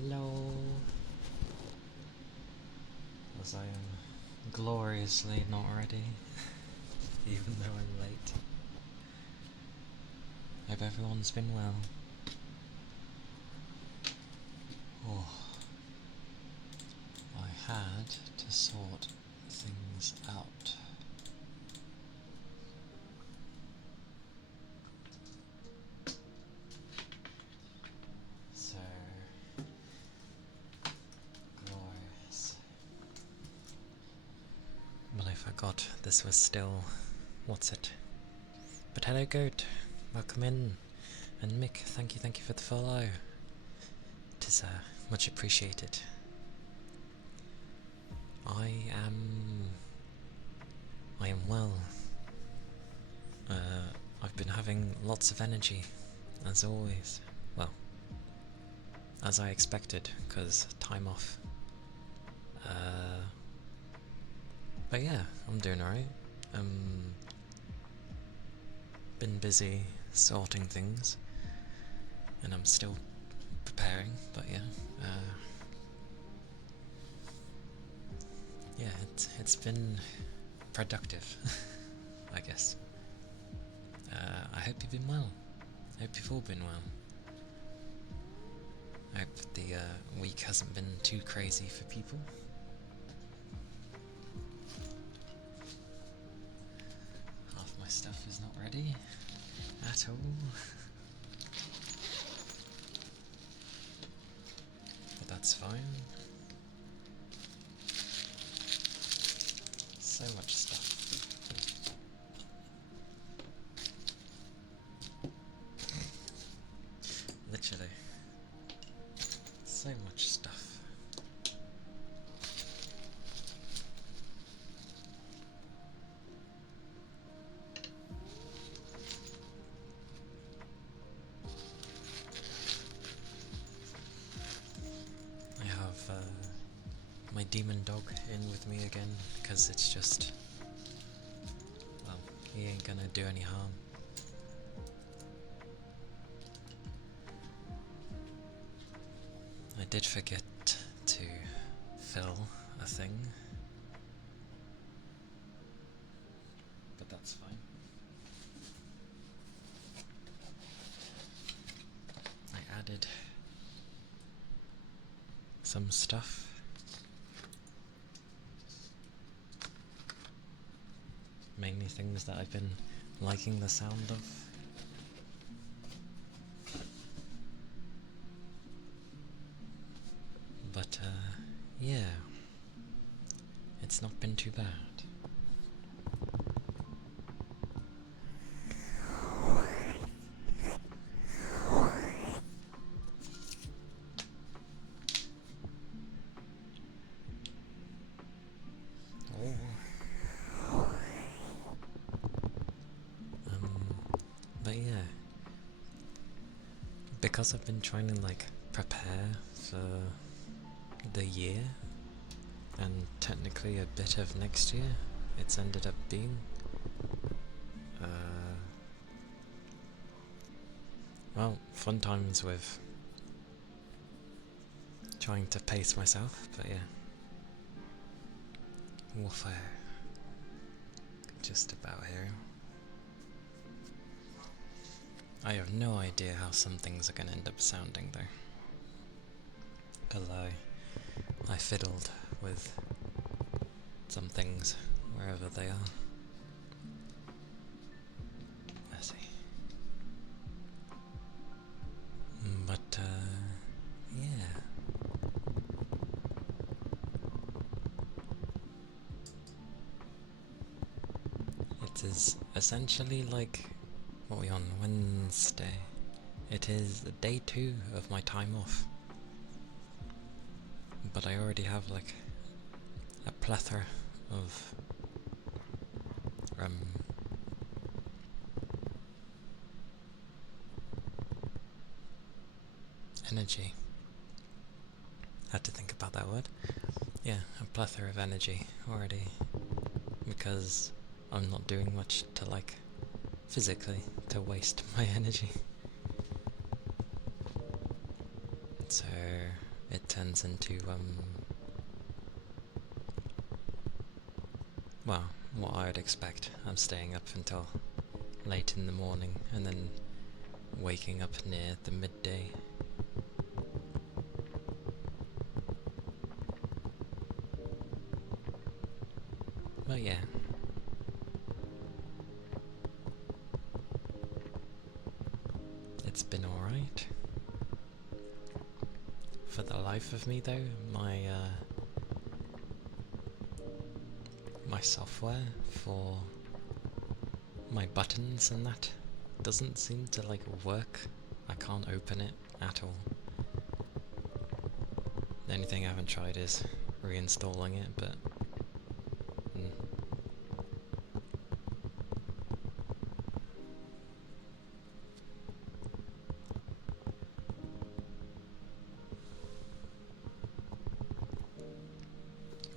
Hello, as I am gloriously not ready, even though I'm late. Hope everyone's been well. Oh, I had to sort things out. So glorious. But I forgot this was still... what's it? But hello Goat, welcome in. And Mick, thank you for the follow. It is much appreciated. I am well. I've been having lots of energy, as always. Well, as I expected, because time off. But yeah, I'm doing alright. Been busy sorting things, and I'm still preparing, but yeah. Yeah, it's been productive, I guess. I hope you've been well. I hope you've all been well. I hope the week hasn't been too crazy for people. Half my stuff is not ready at all. But that's fine. So much stuff. Literally. So much stuff. I have my demon dog in with me again, because it's just... well, he ain't gonna do any harm. I did forget to fill a thing, but that's fine. I added some stuff. Mainly things that I've been liking the sound of. But yeah, it's not been too bad. But yeah, because I've been trying to like prepare for the year and technically a bit of next year, it's ended up being well, fun times with trying to pace myself, but yeah. Warfare. Just about here. I have no idea how some things are going to end up sounding though. Because I fiddled with some things wherever they are. Let's see. But yeah. It is essentially like, what are we on, Wednesday? It is day 2 of my time off. But I already have like a plethora of energy. Had to think about that word. Yeah, a plethora of energy already, because I'm not doing much to like physically to waste my energy. So it turns into well, what I would expect. I'm staying up until late in the morning and then waking up near the midday. But yeah. It's been alright. For the life of me though, my software for my buttons and that doesn't seem to like work. I can't open it at all. The only thing I haven't tried is reinstalling it, but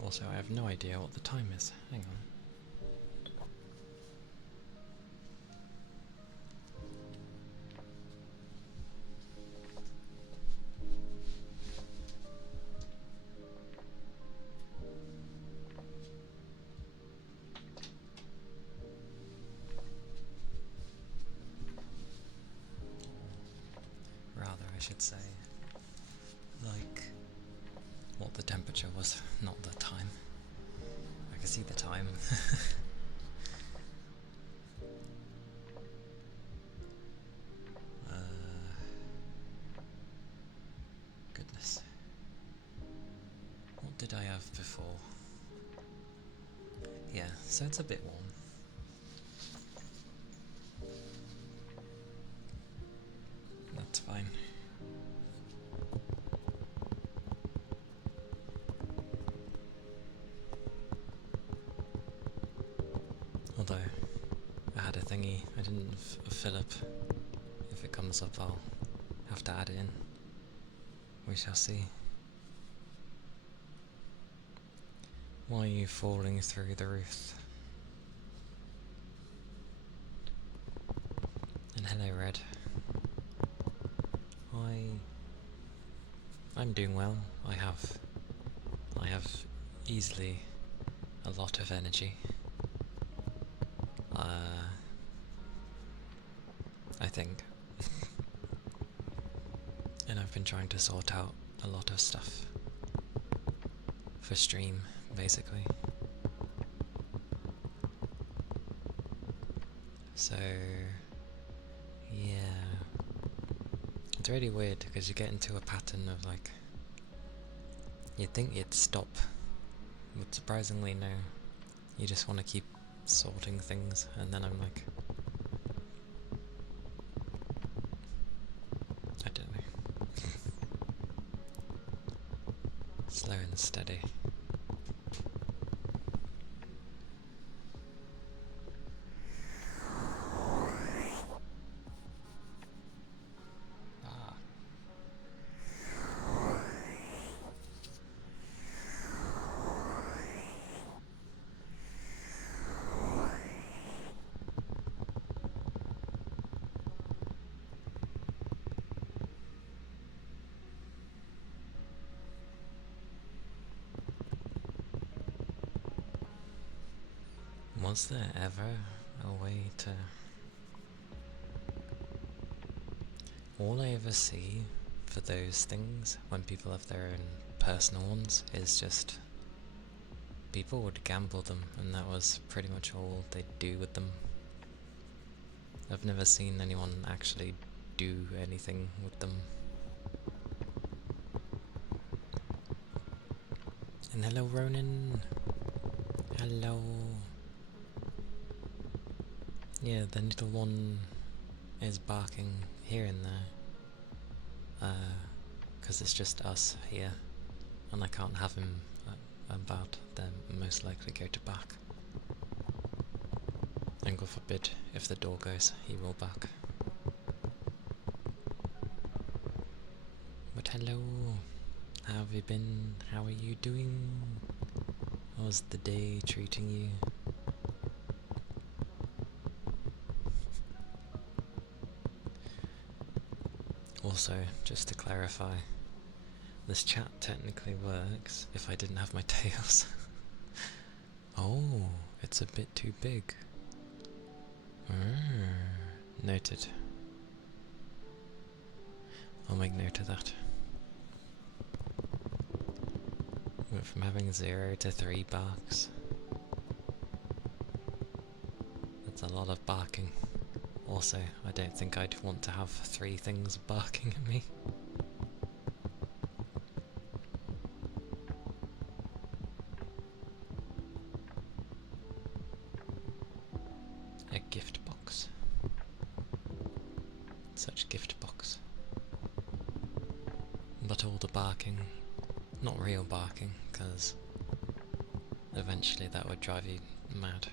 also I have no idea what the time is. Hang on. Rather, I should say, like, what the temperature was, not the time. I can see the time. Goodness. What did I have before? Yeah, so it's a bit warm. That's fine. Although, I had a thingy I didn't fill up. If it comes up, I'll have to add it in. We shall see. Why are you falling through the roof? And hello, Red. I'm doing well. I have easily a lot of energy. I think. And I've been trying to sort out a lot of stuff for stream, basically. So, yeah. It's really weird because you get into a pattern of like, you'd think you'd stop, but surprisingly no. You just want to keep sorting things, and then I'm like, I don't know. Slow and steady. Was there ever a way to... All I ever see for those things, when people have their own personal ones, is just... people would gamble them, and that was pretty much all they'd do with them. I've never seen anyone actually do anything with them. And hello Ronan! Hello! Yeah, the little one is barking here and there. Because it's just us here, and I can't have him about, then most likely go to bark. And God forbid, if the door goes, he will bark. But hello, how have you been? How are you doing? How's the day treating you? Also, just to clarify, this chat technically works if I didn't have my tails. Oh, it's a bit too big. Noted. I'll make note of that. Went from having 0 to 3 barks. That's a lot of barking. Also, I don't think I'd want to have 3 things barking at me. A gift box. Such gift box. But all the barking, not real barking, because eventually that would drive you mad.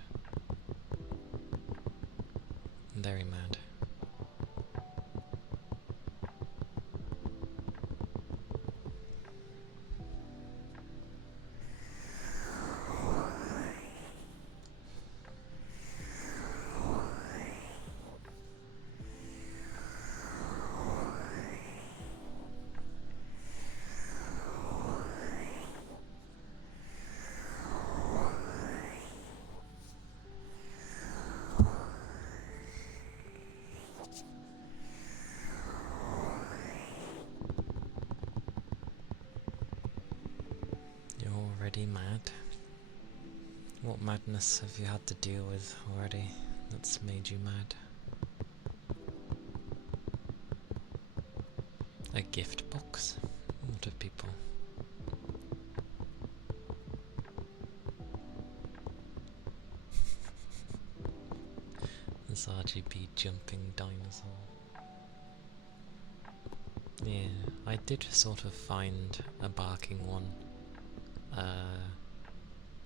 Very mad. Already mad? What madness have you had to deal with already that's made you mad? A gift box? What are people? This RGB jumping dinosaur. Yeah, I did sort of find a barking one.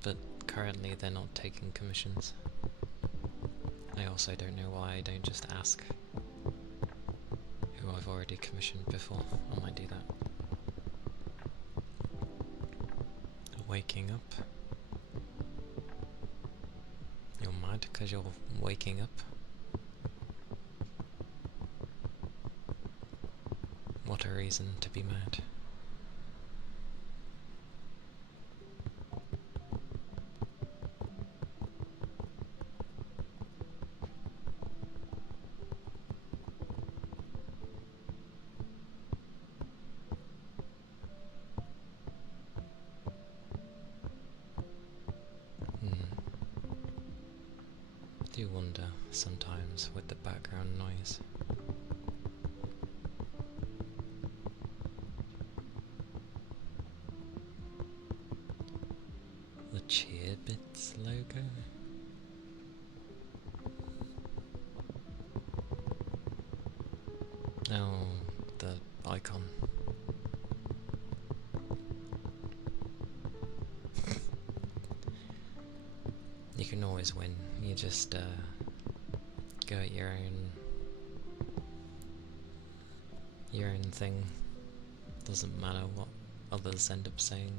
But currently they're not taking commissions. I also don't know why I don't just ask who I've already commissioned before. I might do that. Waking up. You're mad because you're waking up? What a reason to be mad. Do wonder sometimes with the background noise. The Cheerbits logo? Oh, the icon. You can always win. You just go at your own thing. Doesn't matter what others end up saying.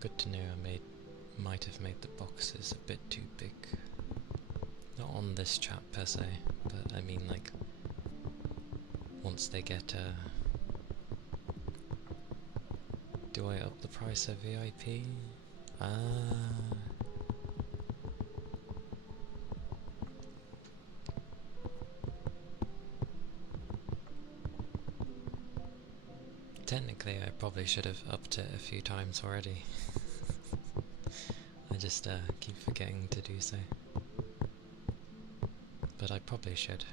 good to know might have made the boxes a bit too big. Not on this chat per se, but I mean like once they get do I up the price of VIP? Technically I probably should have upped it a few times already. I just keep forgetting to do so. But I probably should.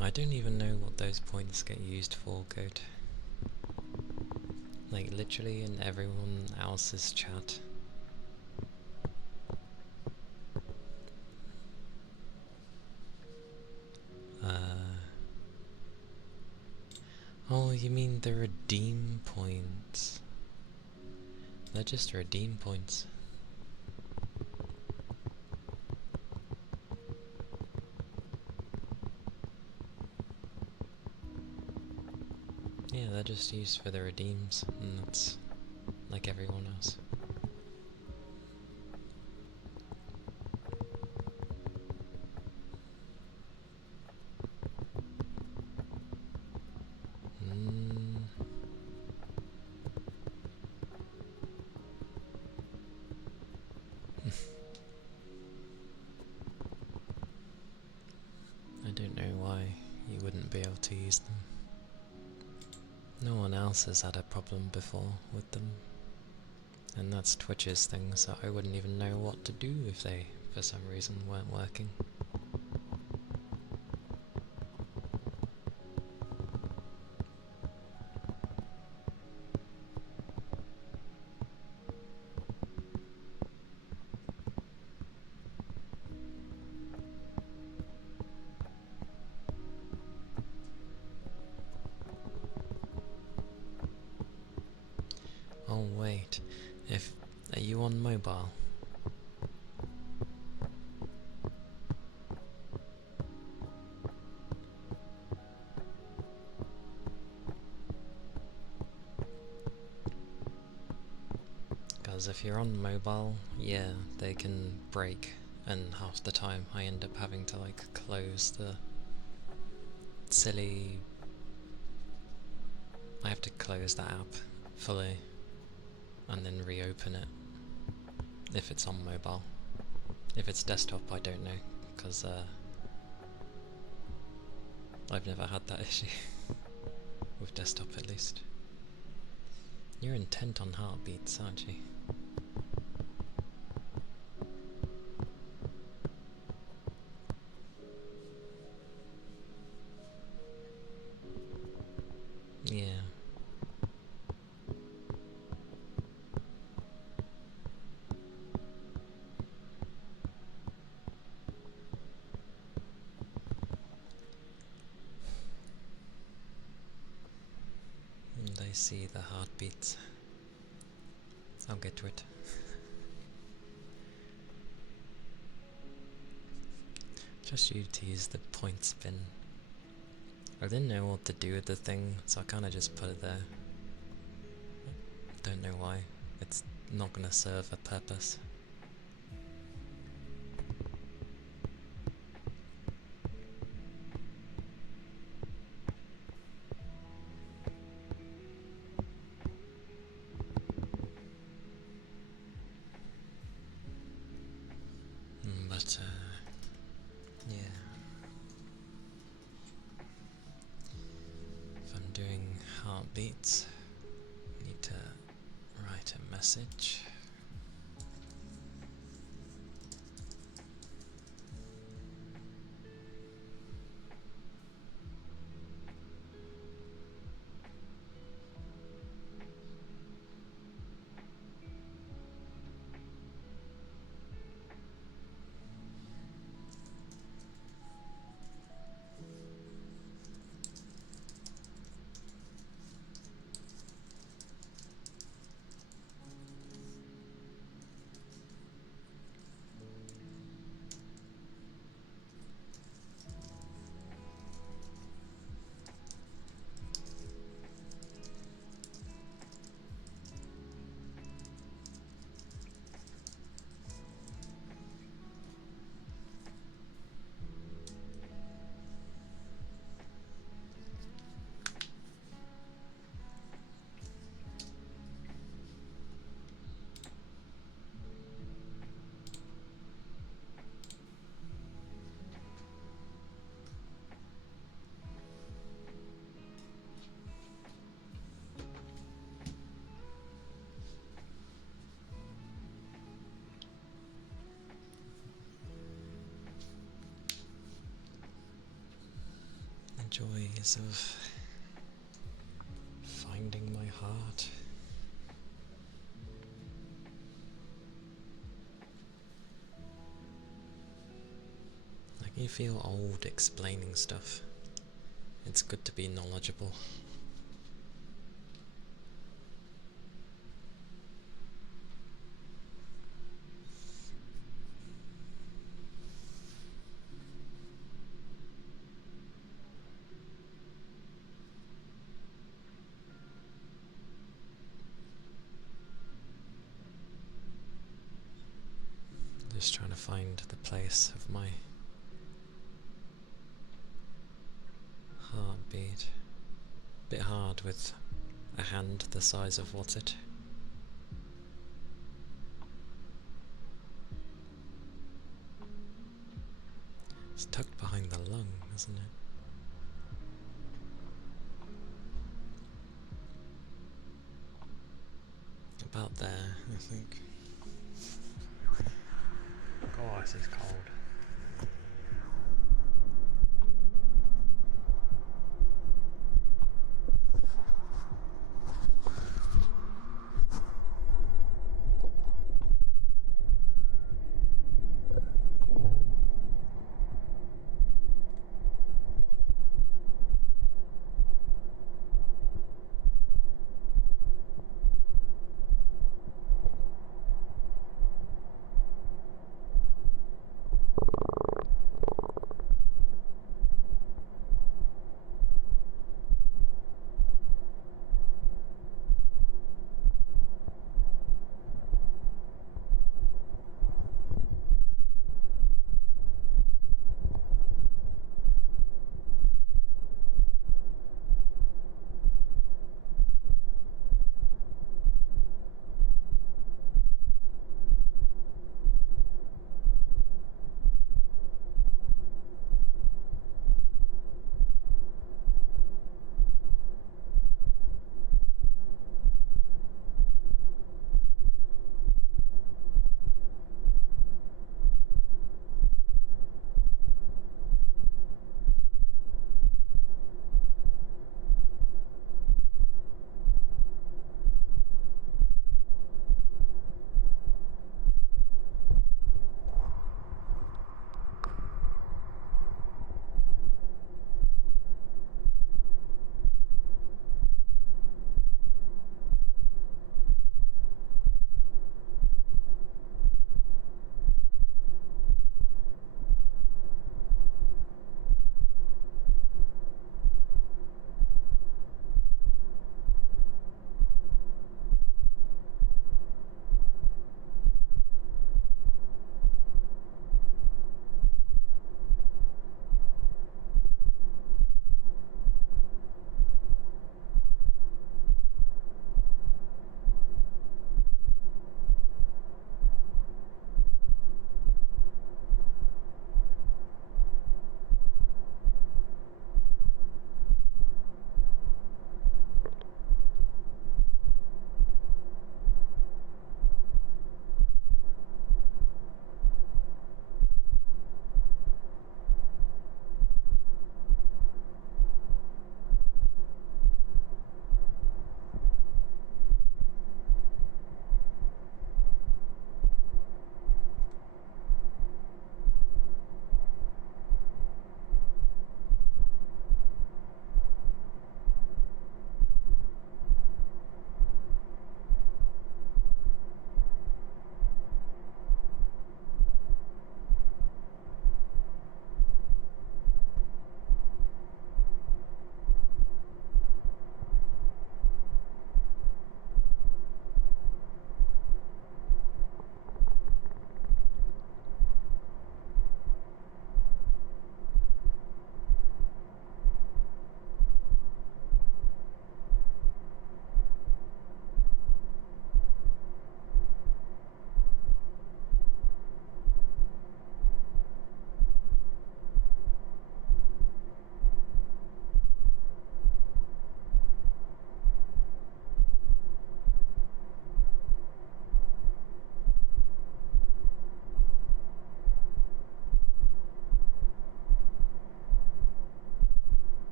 I don't even know what those points get used for, Goat. Like, literally in everyone else's chat. Oh, you mean the redeem points? They're just redeem points. Yeah, they're just used for the redeems, and that's like everyone else. I don't know why you wouldn't be able to use them. No one else has had a problem before with them. And that's Twitch's thing, so I wouldn't even know what to do if they, for some reason, weren't working. Oh wait, are you on mobile? Because if you're on mobile, yeah, they can break, and half the time I end up having to like close the silly... I have to close the app fully and then reopen it if it's on mobile. If it's desktop, I don't know, because I've never had that issue with desktop at least. You're intent on heartbeats, aren't you? Yeah. And I see the heartbeats. I'll get to it. Just you to use the point spin. I didn't know what to do with the thing, so I kinda just put it there. Don't know why. It's not gonna serve a purpose. But, yeah. If I'm doing heartbeats, I need to write a message. joys of finding my heart. Like, you feel old explaining stuff. It's good to be knowledgeable. Just trying to find the place of my heartbeat. Bit hard with a hand the size of what's it? It's tucked behind the lung, isn't it? About there, I think. Oh, this is cold.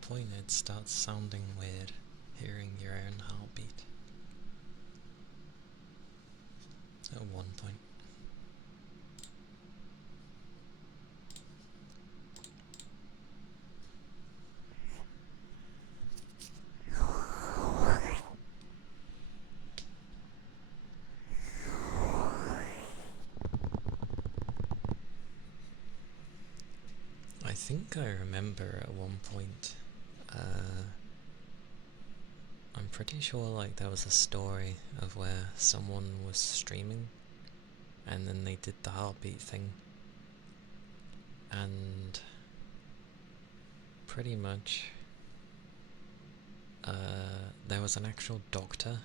point it starts sounding weird, hearing your own heartbeat. At one point. I think I remember at one point, I'm pretty sure like there was a story of where someone was streaming and then they did the heartbeat thing, and pretty much there was an actual doctor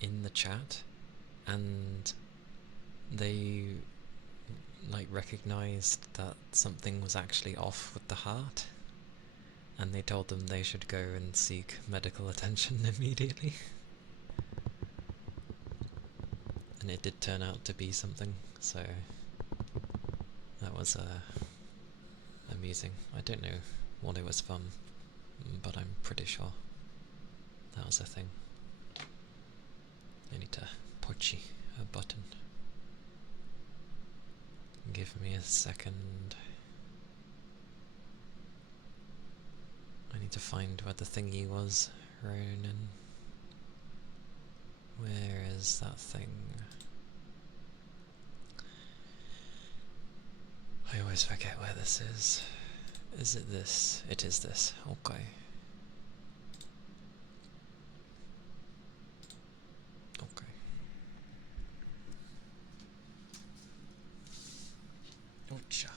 in the chat, and they like recognized that something was actually off with the heart, and they told them they should go and seek medical attention immediately. And it did turn out to be something, so that was amusing. I don't know what it was from, but I'm pretty sure that was a thing. I need to punchy a button. Give me a second. I need to find where the thingy was, Ronan. Where is that thing? I always forget where this is. Is it this? It is this. Okay. Okay. Oucha.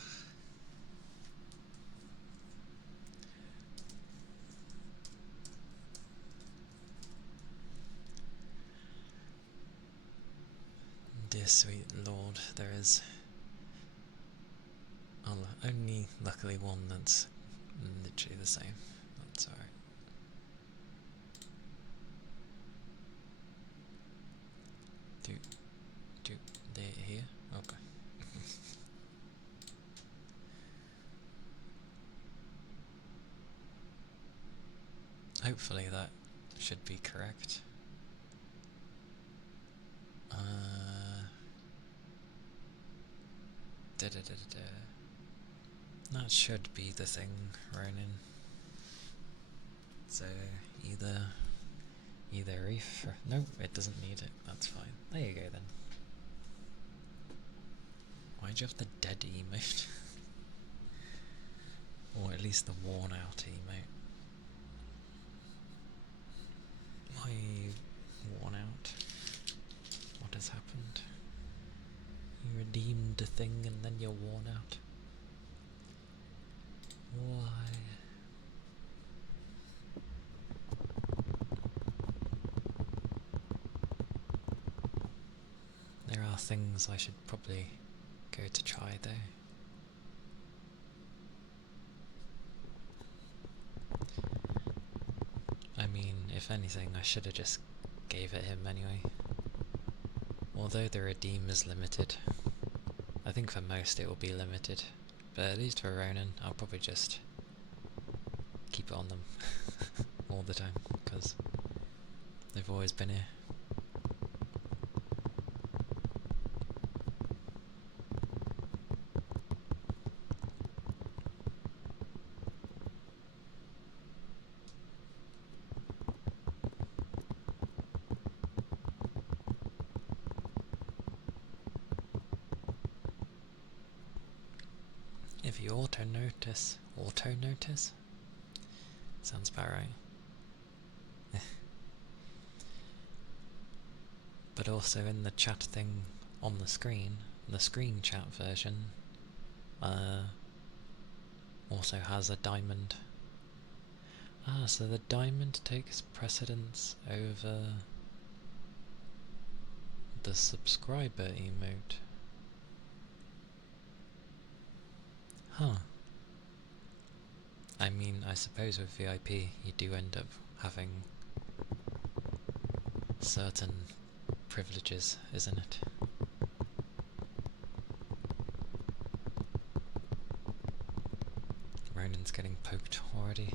Dear sweet Lord, there is only luckily one that's literally the same. That's alright. They're here? Okay. Hopefully that should be correct. That should be the thing, Ronan. So either if no, it doesn't need it. That's fine. There you go then. Why'd you have the dead emote? Or at least the worn out emote. Why worn out? What has happened? You redeemed a thing and then you're worn out. Why? There are things I should probably go to try though. I mean, if anything, I should have just gave it him anyway. Although the redeem is limited. I think for most it will be limited. But at least for Ronan, I'll probably just keep it on them all the time, because they've always been here. If you auto notice, sounds about right. But also in the chat thing on the screen chat version, also has a diamond. Ah, so the diamond takes precedence over the subscriber emote. Huh. I mean, I suppose with VIP you do end up having certain privileges, isn't it? Ronan mine's getting poked already.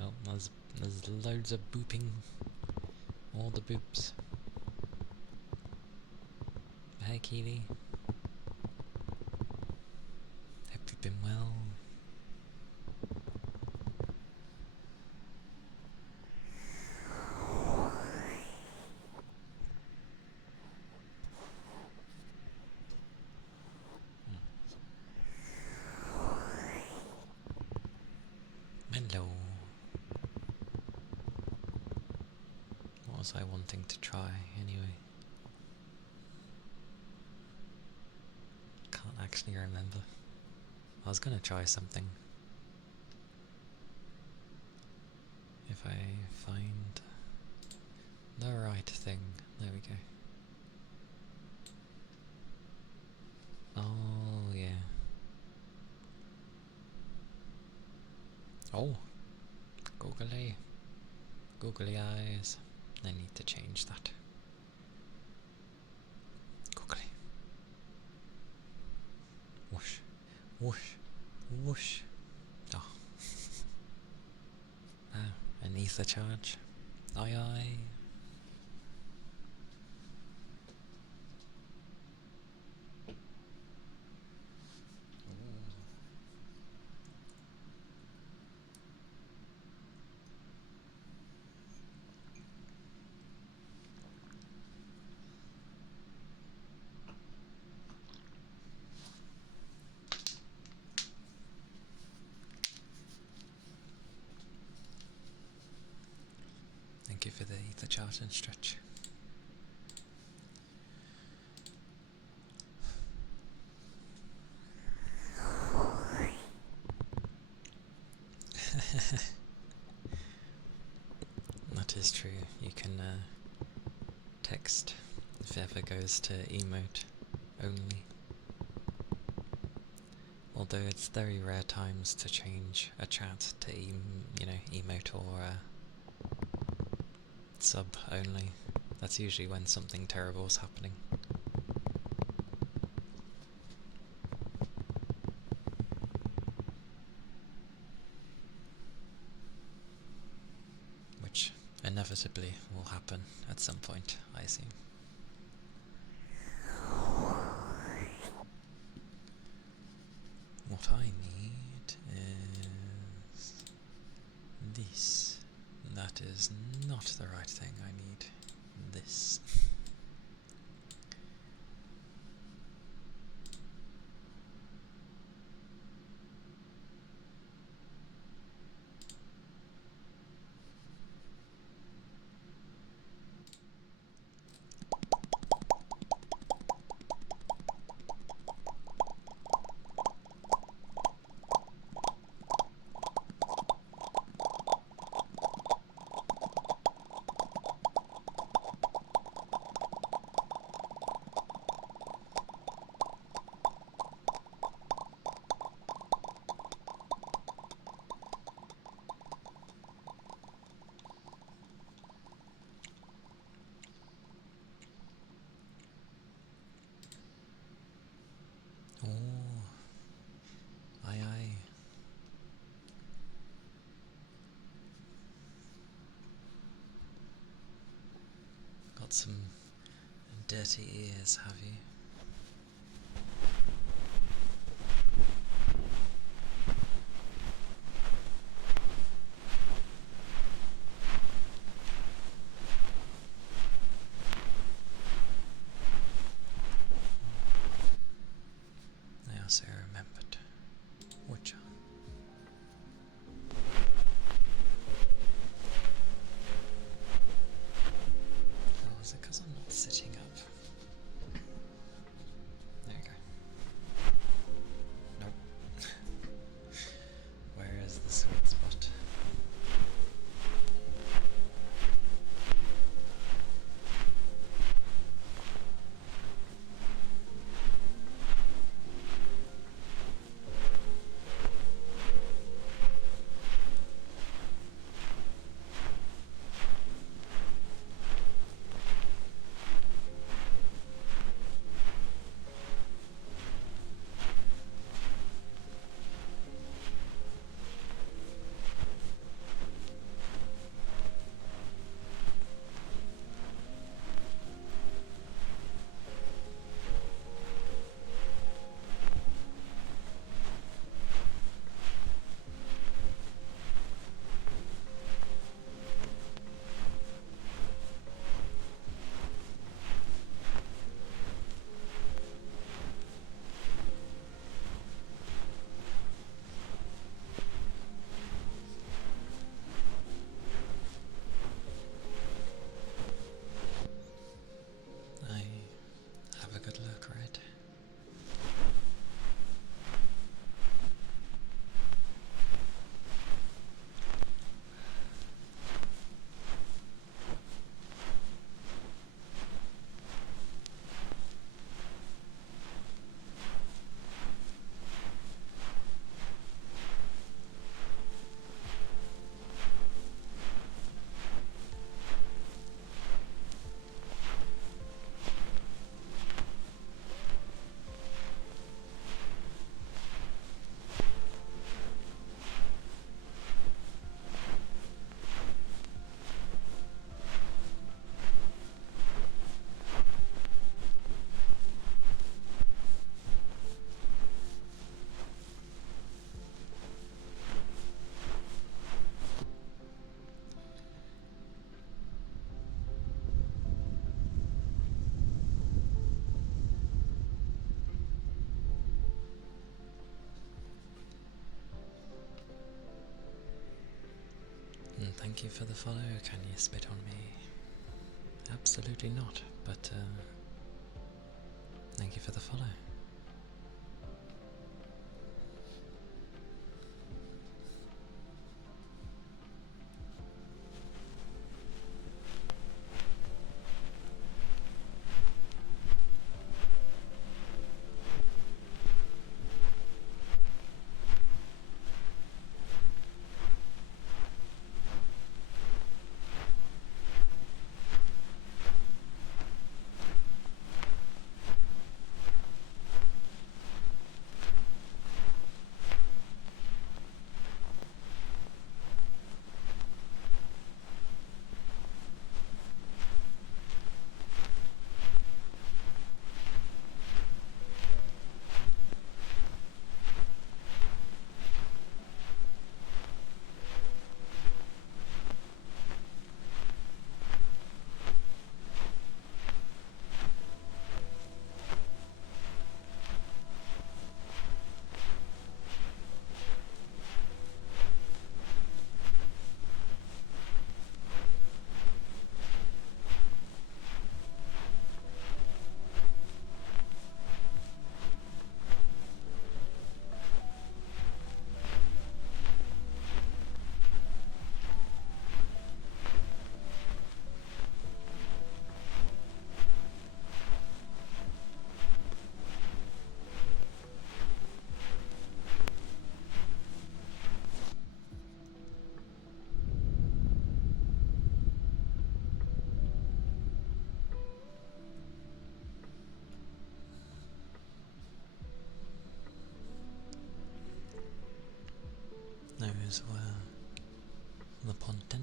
Oh, there's loads of booping. All the boops. Hey, Keely. Hope you've been well. Hello. What was I wanting to try anyway? Can't actually remember. I was gonna try something. If I find the right thing. There we go. Oh, yeah. Oh! Googly. Googly eyes. I need to change that. Googly. Whoosh. Whoosh. Whoosh. Oh. Ah, an ether charge. Aye aye. Thank you for the ether charge and stretch. That is true. You can text if it ever goes to emote only. Although it's very rare times to change a chat to emote or sub only. That's usually when something terrible is happening. Which inevitably will happen at some point, I assume. What I need is this. That is not the right thing. I need this. Oh, aye aye. Got some dirty ears, have you? I also remembered. Which one? Oh, is it because I'm not sitting up? And thank you for the follow. Can you spit on me? Absolutely not, but thank you for the follow. Those were the Pontin.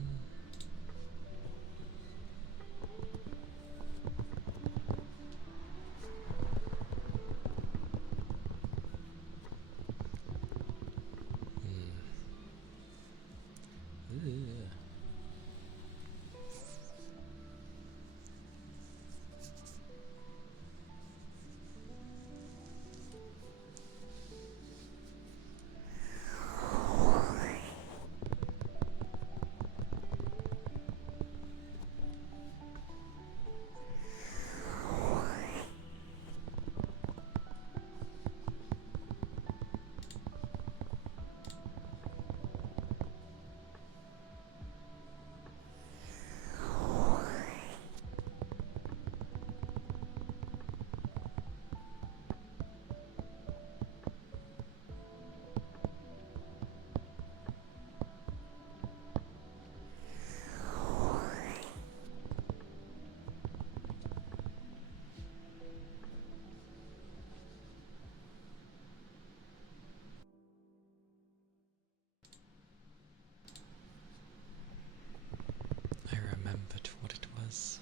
I remembered what it was.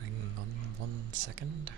Hang on 1 second.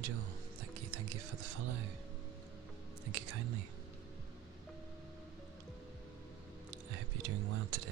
Angel, thank you for the follow. Thank you kindly. I hope you're doing well today.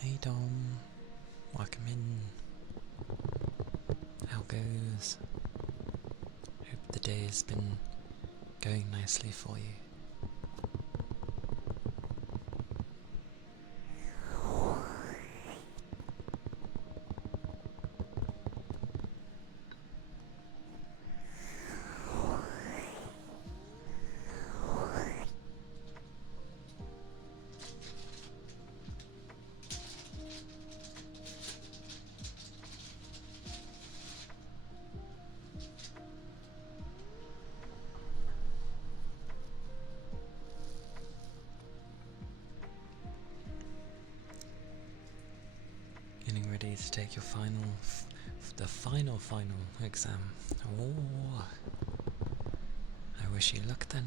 Hey Dom, welcome in. How goes? Hope the day has been going nicely for you. ready to take your the final exam. Oh, I wish you luck then.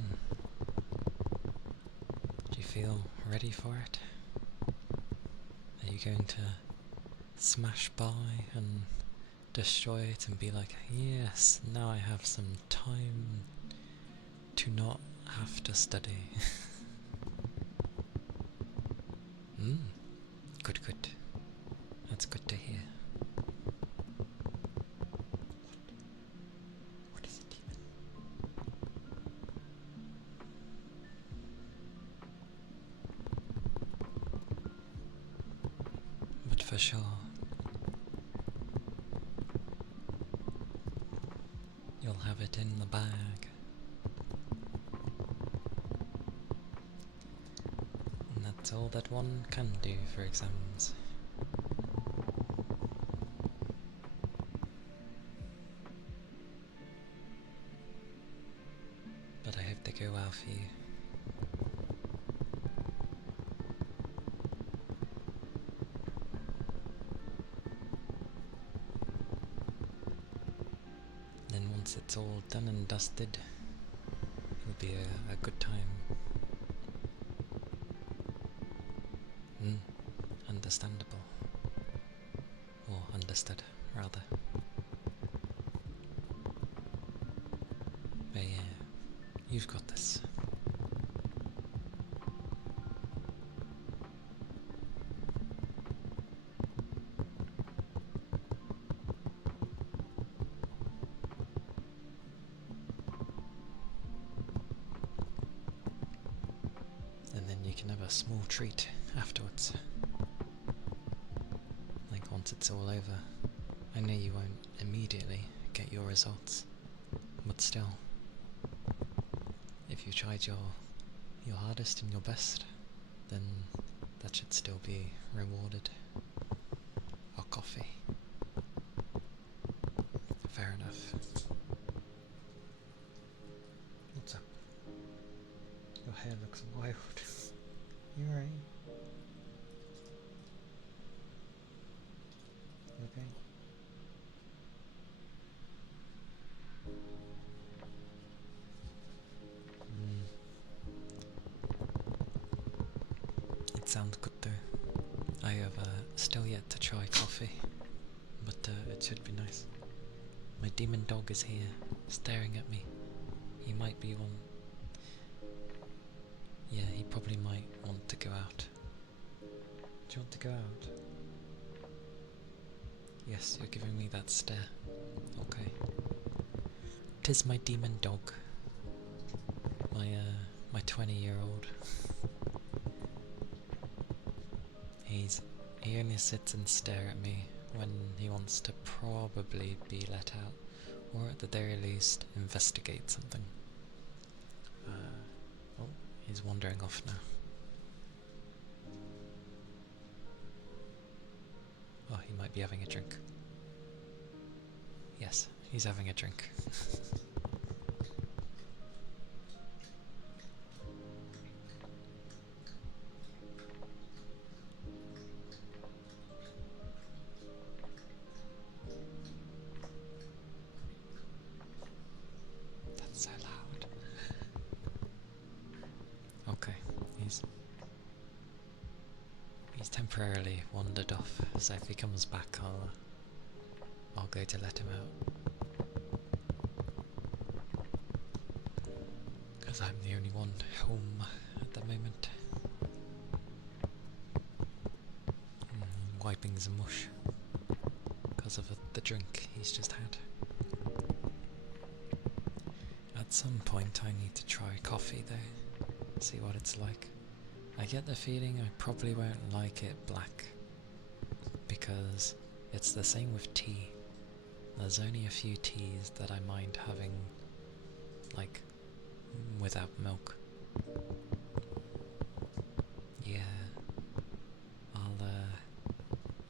Do you feel ready for it? Are you going to smash by and destroy it and be like, yes, now I have some time to not have to study? Good. That's good to hear. What is it even? But for sure, you'll have it in the bag. And that's all that one can do for exams. But I hope they go well for you. Then once it's all done and dusted, it'll be a good time. Understandable. Or understood, rather. But yeah, you've got this. And then you can have a small treat afterwards. Like once it's all over. I know you won't immediately get your results, but still, if you tried your hardest and your best, then that should still be rewarded. Or coffee. Fair enough. What's up? Your hair looks wild. You alright? Okay. It sounds good though. I have still yet to try coffee, but it should be nice. My demon dog is here, staring at me. He might be one. Yeah, he probably might want to go out. Do you want to go out? Yes, you're giving me that stare. Okay. 'Tis my demon dog. My 20-year-old. He only sits and stares at me when he wants to probably be let out, or at the very least investigate something. Oh, he's wandering off now. Oh, he might be having a drink. Yes, he's having a drink. That's so loud. Okay, he's temporarily wandered off, so if he comes back I'll go to let him out. Because I'm the only one home at the moment. Wiping some mush because of the drink he's just had. At some point I need to try coffee though, see what it's like. I get the feeling I probably won't like it black, because it's the same with tea. There's only a few teas that I mind having, like, without milk. Yeah,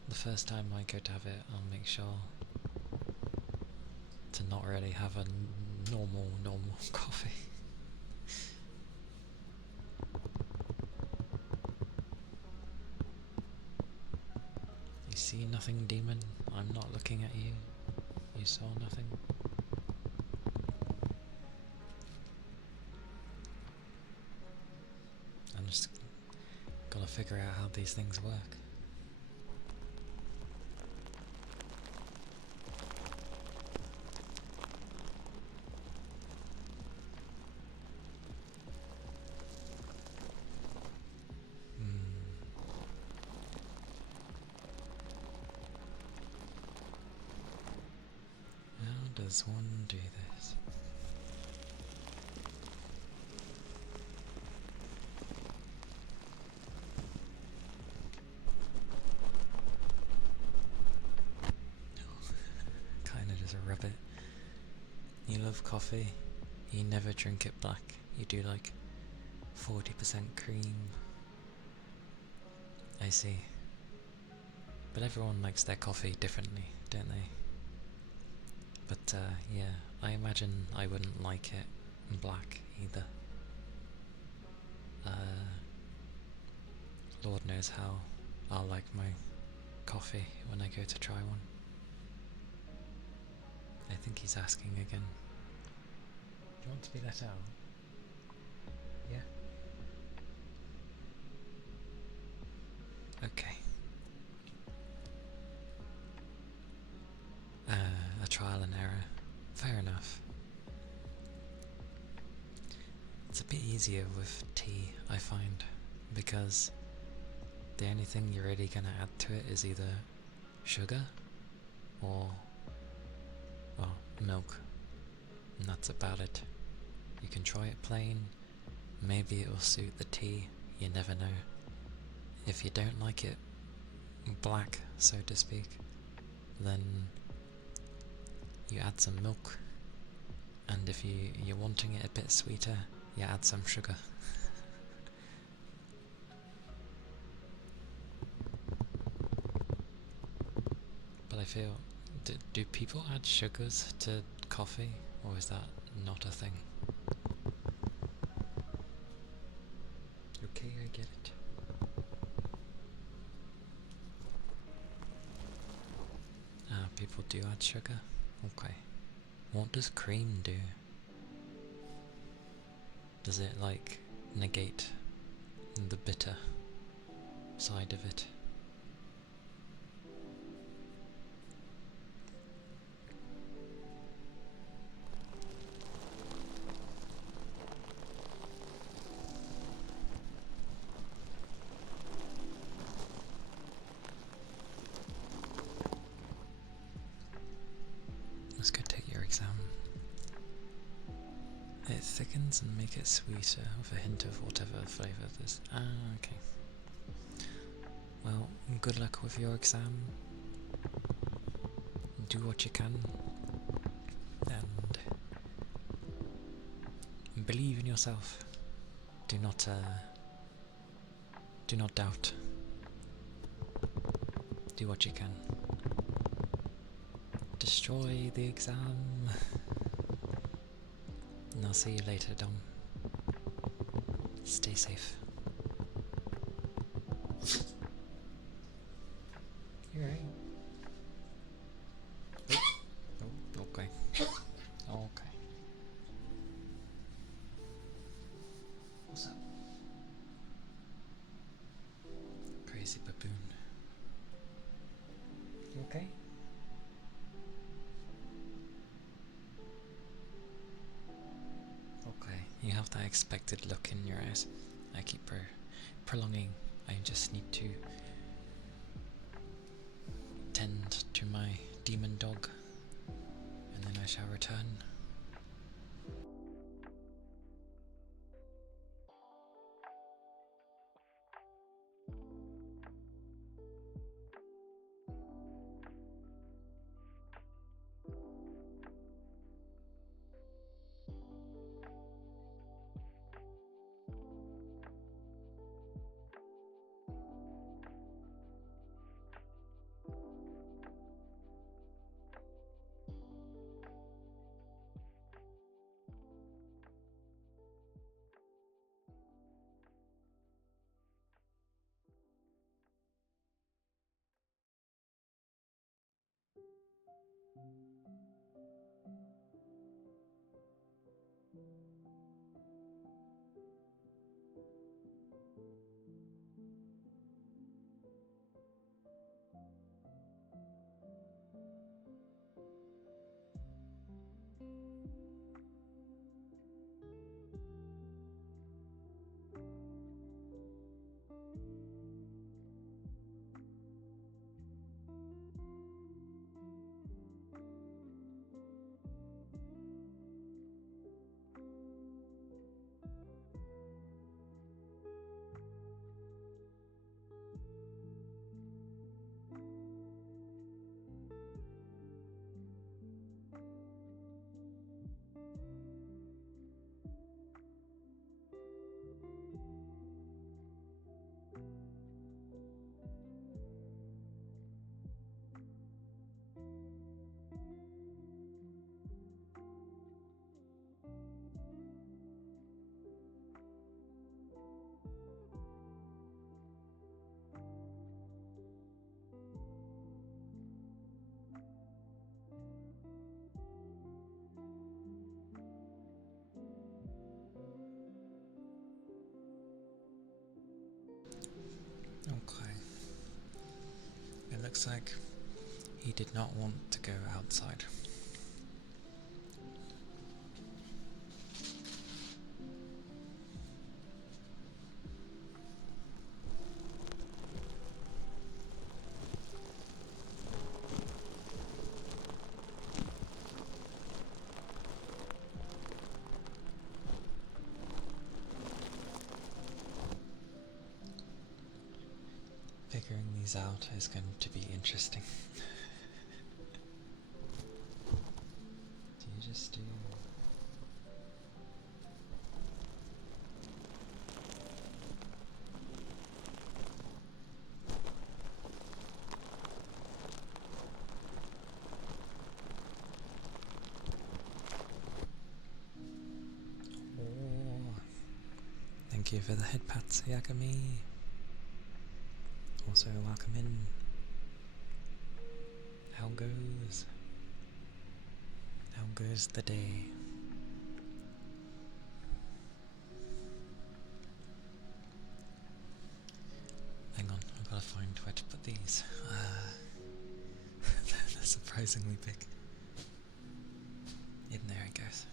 the first time I go to have it, I'll make sure to not really have a normal coffee. You see nothing, demon? I'm not looking at you. You saw nothing? I'm just gotta figure out how these things work. How does one do this? Kinda just rub it. You love coffee, you never drink it black, you do like 40% cream. I see. But everyone likes their coffee differently, don't they? But yeah, I imagine I wouldn't like it black either. Lord knows how I'll like my coffee when I go to try one. I think he's asking again. Do you want to be let out? Yeah? Okay. A trial and error. Fair enough. It's a bit easier with tea, I find, because the only thing you're really gonna add to it is either sugar or, well, milk, and that's about it. You can try it plain, maybe it will suit the tea, you never know. If you don't like it black, so to speak, then you add some milk, and if you're wanting it a bit sweeter, you add some sugar. But I feel, do people add sugars to coffee, or is that not a thing? Okay, I get it. People do add sugar? Okay. What does cream do? Does it, like, negate the bitter side of it? Let's go take your exam. It thickens and make it sweeter with a hint of whatever flavour this. Okay. Well, good luck with your exam. Do what you can. And believe in yourself. Do not doubt. Do what you can. Destroy the exam. And I'll see you later, Dom. Stay safe. You alright? Oh, okay. Okay. What's up? Crazy baboon. You okay? Okay, you have that expected look in your eyes. I keep prolonging. I just need to tend to my demon dog, and then I shall return. Okay. It looks like he did not want to go outside. Figuring these out is going to be interesting. Do you just do... Oh. Thank you for the head pats, Yagami. Also, welcome in. How goes? How goes the day? Hang on, I've got to find where to put these. They're surprisingly big. In there it goes.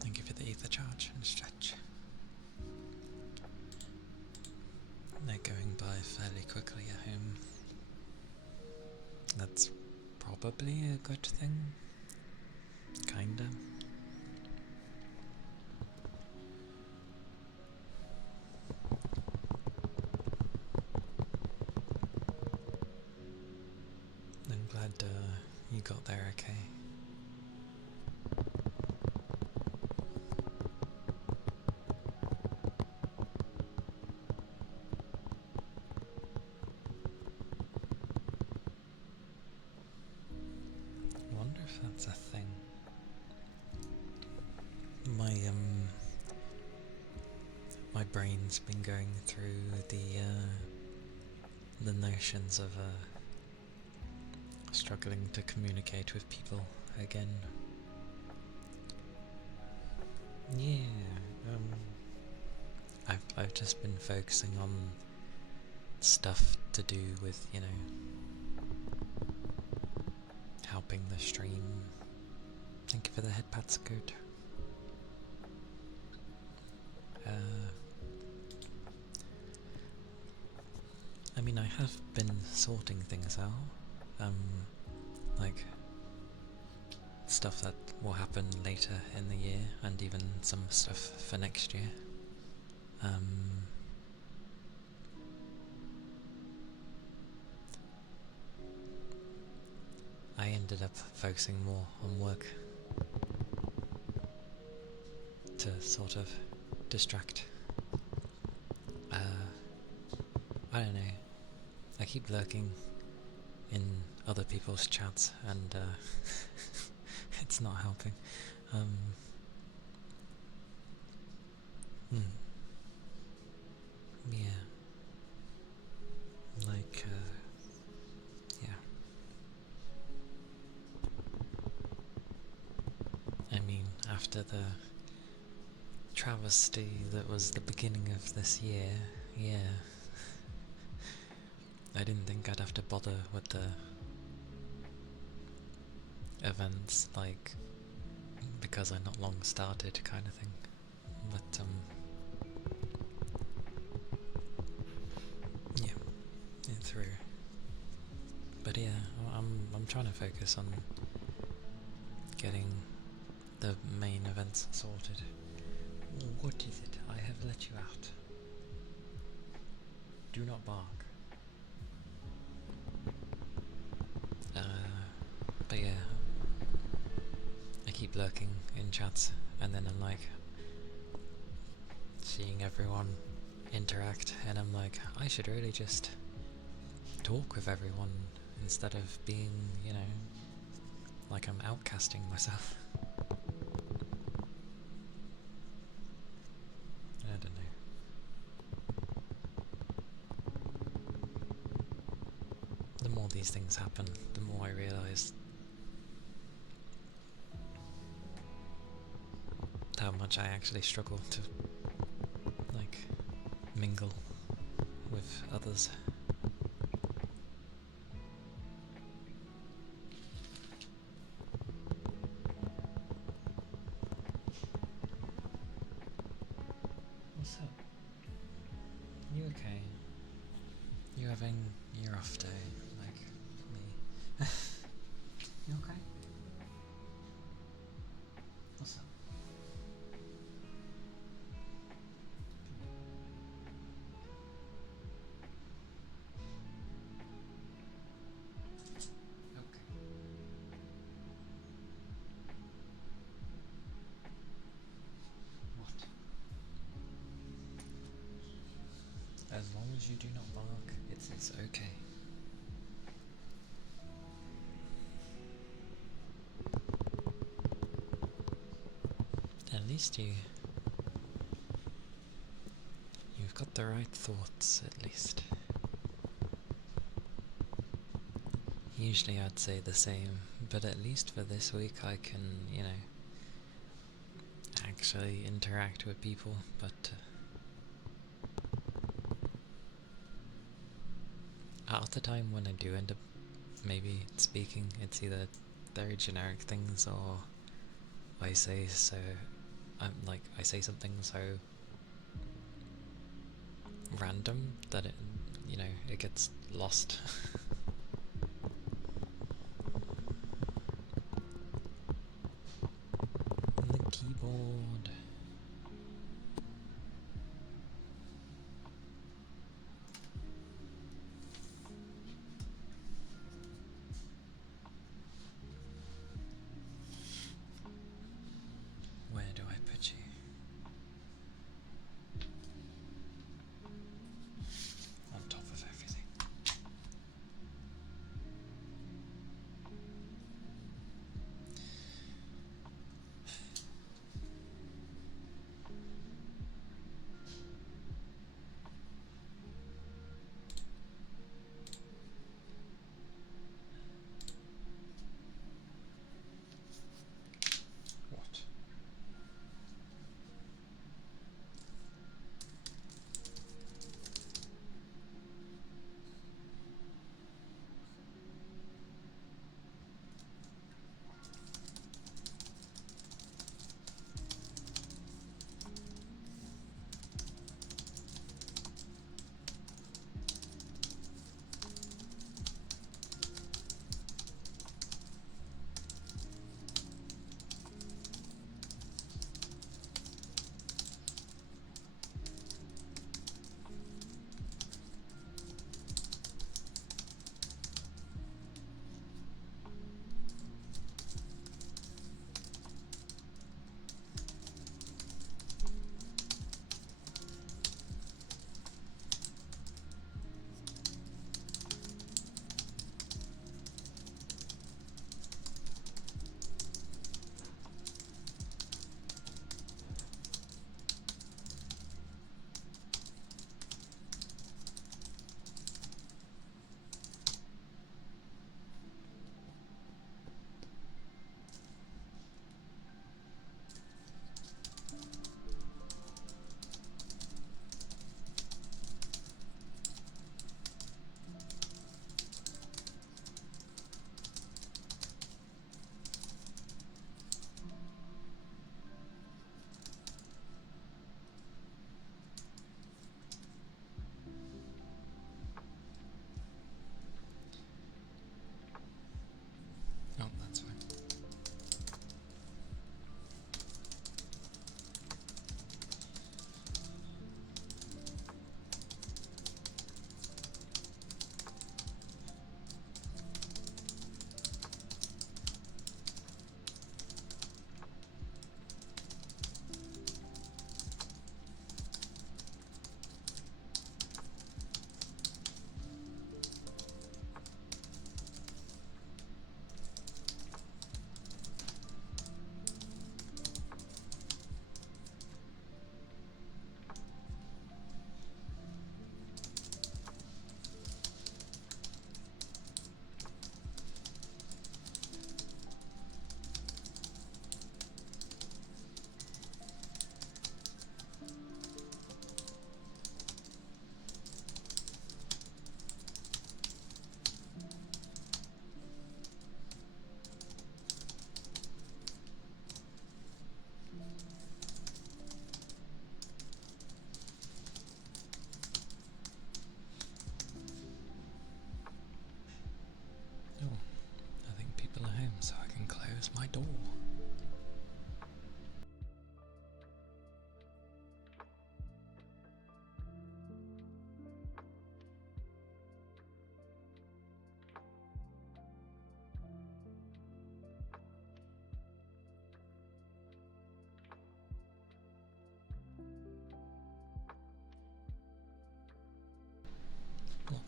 Thank you for the ether charge and stretch. They're going by fairly quickly at home. That's probably a good thing. Kinda. I'm glad you got there okay. I wonder if that's a thing. My brain's been going through the notions of struggling to communicate with people again. Yeah, I've just been focusing on stuff to do with, you know, helping the stream. Thank you for the head pats, good. I mean, I have been sorting things out, like stuff that will happen later in the year, and even some stuff for next year. I ended up focusing more on work to sort of distract I don't know. I keep lurking in other people's chats, and it's not helping. Hmm. Yeah. Like, yeah. I mean, after the travesty that was the beginning of this year, yeah. I didn't think I'd have to bother with the events, like, because I not long started kind of thing. But, yeah, through. But yeah, I'm trying to focus on getting the main events sorted. What is it? I have let you out. Do not bark. But yeah, I keep lurking in chats, and then I'm like seeing everyone interact, and I'm like, I should really just talk with everyone instead of being, you know, like I'm outcasting myself. I don't know. The more these things happen, the more I realise how much I actually struggle to, like, mingle with others. What's up? You okay? You having your off day, like me? You okay? What's up? Okay. What? As long as you do not bark, it's okay. At least you've got the right thoughts, at least. Usually I'd say the same, but at least for this week I can, you know, actually interact with people, but half the time when I do end up maybe speaking, it's either very generic things or I say I say something so random that it, you know, it gets lost. The keyboard. Where do I put you? On top of everything.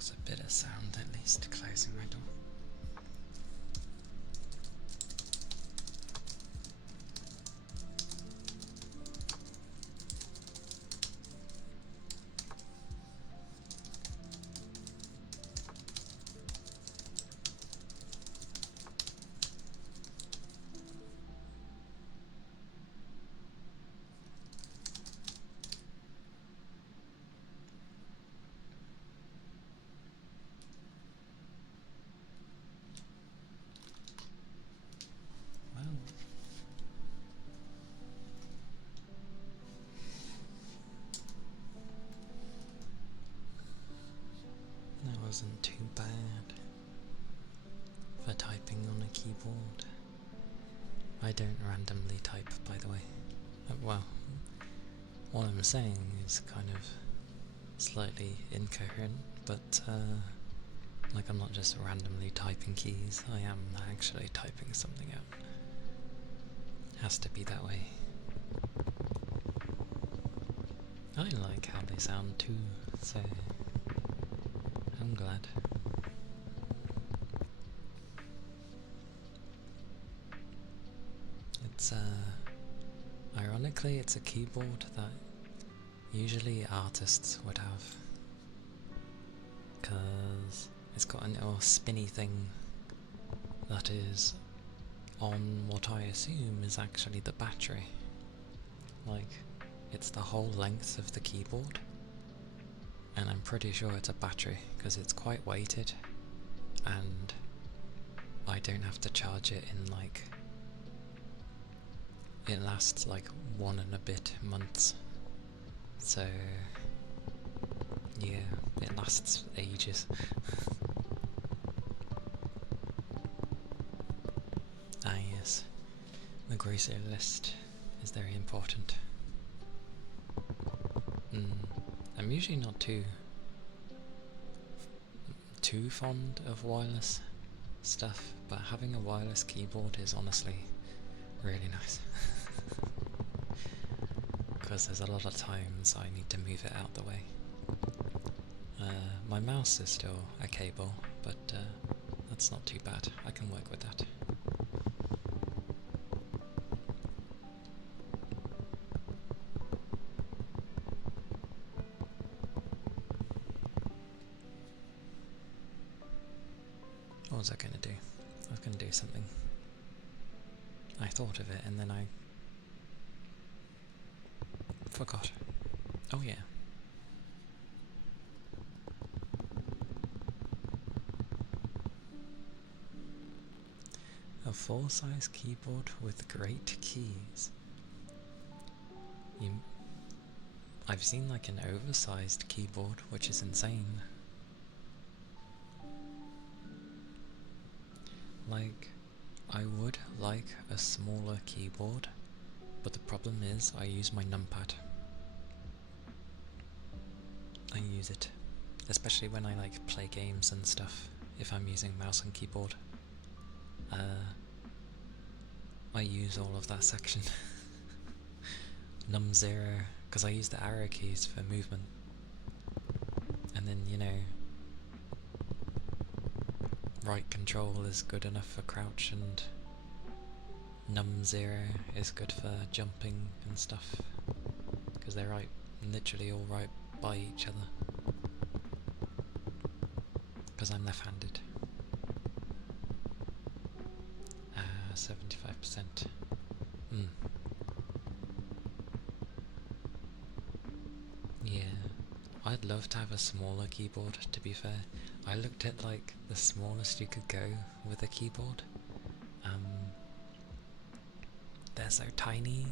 was a bit of sound at least closing my door. That wasn't too bad for typing on a keyboard. I don't randomly type, by the way. Well, what I'm saying is kind of slightly incoherent, but like I'm not just randomly typing keys, I am actually typing something out. Has to be that way. I like how they sound too, so I'm glad. It's ironically it's a keyboard that usually artists would have, because it's got a little spinny thing that is on what I assume is actually the battery. Like, it's the whole length of the keyboard, and I'm pretty sure it's a battery because it's quite weighted, and I don't have to charge it in like, it lasts like 1 and a bit months, so yeah, it lasts ages. Ah yes, the grocery list is very important. I'm usually not too fond of wireless stuff, but having a wireless keyboard is honestly really nice. Because there's a lot of times I need to move it out the way. My mouse is still a cable, but that's not too bad. I can work with that. What was I going to do? I was going to do something. I thought of it and then I forgot. Oh yeah. A full-size keyboard with great keys. I've seen like an oversized keyboard, which is insane. Like, I would like a smaller keyboard, but the problem is I use my numpad. I use it, especially when I like play games and stuff, if I'm using mouse and keyboard. I use all of that section. Num0, because I use the arrow keys for movement. And then, you know, right control is good enough for crouch, and num0 is good for jumping and stuff, because they're literally all right by each other. Because I'm left-handed. 75%. Yeah, I'd love to have a smaller keyboard, to be fair. I looked at like the smallest you could go with a keyboard. They're so tiny,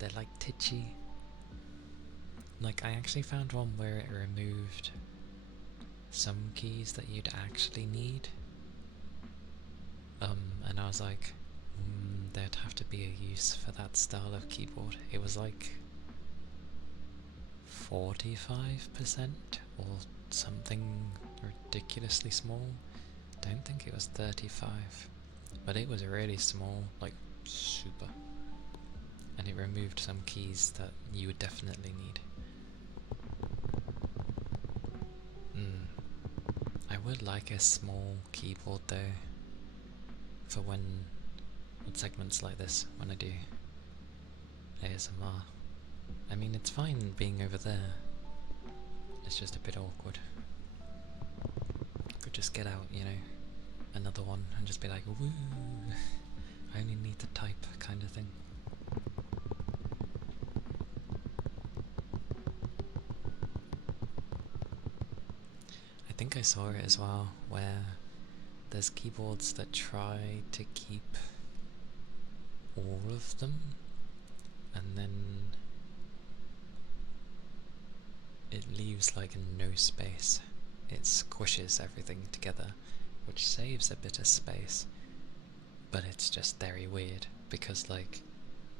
they're like titchy. Like, I actually found one where it removed some keys that you'd actually need. And I was like, there'd have to be a use for that style of keyboard. It was like 45% or something ridiculously small. Don't think it was 35, but it was really small, like super. And it removed some keys that you would definitely need. would like a small keyboard though, for when segments like this, when I do ASMR. I mean, it's fine being over there, it's just a bit awkward. Could just get out, you know, another one and just be like, woo, I only need to type kind of thing. I think I saw it as well, where there's keyboards that try to keep all of them, and then it leaves like no space. It squishes everything together, which saves a bit of space, but it's just very weird, because like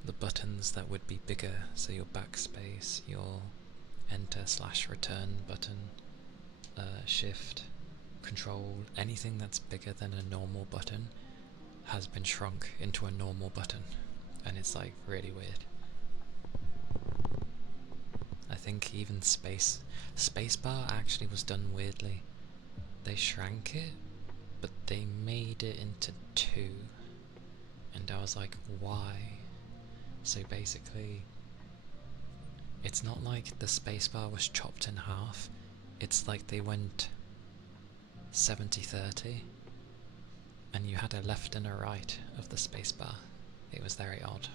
the buttons that would be bigger, so your backspace, your enter/return button, shift, control, anything that's bigger than a normal button has been shrunk into a normal button, and it's like really weird. I think even spacebar actually was done weirdly. They shrank it, but they made it into 2, and I was like, why? So basically, it's not like the spacebar was chopped in half, it's like they went 70-30, and you had a left and a right of the spacebar. It was very odd.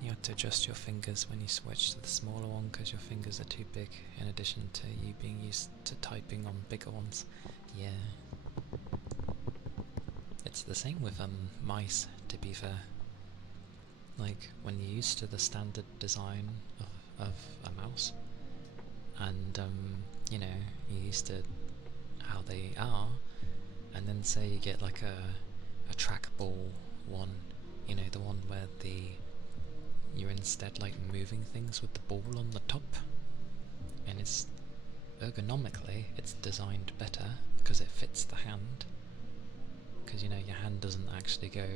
You had to adjust your fingers when you switch to the smaller one because your fingers are too big, in addition to you being used to typing on bigger ones. Yeah. It's the same with mice, to be fair. Like, when you're used to the standard design of a mouse, and you know, you're used to how they are, and then say you get like a trackball one, you know, the one where you're instead like moving things with the ball on the top, and it's ergonomically it's designed better because it fits the hand, because you know your hand doesn't actually go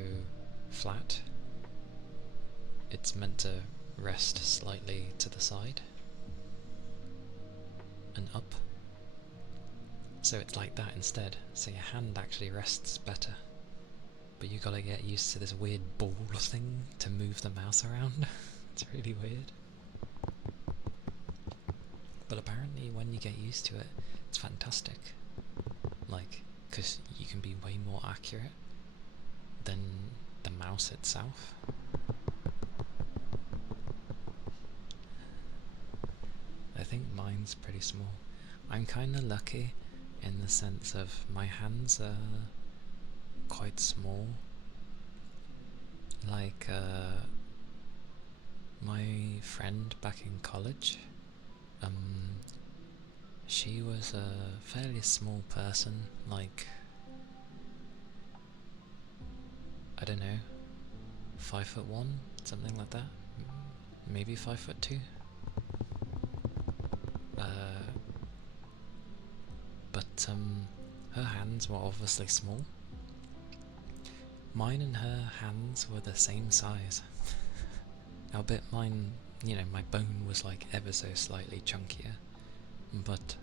flat, it's meant to rest slightly to the side and up, so it's like that instead, so your hand actually rests better. But you gotta get used to this weird ball thing to move the mouse around. It's really weird. But apparently when you get used to it, it's fantastic. Like, because you can be way more accurate than the mouse itself. I think mine's pretty small. I'm kinda lucky in the sense of my hands are quite small. Like, my friend back in college, she was a fairly small person, like, I don't know, 5'1", something like that, maybe 5'2". But her hands were obviously small. Mine and her hands were the same size. Albeit mine, you know, my bone was like ever so slightly chunkier, but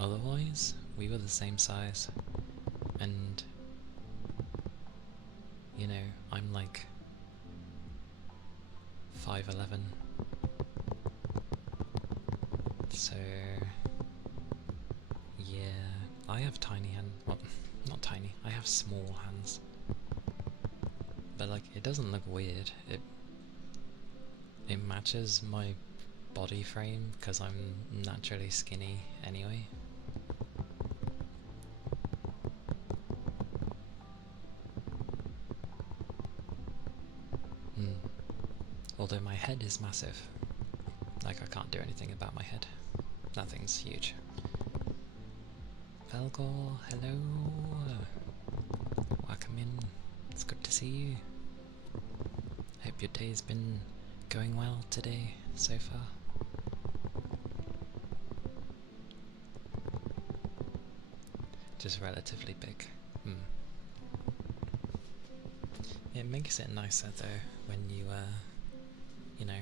otherwise we were the same size. And you know, I'm like 5'11", so yeah, I have tiny hands. Well, not tiny, I have small hands. But like, it doesn't look weird. It matches my body frame because I'm naturally skinny anyway. Although my head is massive. Like, I can't do anything about my head. That thing's huge. Velgor, hello! Welcome in. It's good to see you. Hope your day's been going well today, so far. Just relatively big. It makes it nicer though when you, you know,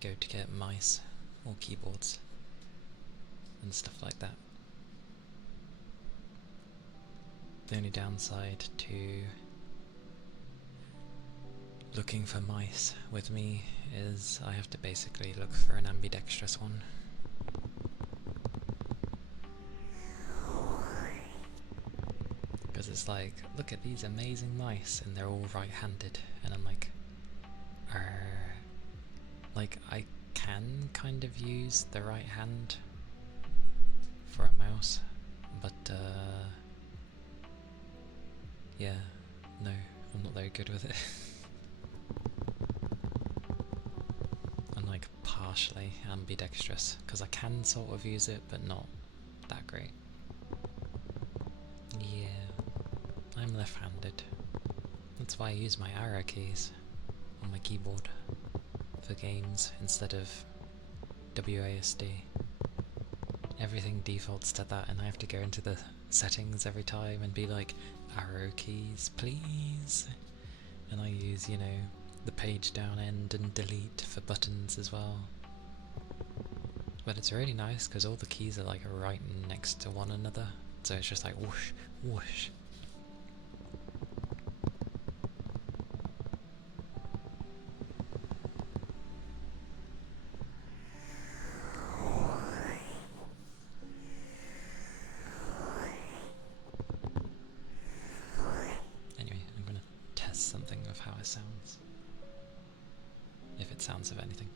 go to get mice or keyboards. and stuff like that. The only downside to looking for mice with me is I have to basically look for an ambidextrous one. Because it's like, look at these amazing mice and they're all right-handed, and I'm like, like I can kind of use the right hand for a mouse, but yeah, no, I'm not very good with it. I'm like partially ambidextrous, because I can sort of use it, but not that great. Yeah, I'm left-handed. That's why I use my arrow keys on my keyboard for games instead of WASD. Everything defaults to that, and I have to go into the settings every time and be like, arrow keys please, and I use, you know, the page down end and delete for buttons as well. But it's really nice because all the keys are like right next to one another, so it's just like whoosh whoosh. Anyway, I'm gonna test something of how it sounds, if it sounds of anything.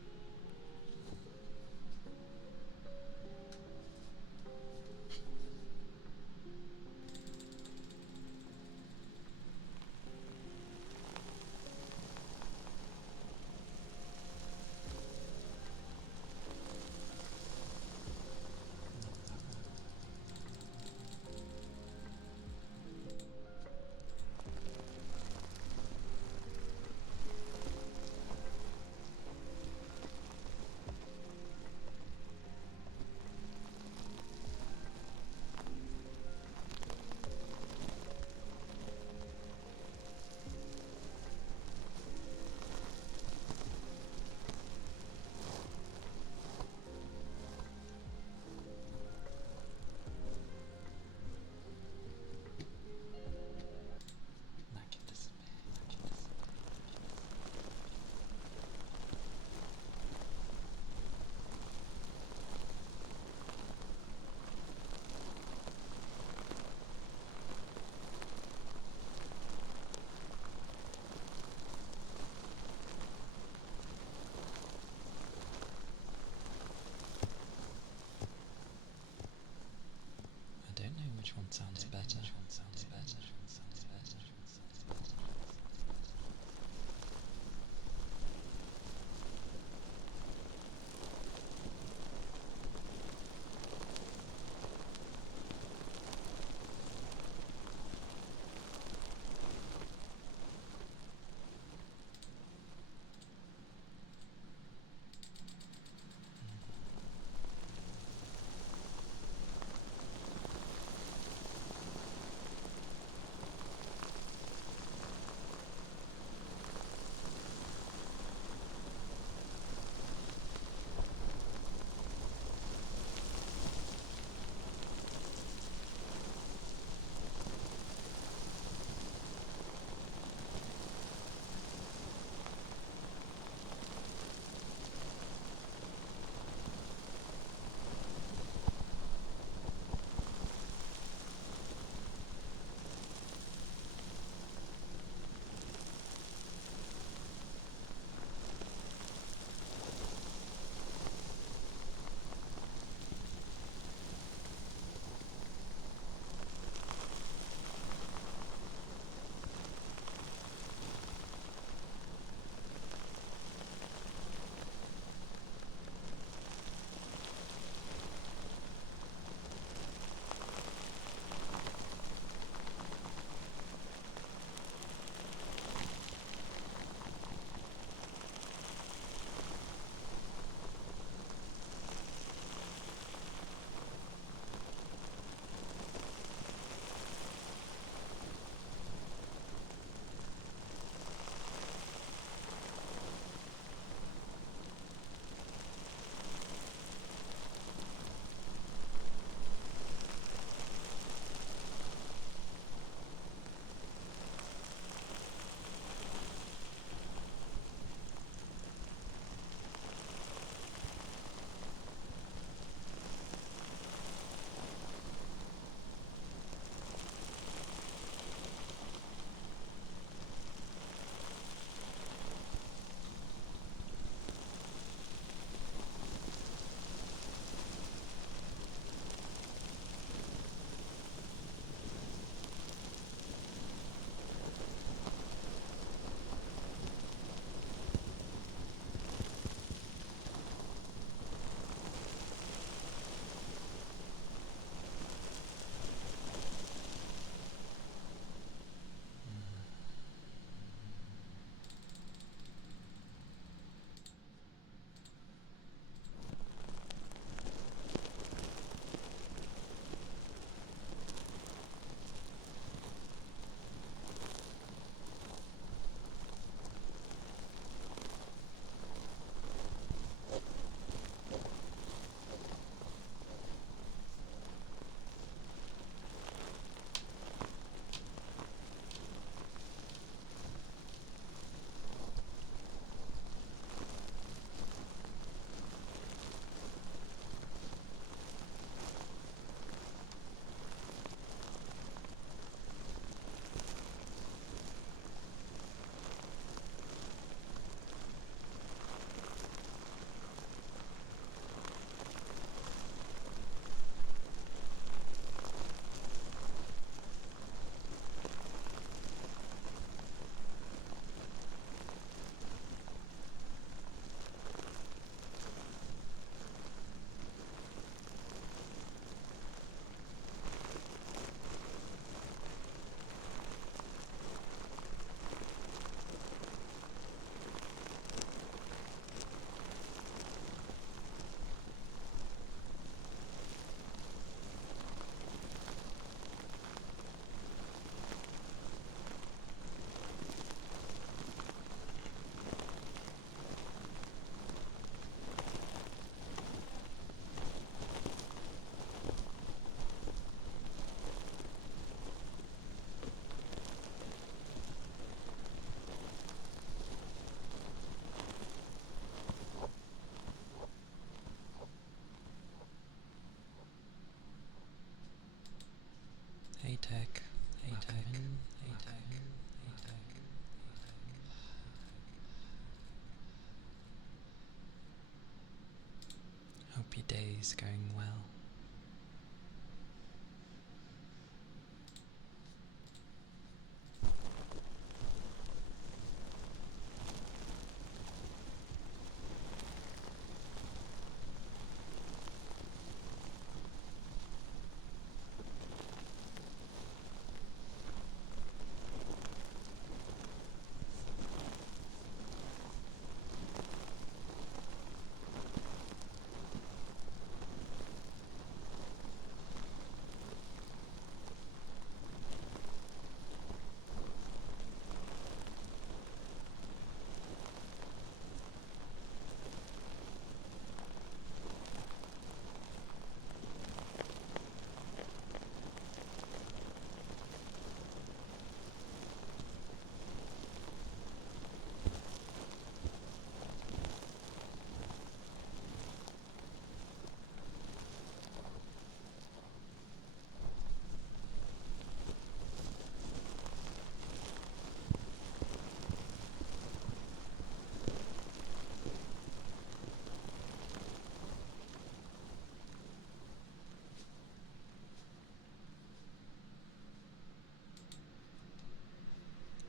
day's going well.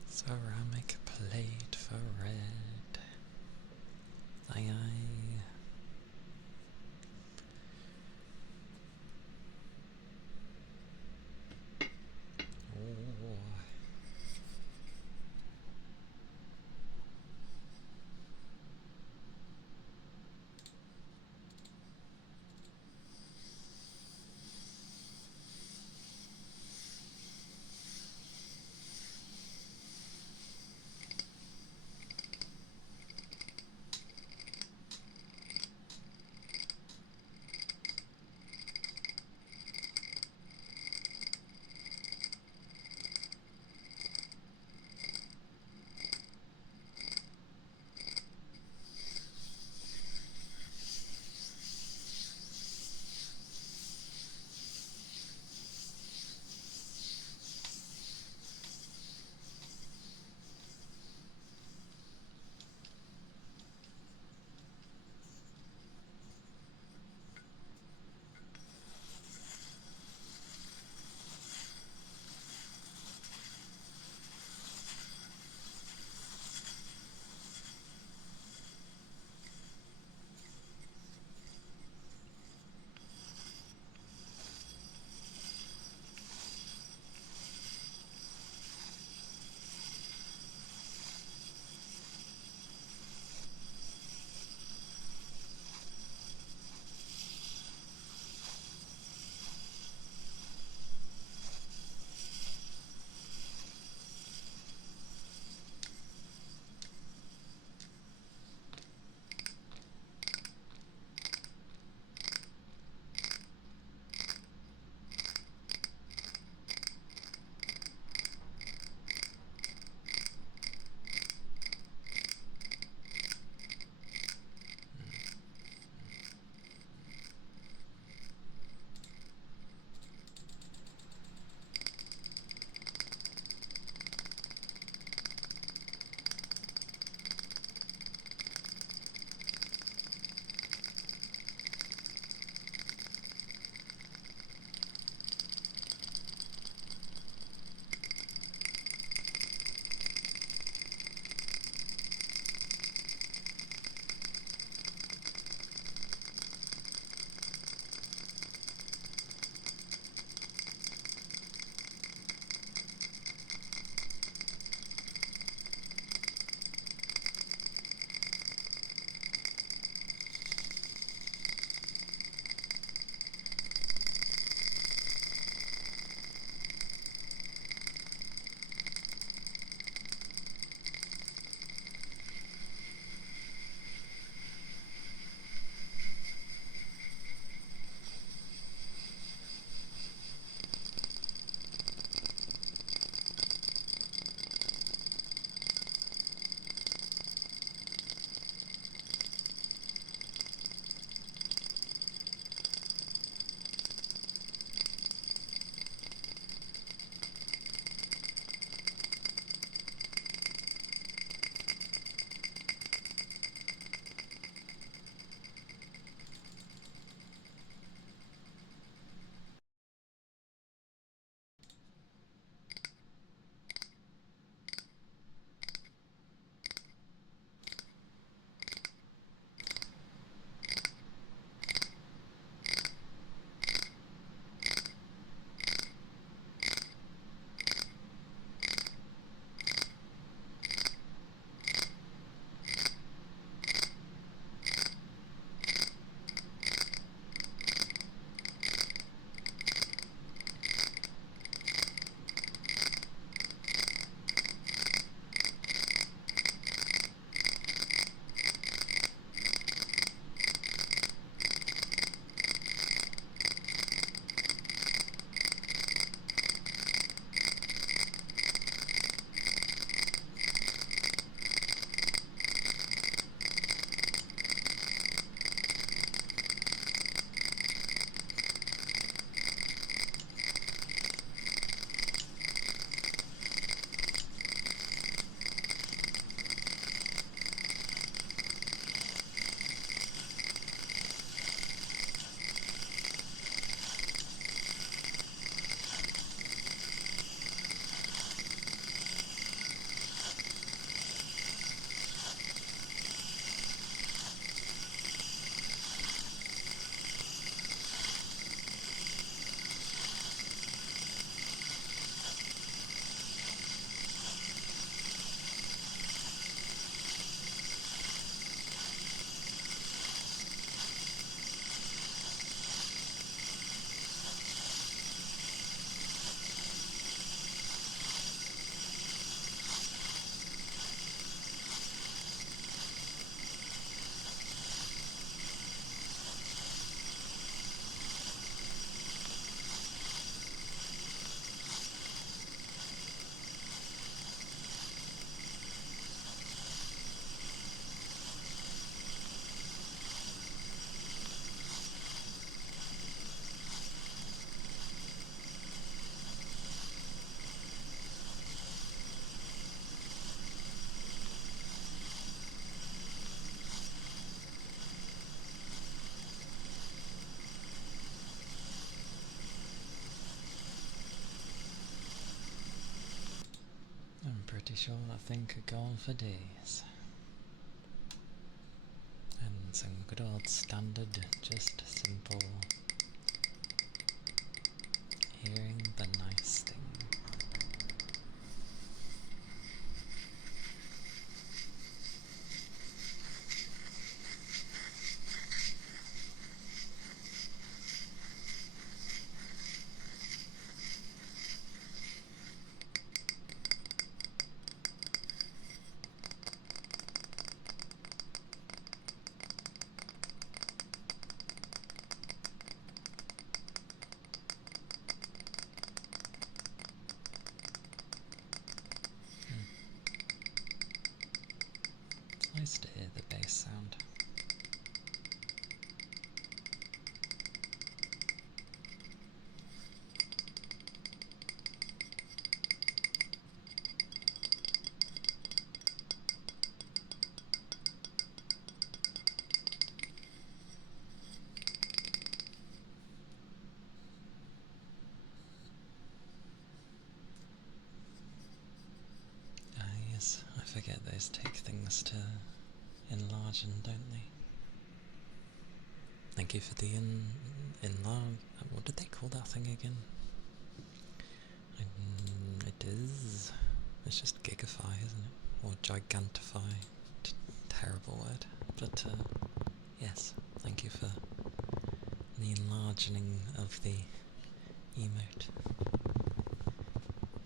Ceramic plate for red. Aye aye. Oh. sure that thing could go on for days. And some good old standard, just simple hearing the nice thing. It's nice to hear the bass sound. Yes, I forget those take things to enlarge them, don't they? Thank you for the enlarge. What did they call that thing again? It is. It's just gigify, isn't it? Or gigantify. Terrible word. But yes, thank you for the enlarging of the emote.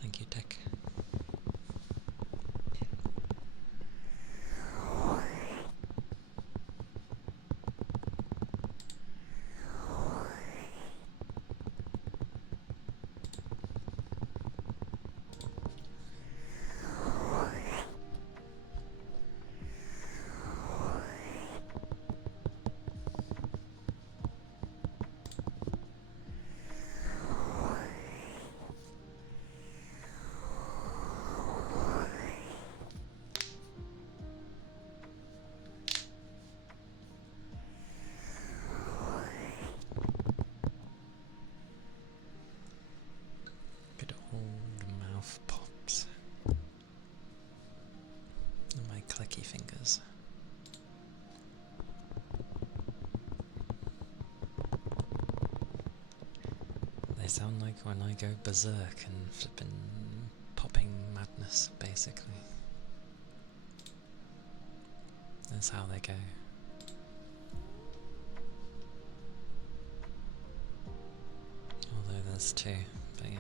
Thank you, Tech. Good old mouth pops. And my clicky fingers. They sound like when I go berserk and flippin' popping madness, basically. That's how they go. Although there's two, but yeah.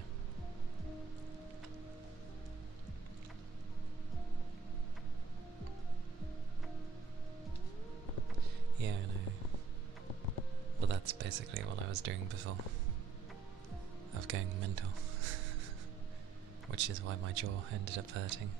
Yeah, I know. Well, that's basically what I was doing before. Of going mental. Which is why my jaw ended up hurting.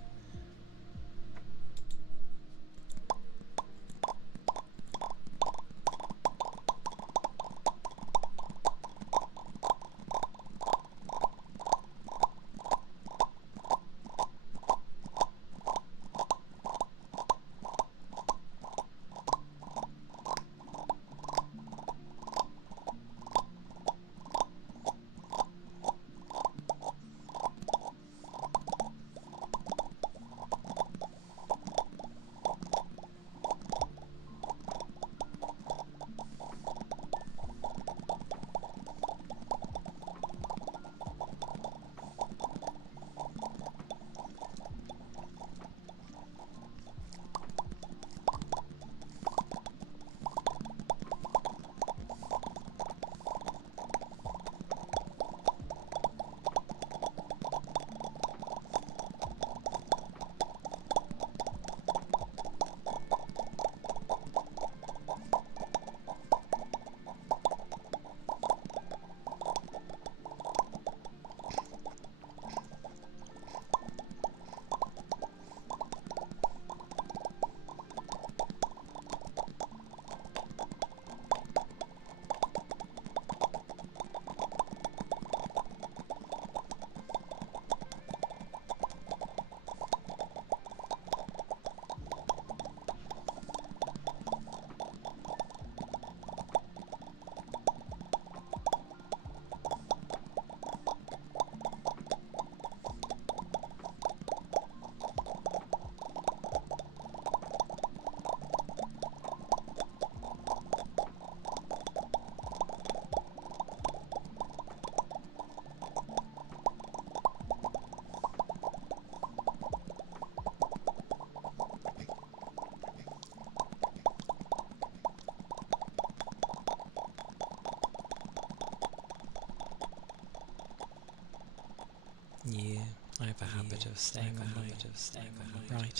of staying on my right,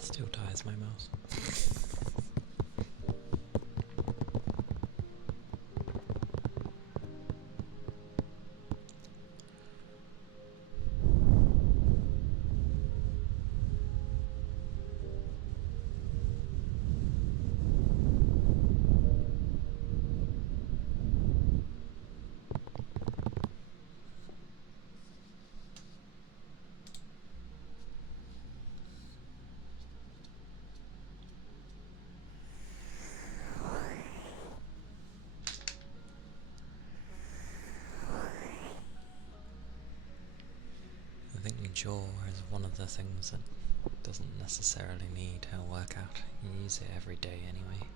Still tires my mouse. I think your jaw is one of the things that doesn't necessarily need a workout. You use it every day anyway.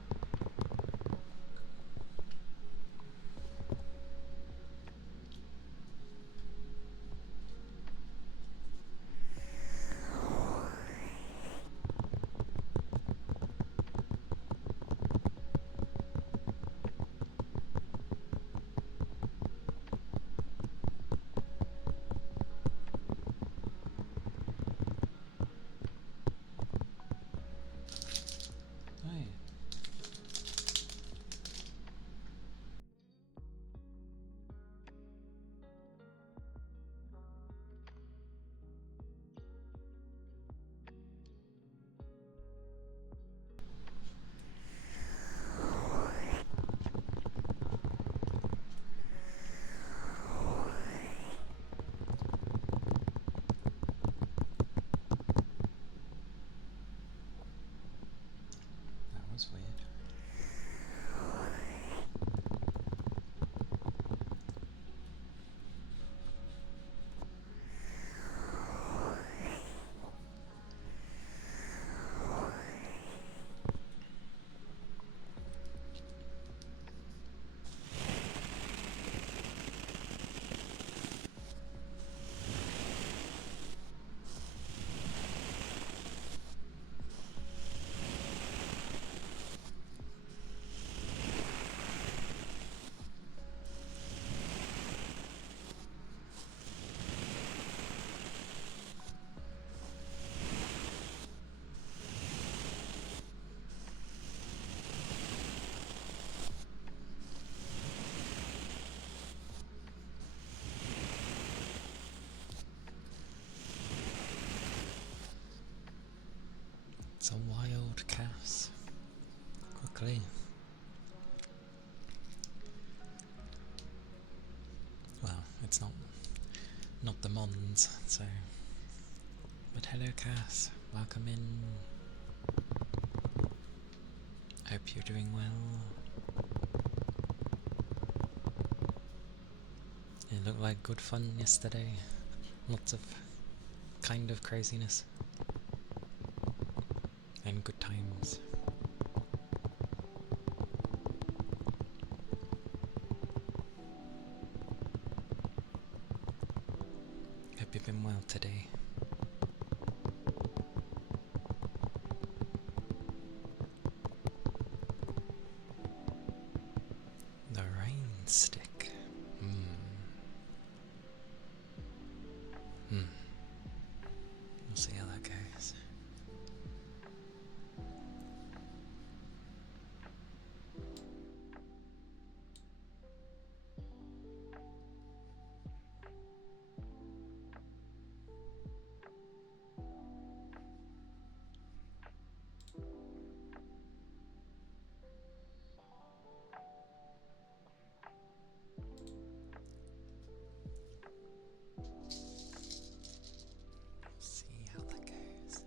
That was weird. It's a wild Cass. Quickly. Well, it's not the Mons, so. But hello, Cass. Welcome in. Hope you're doing well. It looked like good fun yesterday. Lots of kind of craziness. And good times. Hope you've been well today. The rain stick. We'll see how that goes. See how that goes.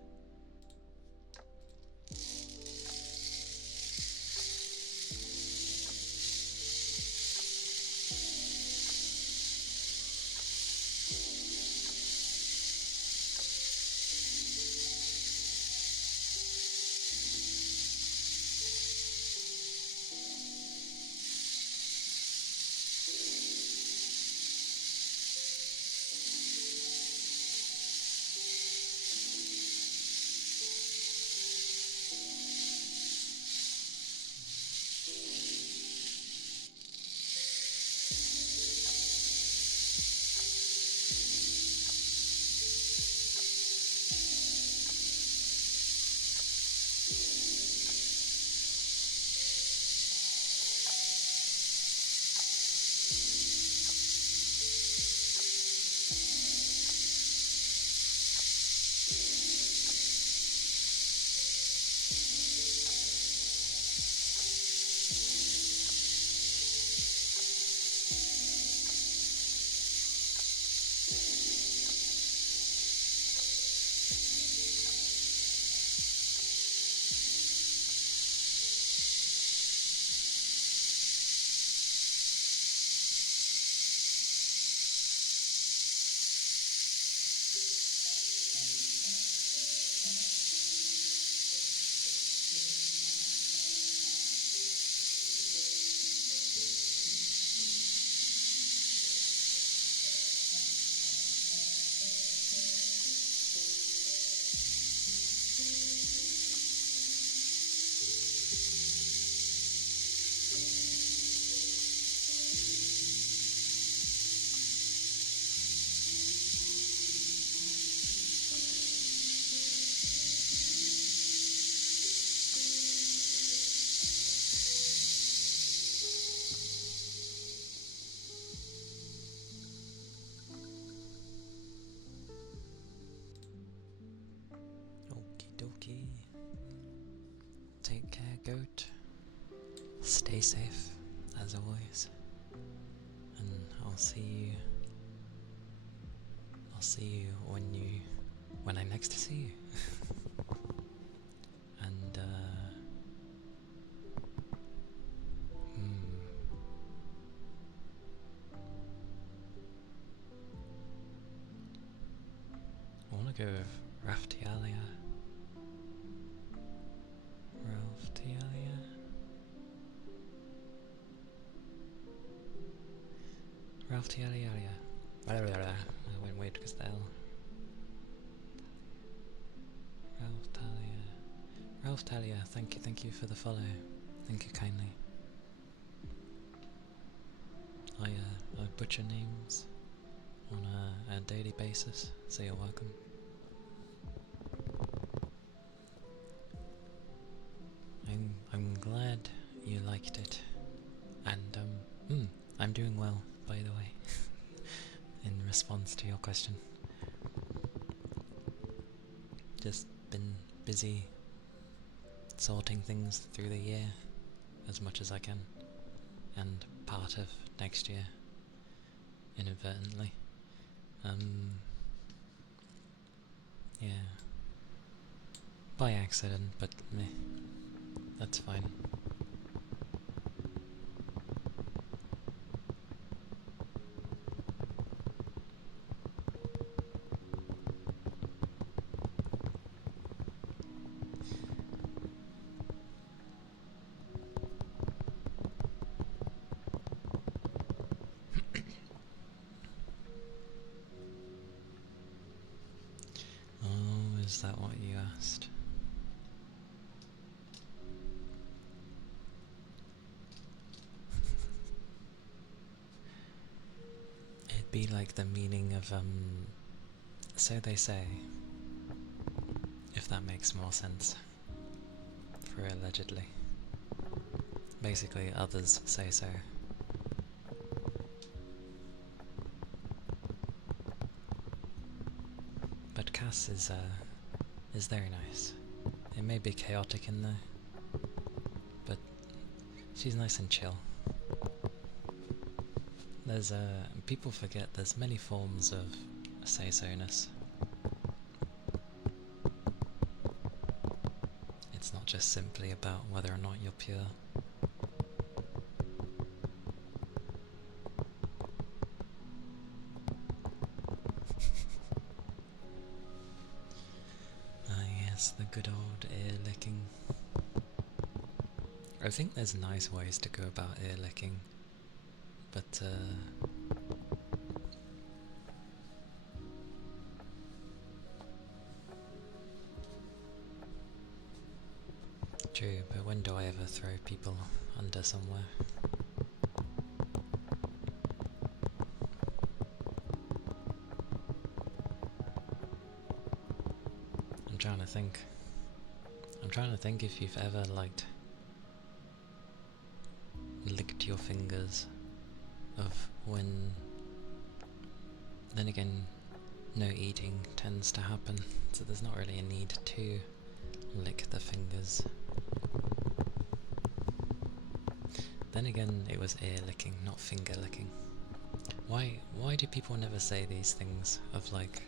Okie dokie. Take care, goat. Stay safe, as always. And I'll see you when I next see you. And I wanna go with Raftialia. Raftialia. I went weird because the L. Ralph Talia, thank you for the follow. Thank you kindly. I butcher names on a daily basis, so you're welcome. I'm glad you liked it, and I'm doing well, by the way. In response to your question, just been busy sorting things through the year as much as I can, and part of next year inadvertently, Yeah. By accident, but meh. That's fine. Oh, is that what you asked? It'd be like the meaning of, so they say, if that makes more sense, for allegedly. Basically, others say so. But Cass is very nice. It may be chaotic in there, but she's nice and chill. There's people forget there's many forms of say-so-ness. It's not just simply about whether or not you're pure. Yes, the good old ear licking. I think there's nice ways to go about ear licking, but true, but when do I ever throw people under somewhere? I'm trying to think. I'm trying to think if you've ever, like, licked your fingers of when... Then again, no eating tends to happen, so there's not really a need to lick the fingers. Then again, it was ear licking, not finger licking. Why do people never say these things of, like...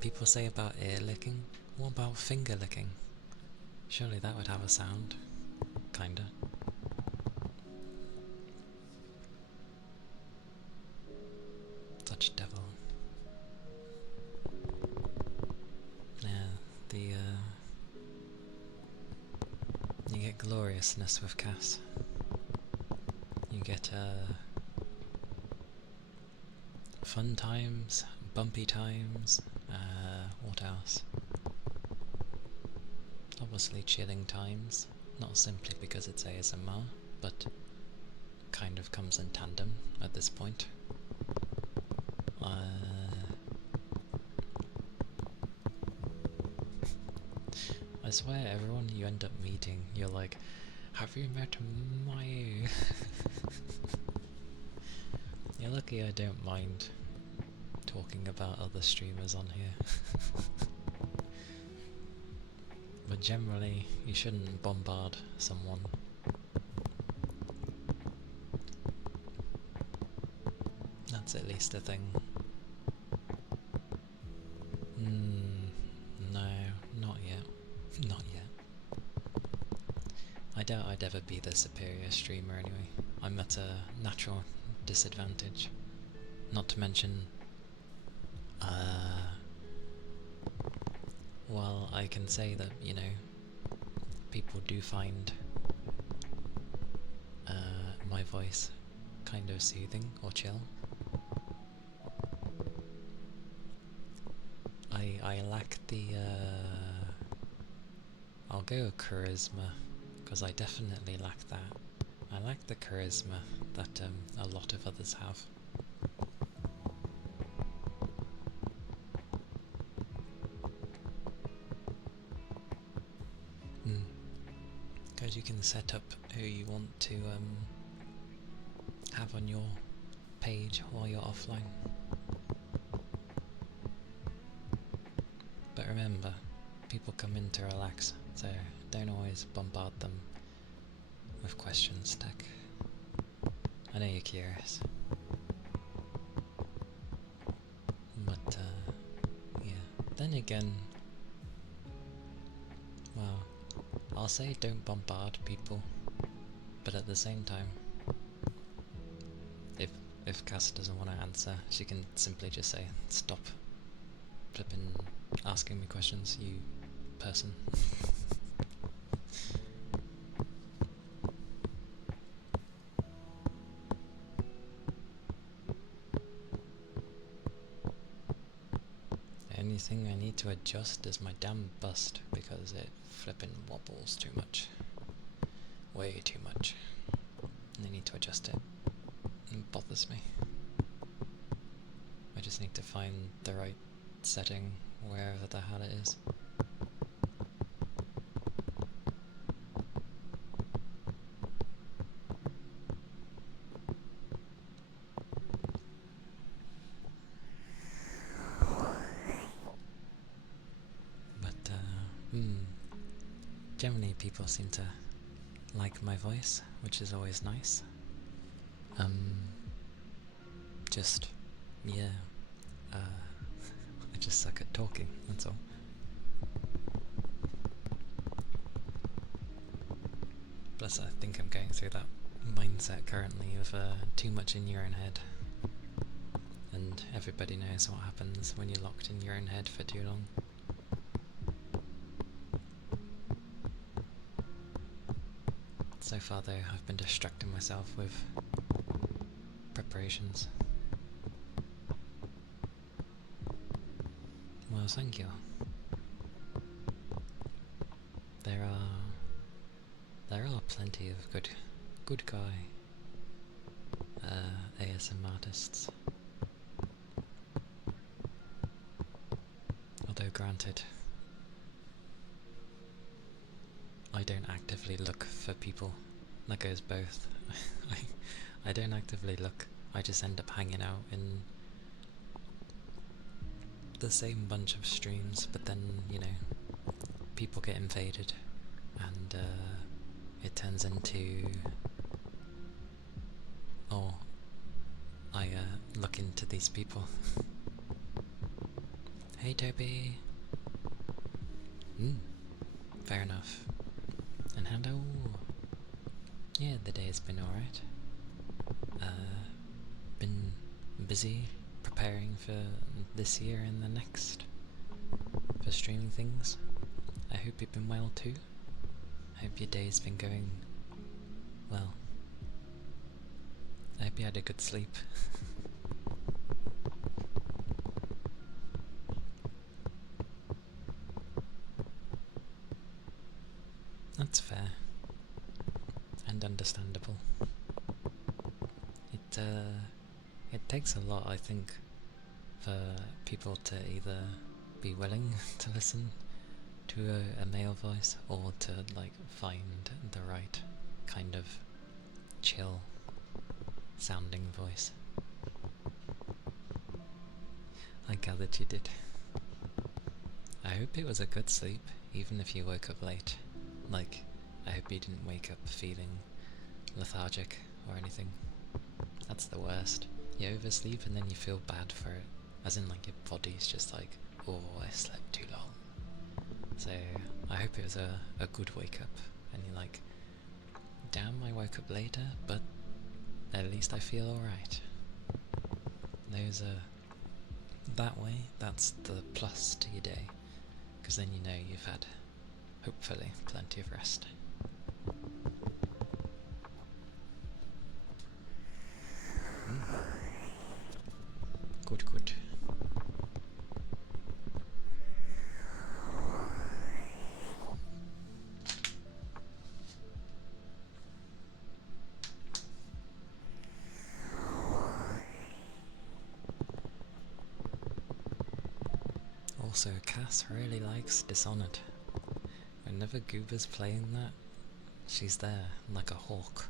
People say about ear licking? What about finger licking? Surely that would have a sound. Kinda. Such devil. Yeah, you get gloriousness with Cass. You get, fun times, bumpy times, what else? Obviously chilling times, not simply because it's ASMR, but kind of comes in tandem at this point. I swear everyone you end up meeting, you're like, have you met my... You're lucky I don't mind talking about other streamers on here. But generally, you shouldn't bombard someone. That's at least a thing. No, not yet. Not yet. I doubt I'd ever be the superior streamer anyway. I'm at a natural disadvantage. Not to mention, well, I can say that, you know, people do find my voice kind of soothing or chill. I lack the, I'll go charisma, because I definitely lack that. I lack the charisma that a lot of others have. Because you can set up who you want to have on your page while you're offline. But remember, people come in to relax, so don't always bombard them with questions, Tech. I know you're curious. then again, well, I'll say don't bombard people, but at the same time, if Cass doesn't want to answer, she can simply just say, stop flipping asking me questions, you person. The only thing I need to adjust is my damn bust, because it flipping wobbles too much. Way too much. And I need to adjust it. It bothers me. I just need to find the right setting wherever the hell it is. But generally people seem to like my voice, which is always nice. Just, yeah, I just suck at talking, that's all. Plus I think I'm going through that mindset currently of too much in your own head. And everybody knows what happens when you're locked in your own head for too long. So far though, I've been distracting myself with preparations. Well, thank you. There are plenty of good guy ASM artists. Although granted, I don't actively look for people. That goes both. I don't actively look. I just end up hanging out in the same bunch of streams, but then, you know, people get invaded, and it turns into, oh, I look into these people. Hey Toby! Fair enough. And hello! Yeah, the day has been alright. Been busy preparing for this year and the next, for streaming things. I hope you've been well too. I hope your day's been going well. I hope you had a good sleep. That's fair. And understandable. It takes a lot, I think, for people to either be willing to listen to a male voice, or to like find the right kind of chill sounding voice. I gathered you did. I hope it was a good sleep, even if you woke up late. Like, I hope you didn't wake up feeling lethargic or anything. That's the worst. You oversleep and then you feel bad for it. As in, like, your body's just like, oh, I slept too long. So, I hope it was a good wake up, and you're like, damn, I woke up later, but at least I feel alright. That way, that's the plus to your day, because then you know you've had, hopefully, plenty of rest. Good. Also, Cass really likes Dishonored. Whenever Goober's playing that, she's there, like a hawk.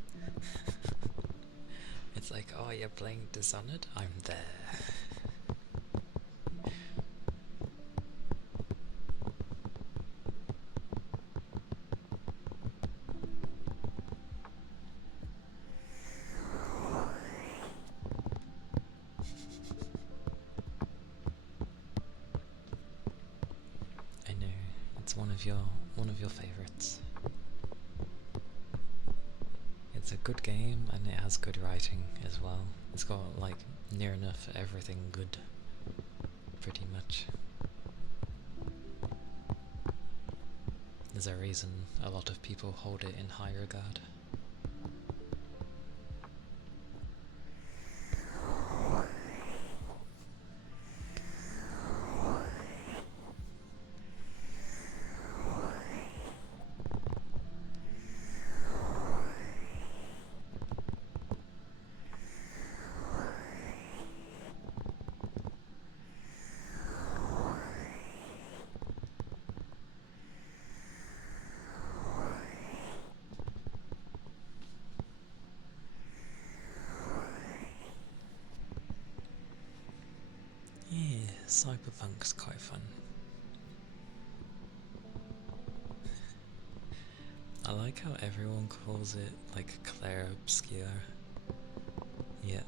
It's like, oh, you're playing Dishonored? I'm there. it's one of your favorites. It's a good game and it has good writing as well. It's got like near enough everything good, pretty much. There's a reason a lot of people hold it in high regard. Yeah, Cyberpunk's quite fun. I like how everyone calls it like Claire Obscure. Yeah.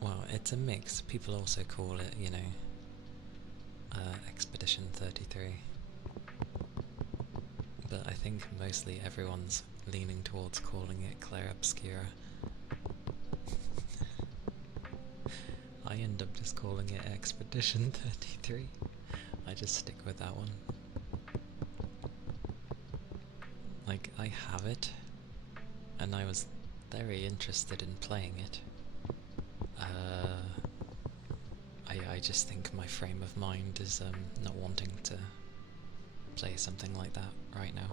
Well, it's a mix. People also call it, you know, Expedition 33. But I think mostly everyone's leaning towards calling it Claire Obscura. I end up just calling it Expedition 33. I just stick with that one. Like, I have it, and I was very interested in playing it. I just think my frame of mind is not wanting to play something like that right now.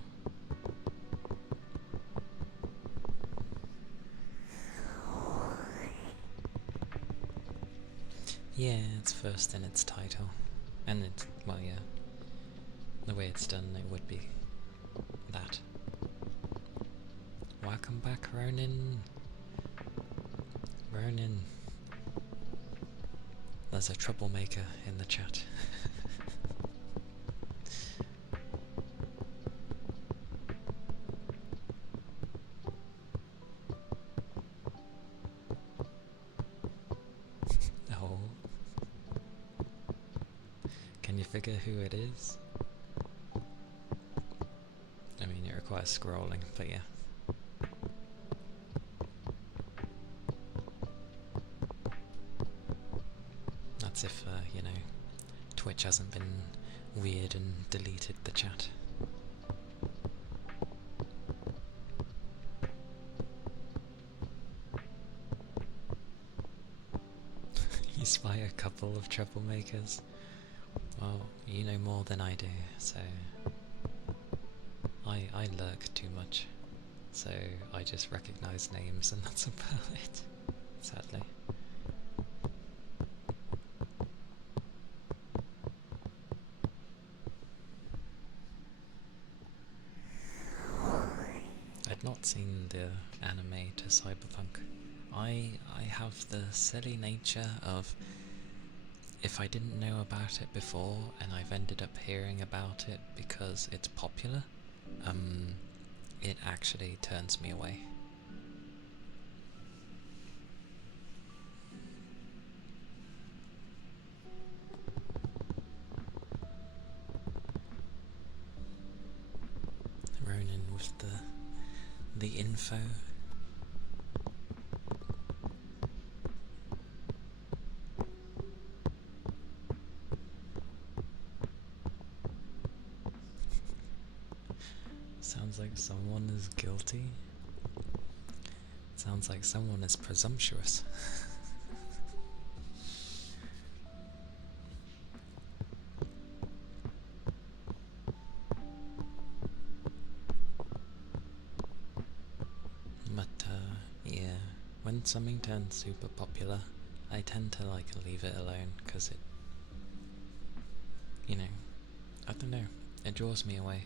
Yeah, it's first in its title, and it's, well, yeah, the way it's done, it would be that. Welcome back, Ronin. Ronin. There's a troublemaker in the chat. Oh. Can you figure who it is? I mean, it requires scrolling, but yeah. That's if, you know, Twitch hasn't been weird and deleted the chat. You spy a couple of troublemakers. Well, you know more than I do, so I lurk too much, so I just recognise names and that's about it, sadly. I'd not seen the anime to Cyberpunk. I have the silly nature of, if I didn't know about it before and I've ended up hearing about it because it's popular, it actually turns me away. Ronin with the info. Sounds like someone is guilty. Sounds like someone is presumptuous. But, yeah, when something turns super popular, I tend to, like, leave it alone, because it, you know, I don't know, it draws me away.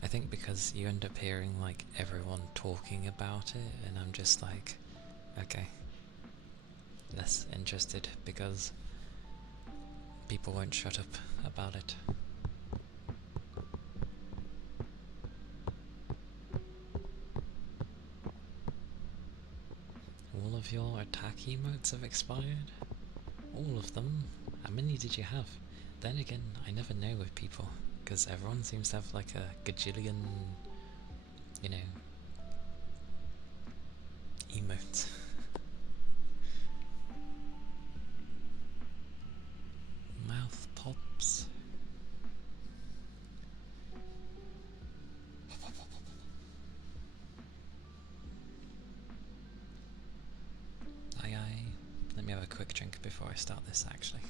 I think because you end up hearing, like, everyone talking about it, and I'm just like, okay, less interested, because people won't shut up about it. All of your attack emotes have expired? All of them? How many did you have? Then again, I never know with people, because everyone seems to have like a gajillion, you know, emotes. Mouth pops. Aye aye. Let me have a quick drink before I start this actually.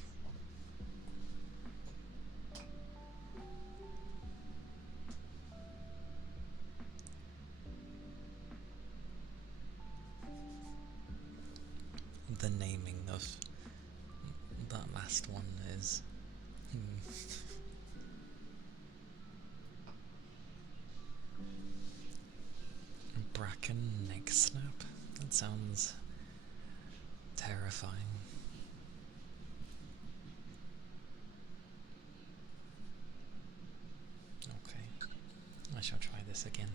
The naming of that last one is... Bracken neck snap? That sounds terrifying. Okay, I shall try this again.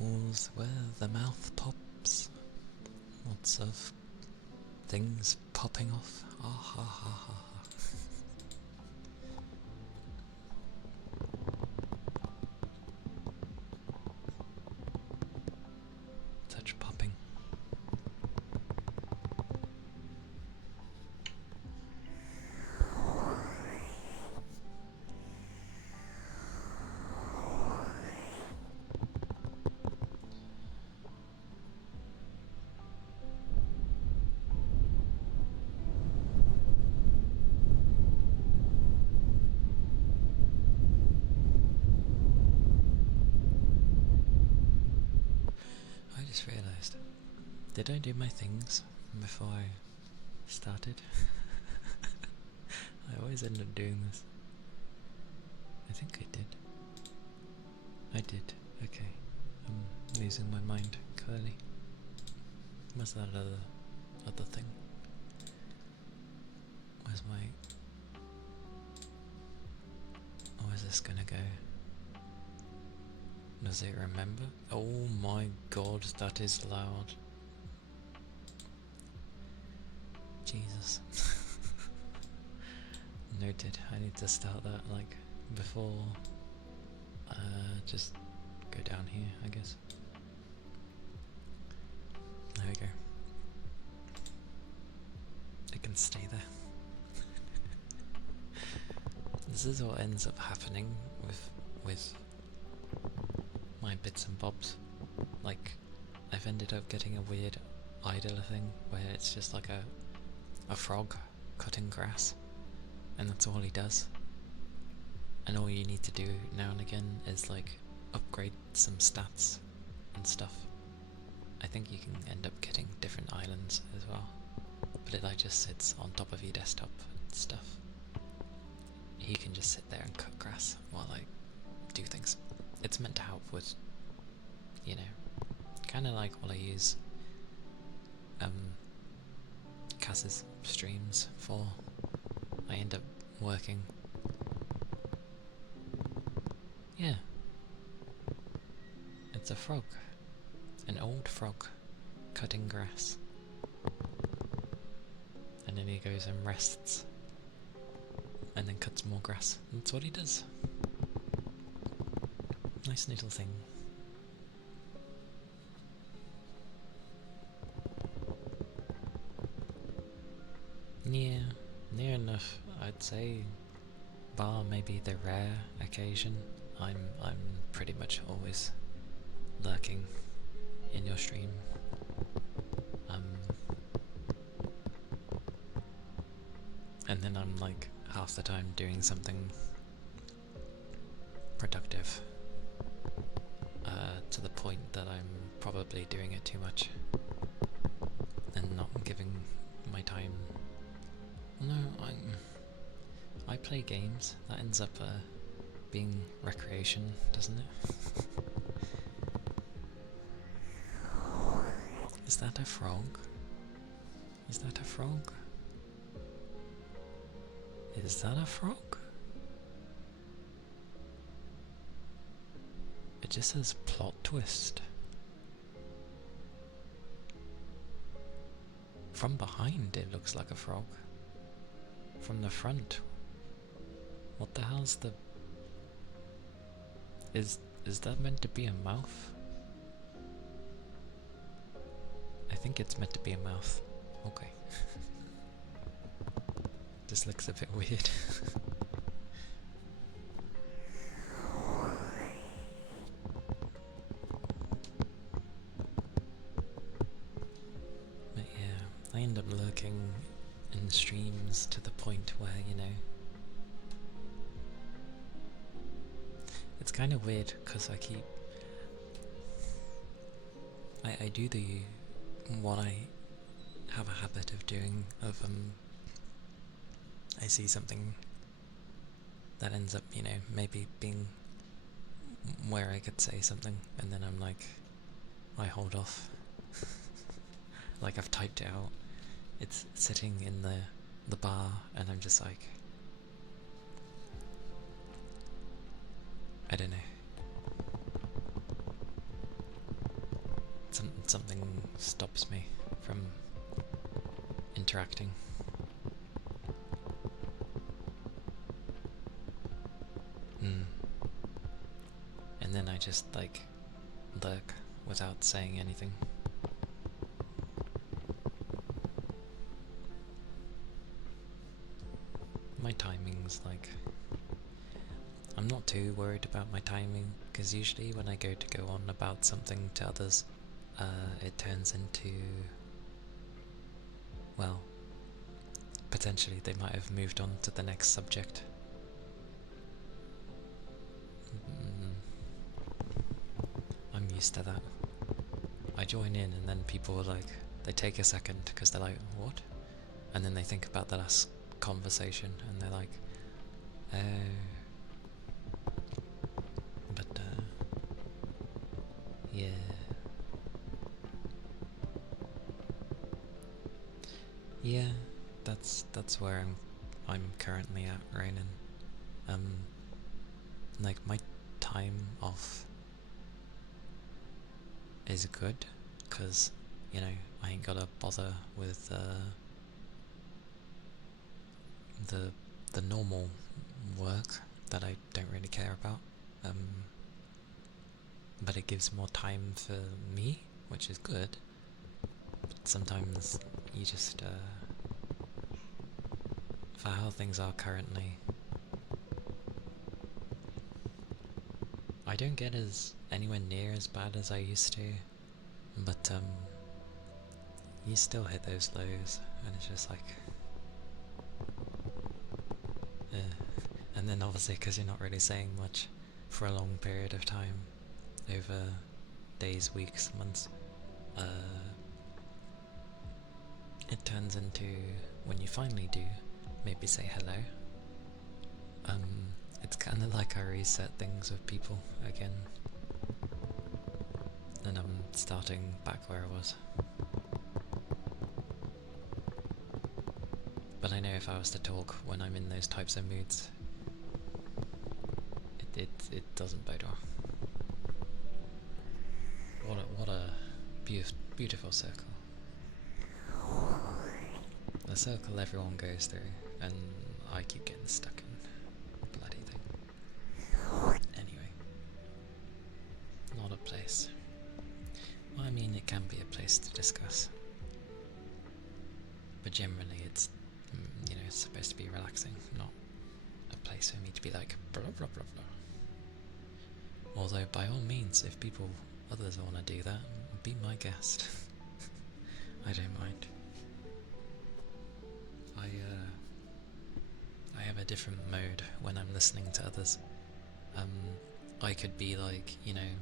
All's where the mouth pops. Lots of things popping off. Ah ha ha ha. Such popping. Did I do my things before I started? I always end up doing this. I think I did. I did. Okay. I'm losing my mind, clearly. Where's that other thing? Where's my... Where's this gonna go? Does it remember? Oh my god, that is loud. Jesus. Noted. I need to start that like before. Just go down here, I guess. There we go. It can stay there. This is what ends up happening with my bits and bobs. Like, I've ended up getting a weird idler thing where it's just like a frog cutting grass, and that's all he does. And all you need to do now and again is like upgrade some stats and stuff. I think you can end up getting different islands as well, but it like just sits on top of your desktop and stuff. He can just sit there and cut grass while I do things. It's meant to help with, you know, kind of like what I use Cass's streams for. I end up working. Yeah. It's a frog. An old frog cutting grass. And then he goes and rests. And then cuts more grass. That's what he does. Nice little thing. Yeah, near enough, I'd say. Bar maybe the rare occasion. I'm pretty much always lurking in your stream. And then I'm like half the time doing something productive, to the point that I'm probably doing it too much and not giving my time. No, I play games. That ends up being recreation, doesn't it? Is that a frog? Is that a frog? Is that a frog? It just says plot twist. From behind it looks like a frog. From the front, what the hell's the... Is that meant to be a mouth? I think it's meant to be a mouth. Okay. This looks a bit weird. But yeah, I end up lurking in streams to the point where, you know, it's kind of weird because I do what I have a habit of doing, I see something that ends up, you know, maybe being where I could say something, and then I'm like, I hold off. Like I've typed it out, it's sitting in the bar, and I'm just like, I don't know. Something stops me from interacting. And then I just like lurk without saying anything. My timing's like, I'm not too worried about my timing, because usually when I go on about something to others, it turns into, well, potentially they might have moved on to the next subject. I'm used to that. I join in and then people are like, they take a second because they're like, what? And then they think about the last conversation and they're like, oh. But yeah. Yeah, that's where I'm currently at, Raining. Like my time off is good, cause you know I ain't gotta bother with the normal work that I don't really care about. But it gives more time for me, which is good. But sometimes you just for how things are currently, I don't get as anywhere near as bad as I used to, but you still hit those lows, and it's just like, and then obviously because you're not really saying much for a long period of time, over days, weeks, months, it turns into, when you finally do maybe say hello, it's kind of like I reset things with people again, and I'm starting back where I was. But I know if I was to talk when I'm in those types of moods, it doesn't bode well. What a beautiful circle. The circle everyone goes through, and I keep getting stuck in. Bloody thing. Anyway. Not a place. Well, I mean, it can be a place to discuss. But generally it's, you know, it's supposed to be relaxing, not a place for me to be like, blah blah blah blah. Although, by all means, if others want to do that, be my guest. I don't mind. I have a different mode when I'm listening to others. I could be like, you know,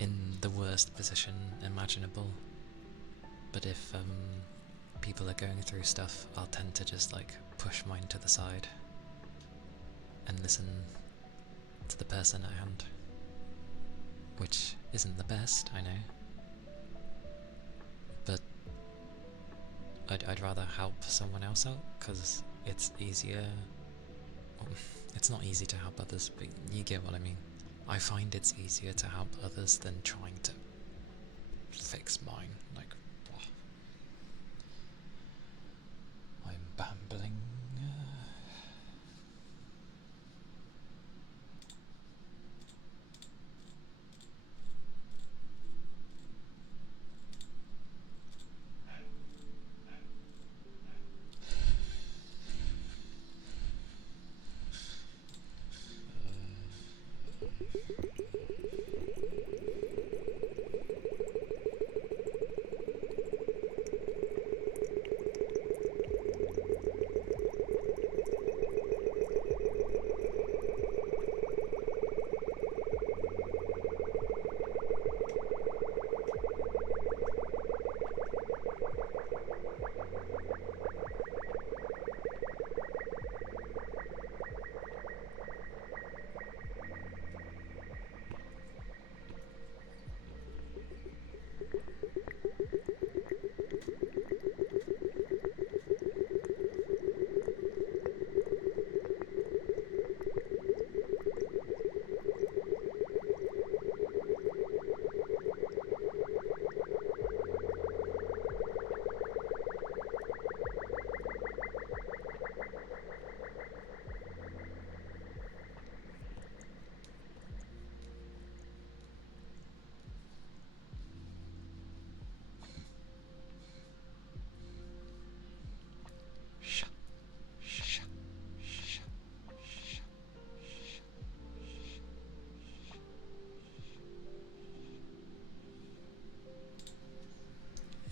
in the worst position imaginable, but if people are going through stuff, I'll tend to just like push mine to the side and listen to the person at hand, which isn't the best, I know, but I'd rather help someone else out, because it's easier. It's not easy to help others, but you get what I mean. I find it's easier to help others than trying to fix mine. Like, I'm bambling.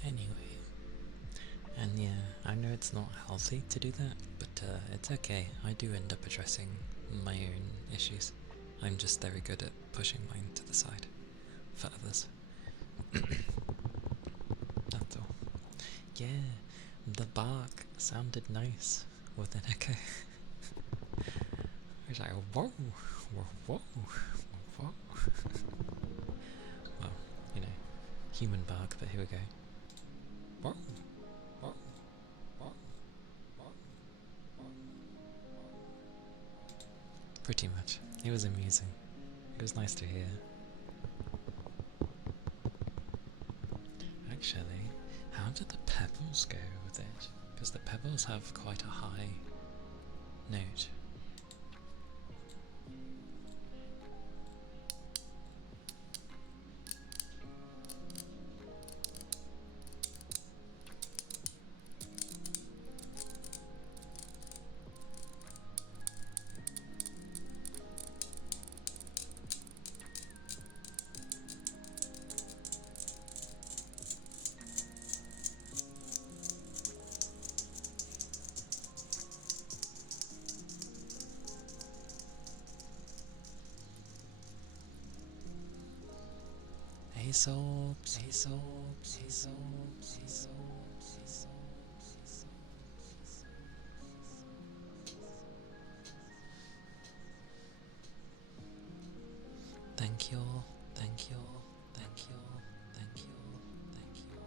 Anyway, and yeah, I know it's not healthy to do that, but it's okay. I do end up addressing my own issues. I'm just very good at pushing mine to the side for others. Yeah, the bark sounded nice with an echo. It's like, whoa, whoa, whoa, whoa. Well, you know, human bark, but here we go. Whoa, whoa, whoa, whoa. Pretty much. It was amusing. It was nice to hear. Actually, how did the pebbles go with it? Because the pebbles have quite a high note. Aesopes, Aesopes, Aesopes, Aesopes, Aesopes. Thank you, thank you, thank you, thank you, thank you, thank you.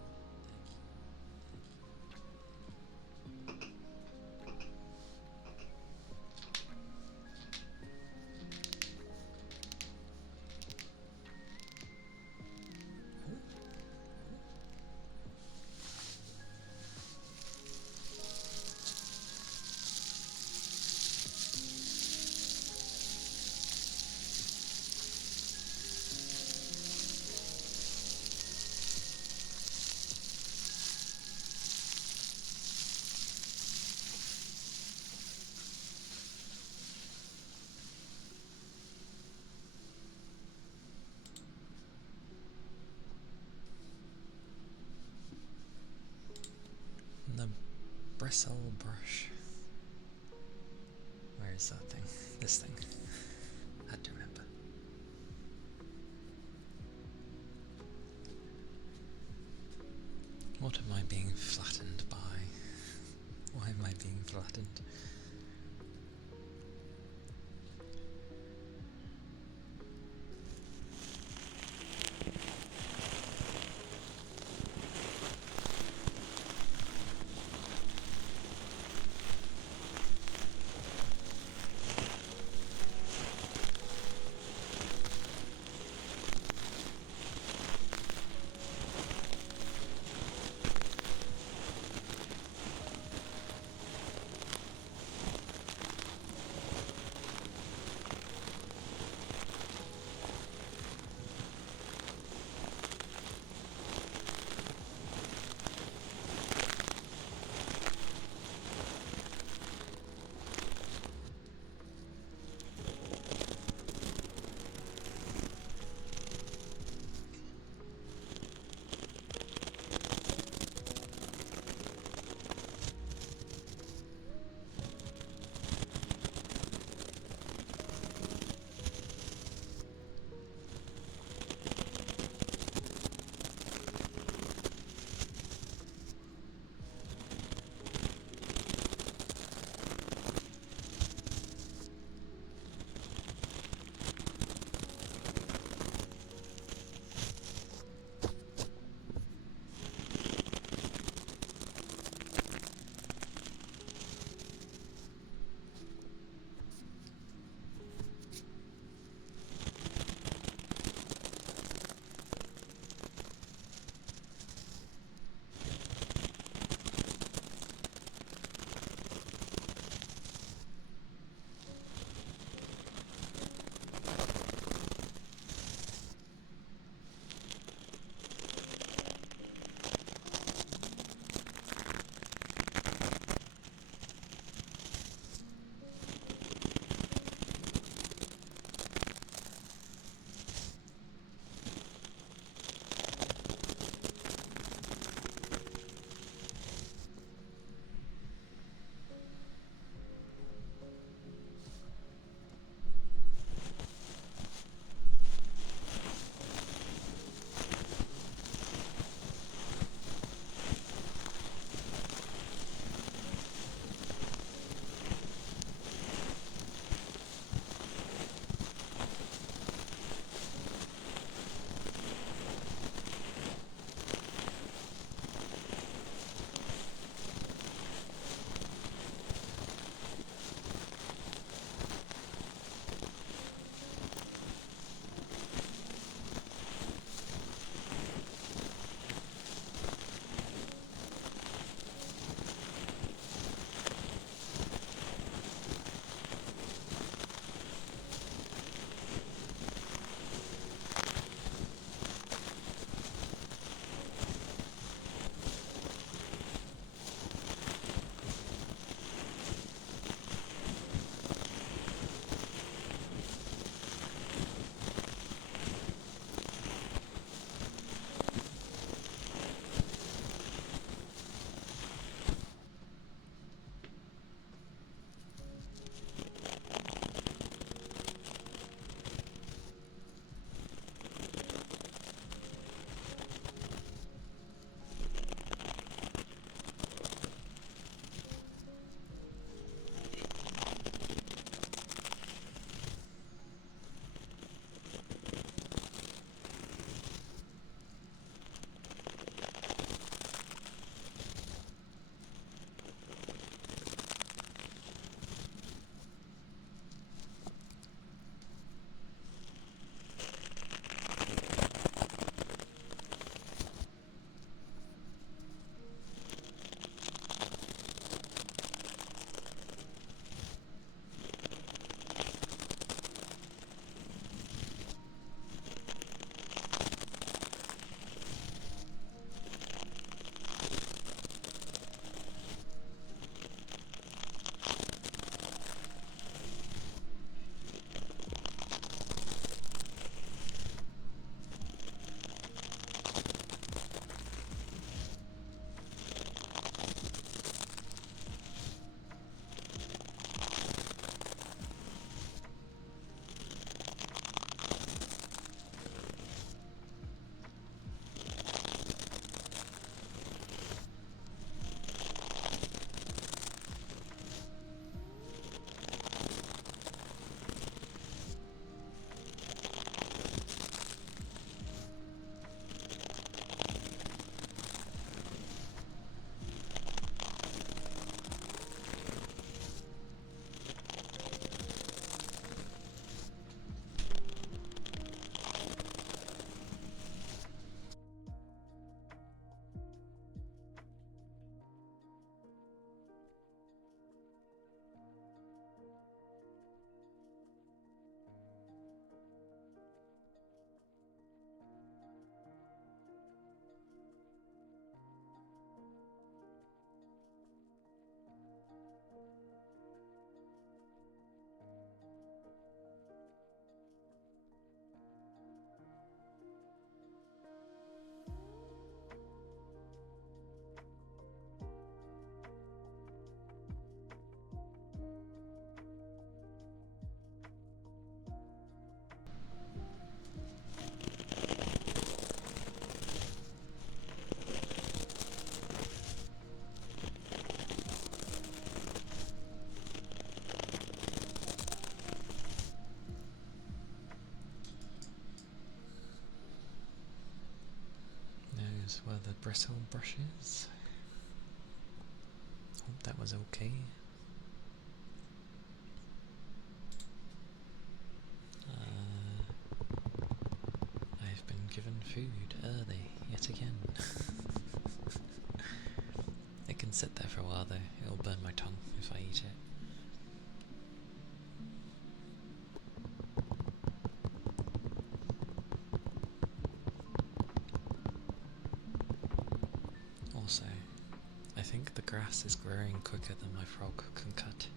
The bristle brush. Where is that thing? This thing. Had to remember. What am I being flattened by? Why am I being flattened? those were the bristle brushes. Hope that was okay. I've been given food early, yet again. It can sit there for a while though, it'll burn my tongue if I eat it. Also, I think the grass is growing quicker than my frog can cut.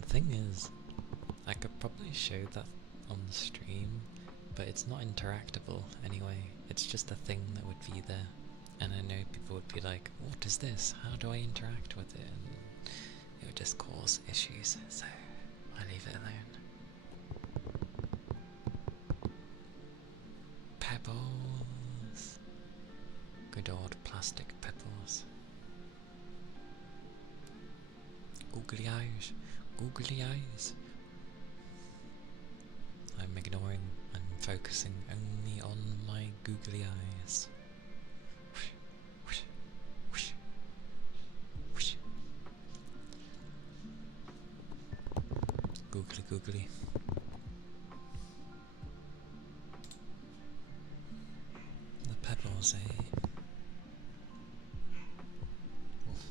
The thing is, I could probably show that on the stream, but it's not interactable anyway, it's just a thing that would be there, and I know people would be like, what is this, how do I interact with it, and it would just cause issues, so I leave it alone. Pebbles! Good old plastic pebbles. Googly eyes, googly eyes. I'm ignoring and focusing only on my googly eyes. Whoosh, whoosh, whoosh, whoosh. Googly googly. The pebbles, eh? Oof.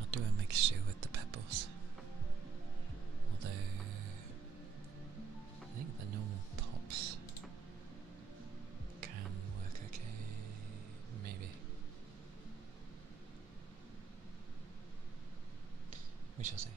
I'll do a mixture with the pebbles. Although, I think the normal pops can work okay, maybe. We shall see.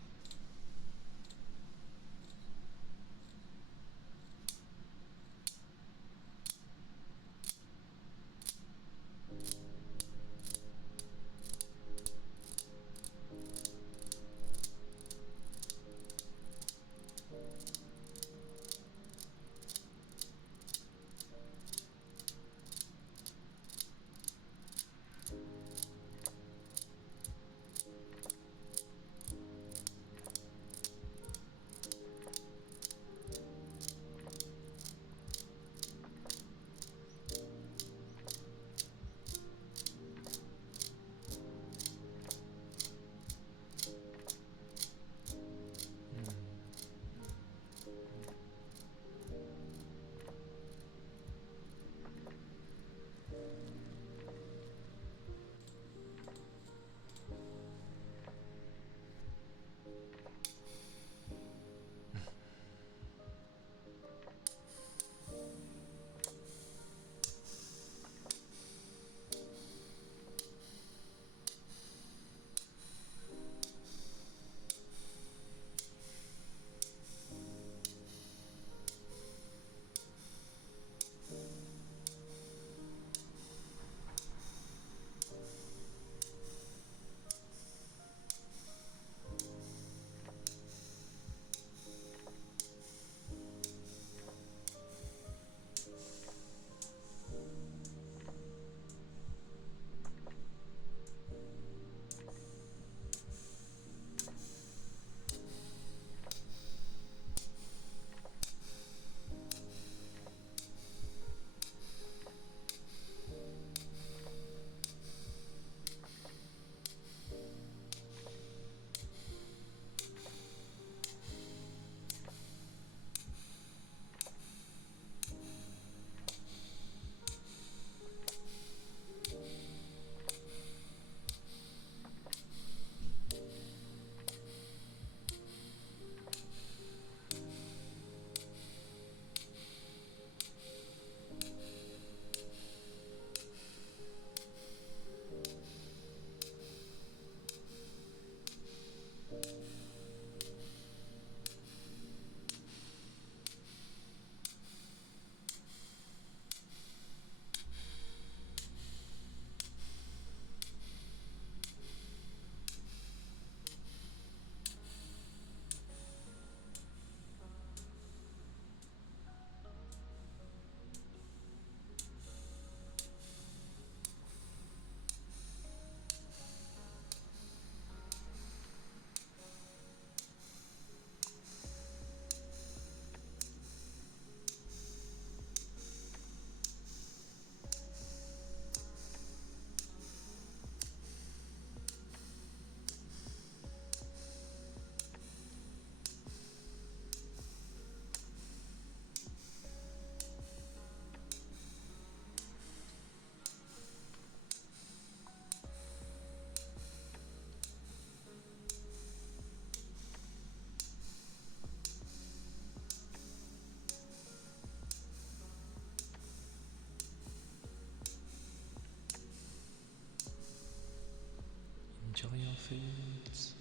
Enjoy your foods.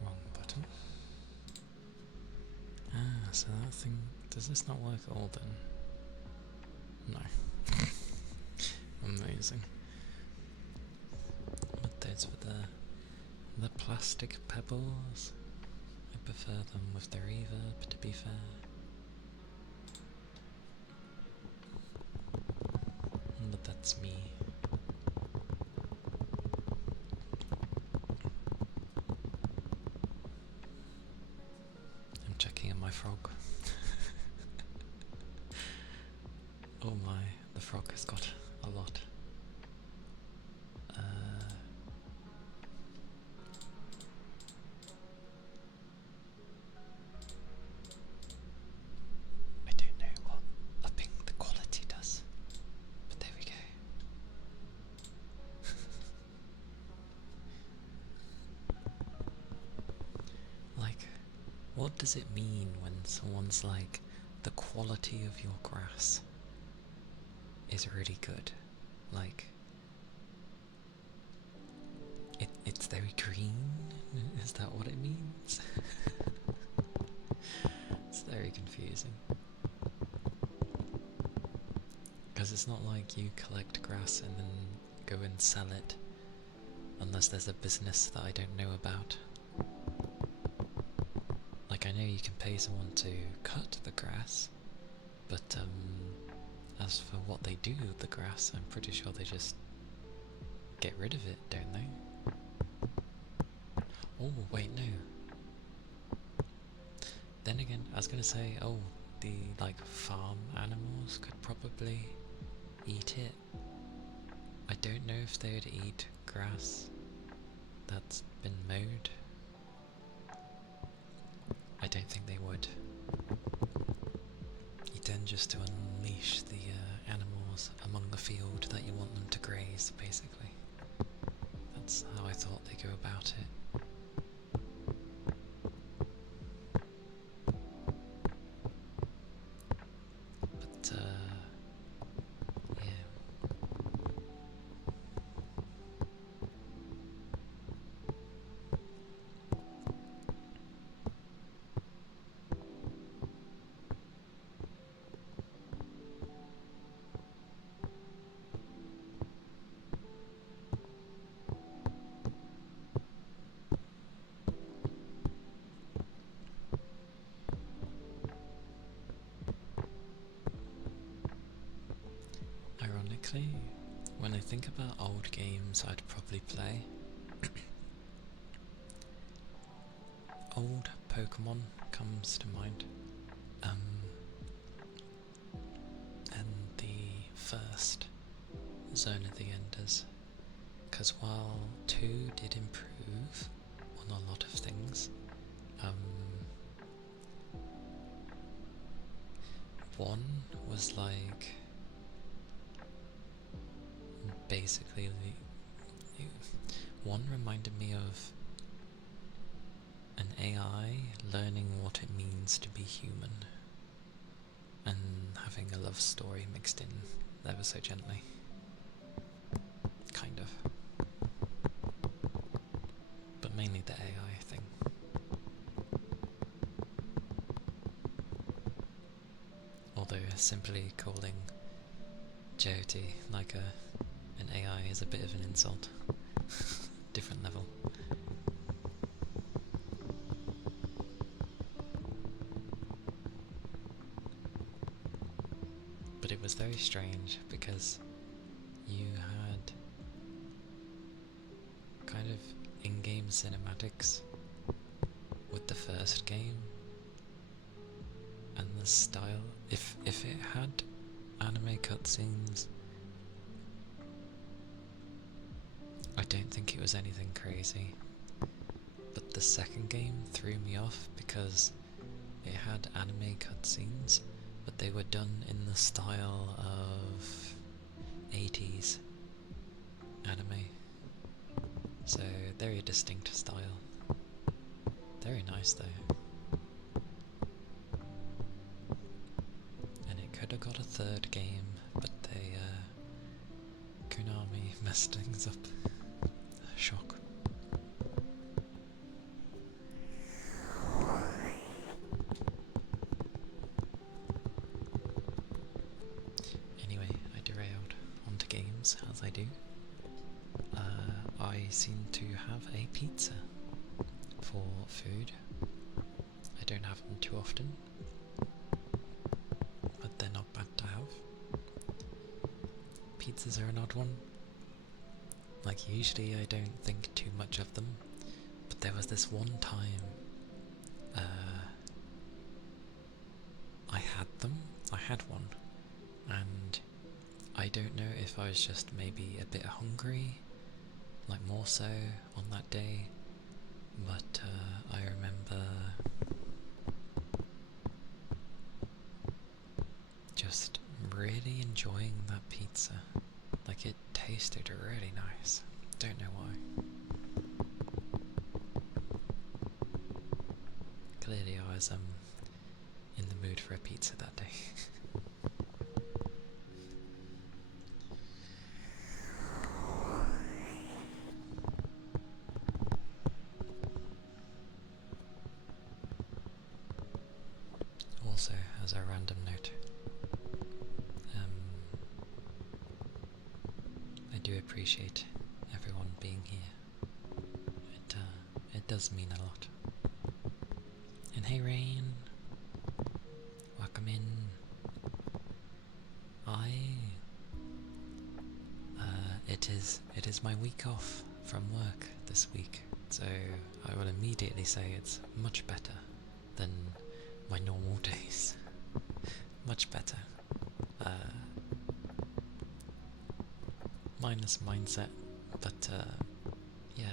Wrong button. Ah, so that thing, does this not work at all then? No. Amazing. But those were the plastic pebbles. I prefer them with the reverb, to be fair. But that's me. I'm checking on my frog. Oh my, the frog has got a lot. I don't know what upping the quality does, but there we go. Like, what does it mean when someone's like, the quality of your grass is really good? Like, it's very green? Is that what it means? It's very confusing. Because it's not like you collect grass and then go and sell it, unless there's a business that I don't know about. Like, I know you can pay someone to cut the grass, but as for what they do with the grass, I'm pretty sure they just get rid of it, don't they? Oh, wait, no. Then again, I was gonna say, oh, the, like, farm animals could probably eat it. I don't know if they would eat grass that's been mowed. I don't think they would. You tend just to unleash the animals among the field that you want them to graze, basically. That's how I thought they go about it. But, yeah. Ironically, when I think about old games I'd probably play, old Pokemon comes to mind. And the first Zone of the Enders. Because while 2 did improve on a lot of things, 1 was like basically one reminded me of an AI learning what it means to be human and having a love story mixed in ever so gently. Kind of. But mainly the AI thing. Although simply calling Jyoti like an AI is a bit of an insult. Different level. But it was very strange because you had kind of in-game cinematics with the first game, and the style, if it had anime cutscenes, I don't think it was anything crazy, but the second game threw me off because it had anime cutscenes, but they were done in the style of 80s anime. So, very distinct style. Very nice though. And it could have got a third game, but they, Konami messed things up. Shock. Anyway, I derailed onto games, as I do. I seem to have a pizza for food. I don't have them too often, but they're not bad to have. Pizzas are an odd one. Like, usually I don't think too much of them, but there was this one time I had one, and I don't know if I was just maybe a bit hungry, like more so on that day, but I remember just really enjoying that pizza. Like, it tasted really nice. Don't know why. Clearly I was in the mood for a pizza that day. Also, as a random note, I do appreciate everyone being here. It does mean a lot. And hey Rain, welcome in. It is my week off from work this week, so I will immediately say it's much better than my normal days. Much better. Minus mindset, but yeah,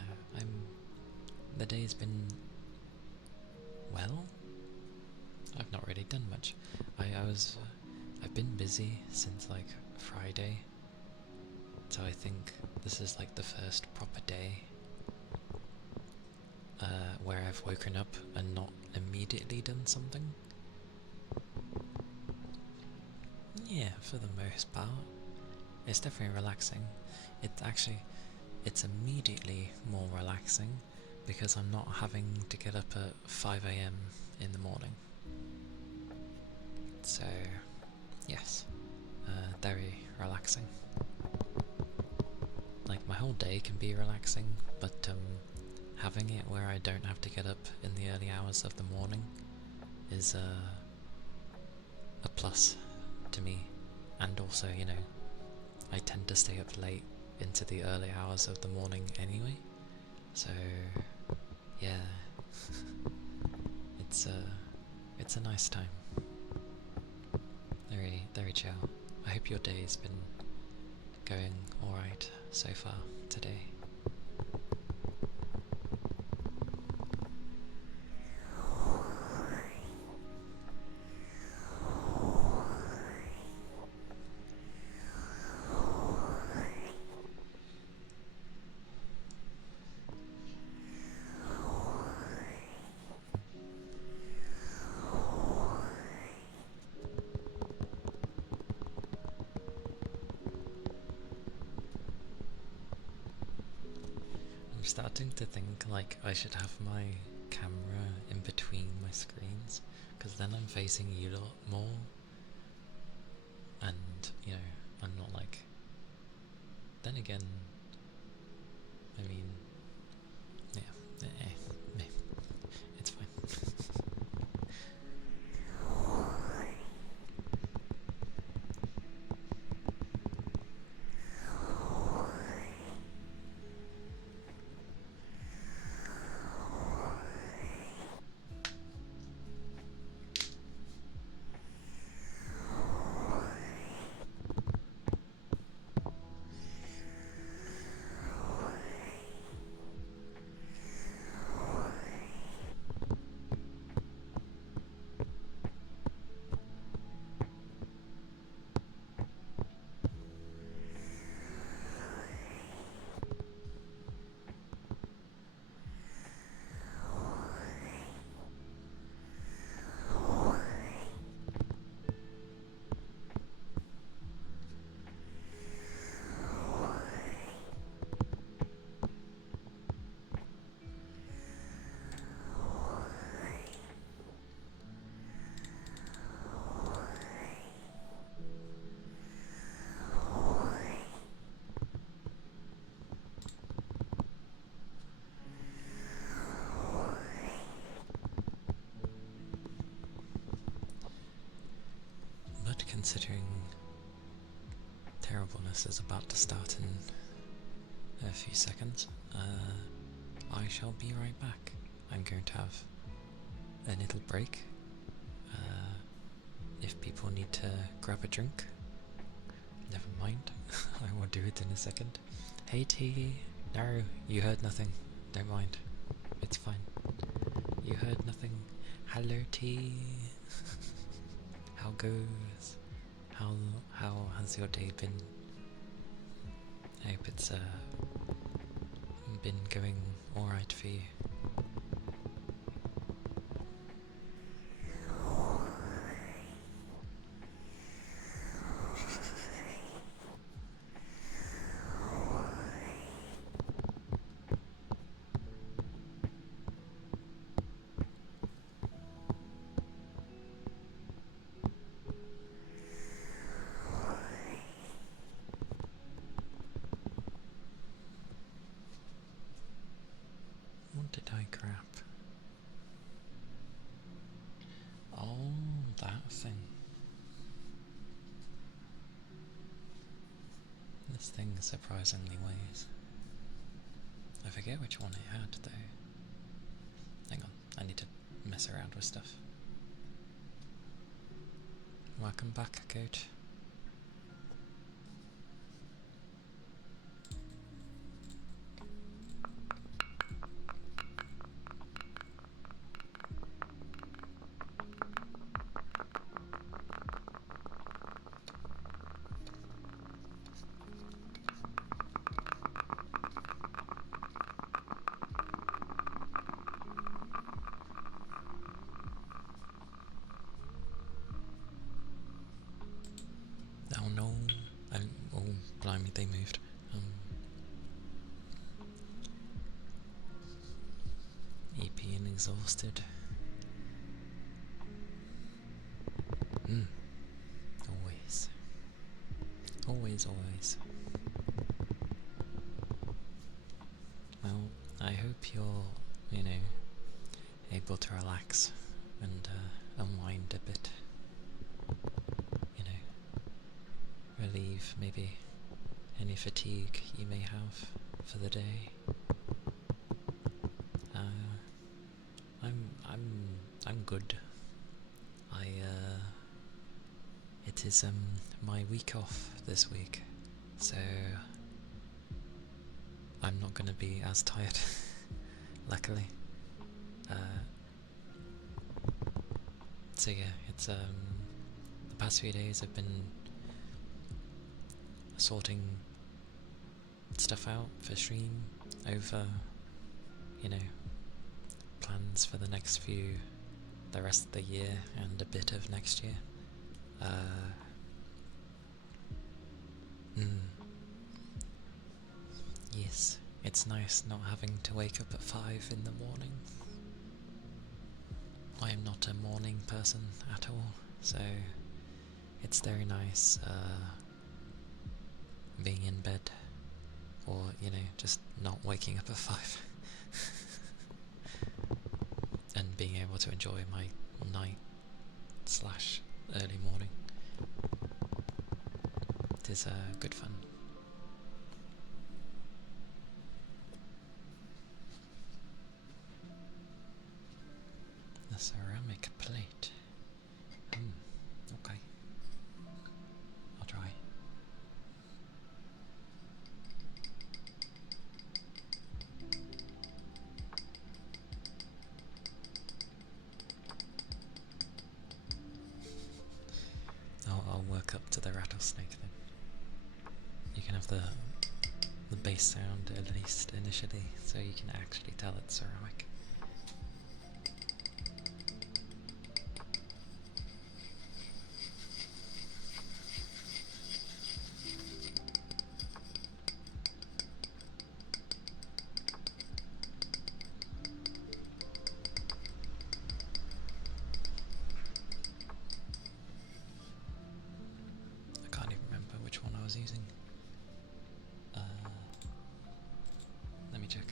the day's been well. I've not really done much. I've been busy since like Friday, so I think this is like the first proper day where I've woken up and not immediately done something. Yeah, for the most part. It's definitely relaxing. It's immediately more relaxing because I'm not having to get up at 5 AM in the morning. So, yes, very relaxing. Like, my whole day can be relaxing, but having it where I don't have to get up in the early hours of the morning is a plus to me. And also, you know, I tend to stay up late into the early hours of the morning anyway, so yeah, it's a nice time. Very chill. I hope your day's been going alright so far today. I'm starting to think like I should have my camera in between my screens, because then I'm facing you lot more, and you know, I'm not like. Then again, I mean, yeah, it's fine. considering terribleness is about to start in a few seconds, I shall be right back. I'm going to have a little break. If people need to grab a drink, never mind. I will do it in a second. Hey T, no, you heard nothing. Don't mind. It's fine. You heard nothing. Hello T. How goes? How has your day been? I hope it's been going alright for you. What did I grab? Oh, that thing. This thing surprisingly weighs. I forget which one it had though. Hang on, I need to mess around with stuff. Welcome back, Goat. Oh no, oh blimey, they moved. EP and exhausted. Always. Always. Well, I hope you're, able to relax and unwind a bit. Relieve maybe any fatigue you may have for the day. I'm good. It is my week off this week, so I'm not gonna be as tired, luckily. So yeah, it's the past few days I've been sorting stuff out for stream over, plans for the rest of the year and a bit of next year. Yes, it's nice not having to wake up at 5 in the morning. I am not a morning person at all, so it's very nice being in bed, or just not waking up at 5 and being able to enjoy my night / early morning. It is good fun. A ceramic plate. Okay. I'll try. I'll work up to the rattlesnake then. You can have the bass sound at least initially, so you can actually tell it's ceramic. I can't even remember which one I was using. Let me check.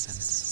Makes sense.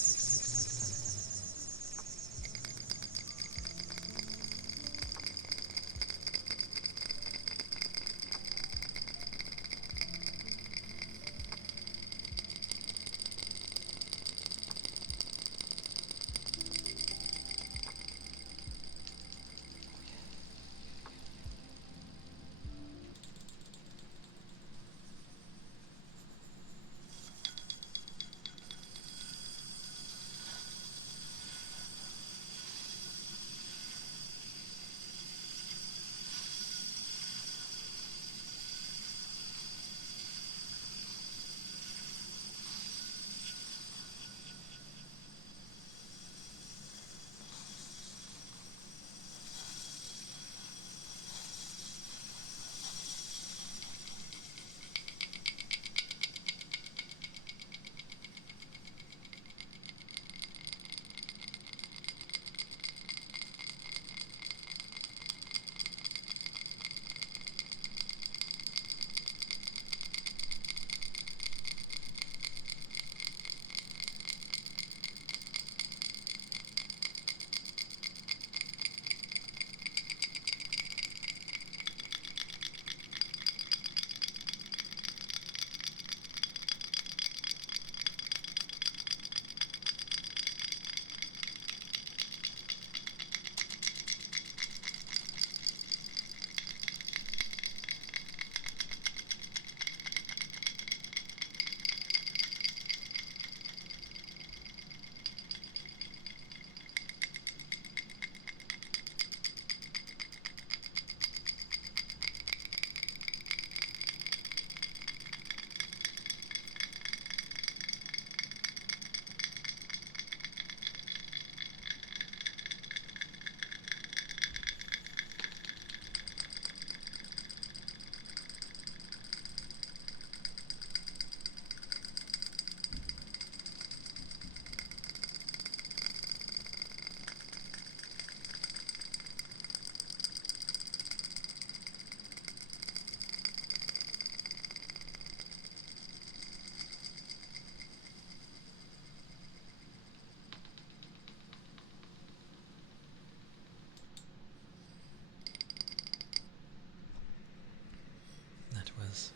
That was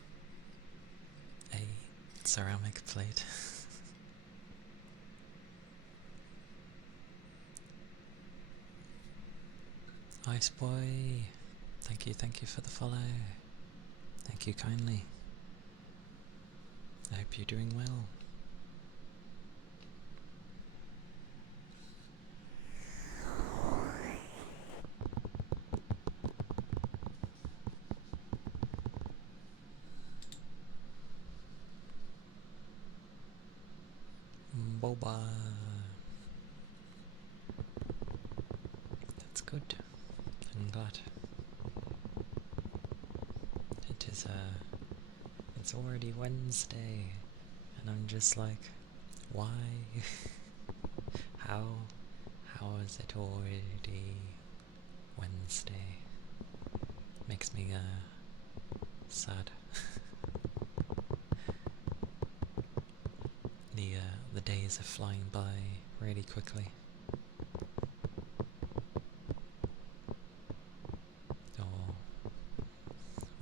a ceramic plate. Ice boy, thank you for the follow. Thank you kindly. I hope you're doing well. Boba. That's good. I'm glad. It is it's already Wednesday, and I'm just like, why? How is it already Wednesday? Makes me sad. The days are flying by really quickly. Oh,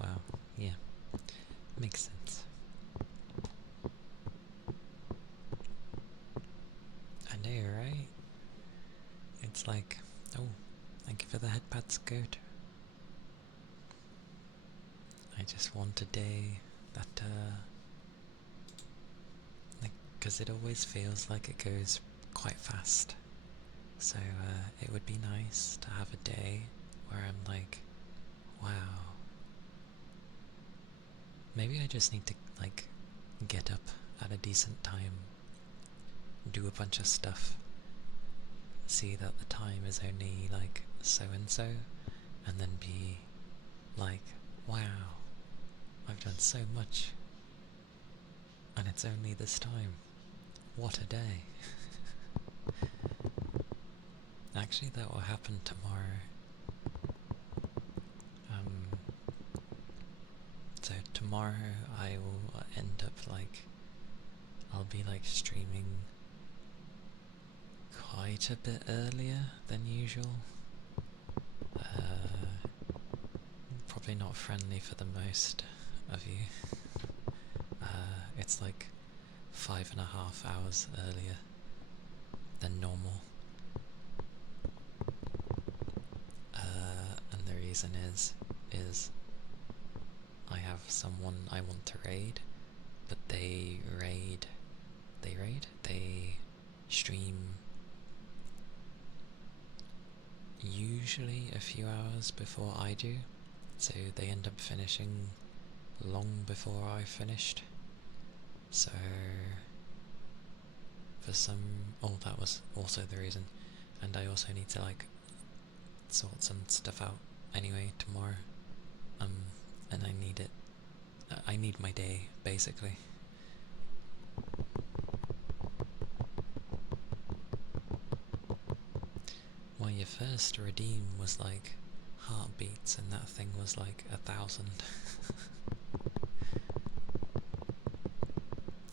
wow, yeah, makes sense. I know, right? It's like, oh, thank you for the headpad skirt. I just want a day that, because it always feels like it goes quite fast. So it would be nice to have a day where I'm like, wow. Maybe I just need to like get up at a decent time, do a bunch of stuff, see that the time is only like so and so, and then be like, wow, I've done so much, and it's only this time. What a day. Actually, that will happen tomorrow. So tomorrow I will end up like, I'll be like streaming quite a bit earlier than usual. Probably not friendly for the most of you. It's like 5.5 hours earlier than normal. And the reason is I have someone I want to raid, but they stream usually a few hours before I do, so they end up finishing long before I finished. So that was also the reason, and I also need to like sort some stuff out anyway tomorrow, and I need it. I need my day basically. Well, your first redeem was like heartbeats, and that thing was like 1,000.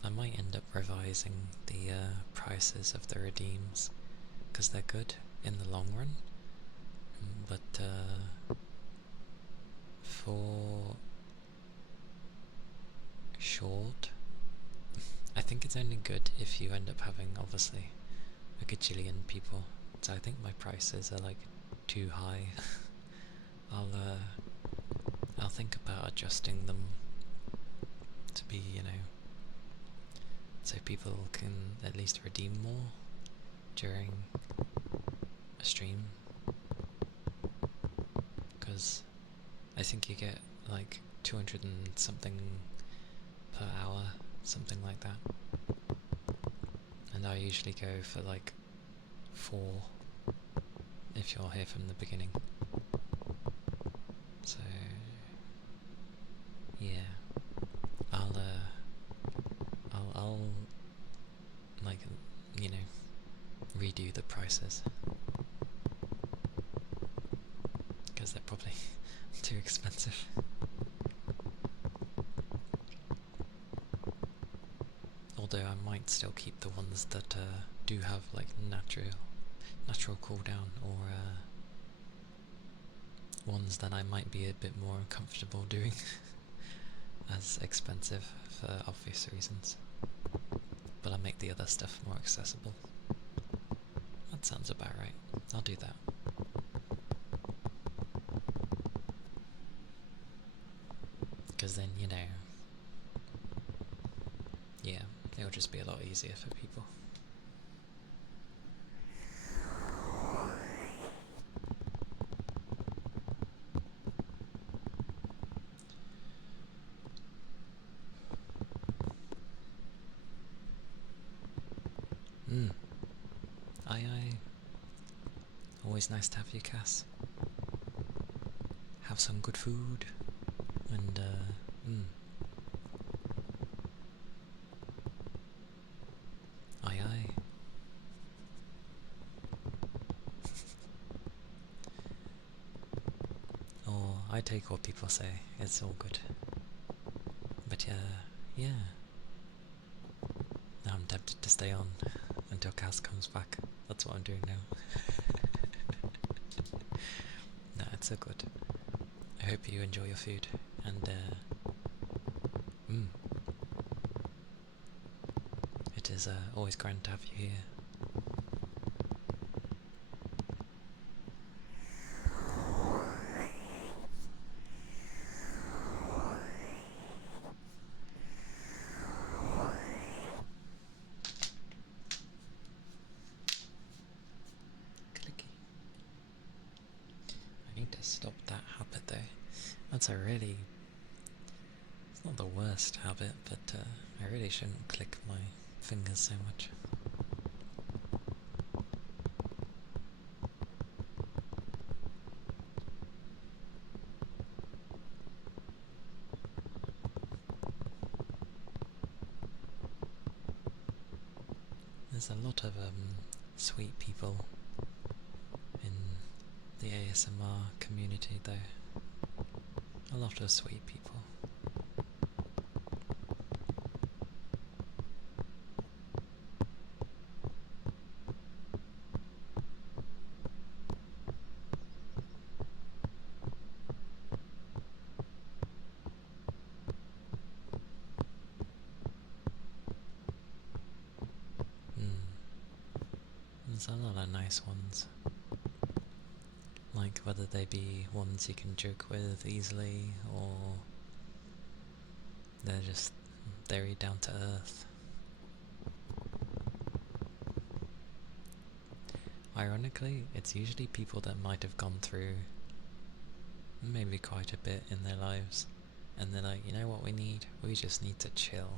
I might end up revising the prices of the redeems, because they're good in the long run, but for short, I think it's only good if you end up having obviously a gajillion people, so I think my prices are like too high. I'll think about adjusting them to be, so people can at least redeem more during a stream, because I think you get like 200 and something per hour, something like that, and I usually go for like 4 if you're here from the beginning. So yeah, I'll like, redo the prices, because they're probably too expensive. Although I might still keep the ones that do have like natural cooldown, or ones that I might be a bit more comfortable doing, as expensive for obvious reasons. But I'll make the other stuff more accessible. That sounds about right. I'll do that. Because then, yeah, it'll just be a lot easier for people. Aye. Always nice to have you, Cass. Have some good food, and Aye. Oh, I take what people say, it's all good. But yeah. Now I'm tempted to stay on until Cass comes back. That's what I'm doing now. Nah, it's so good. I hope you enjoy your food, and it is always grand to have you here. Clicky. I need to stop that habit though. That's it's not the worst habit, but I really shouldn't click my fingers so much. There's a lot of sweet people in the ASMR community though. A lot of sweet people. there's a lot of nice ones. Like whether they be ones you can joke with easily, or they're just very down to earth. Ironically, it's usually people that might have gone through maybe quite a bit in their lives, and they're like, you know what we need? We just need to chill.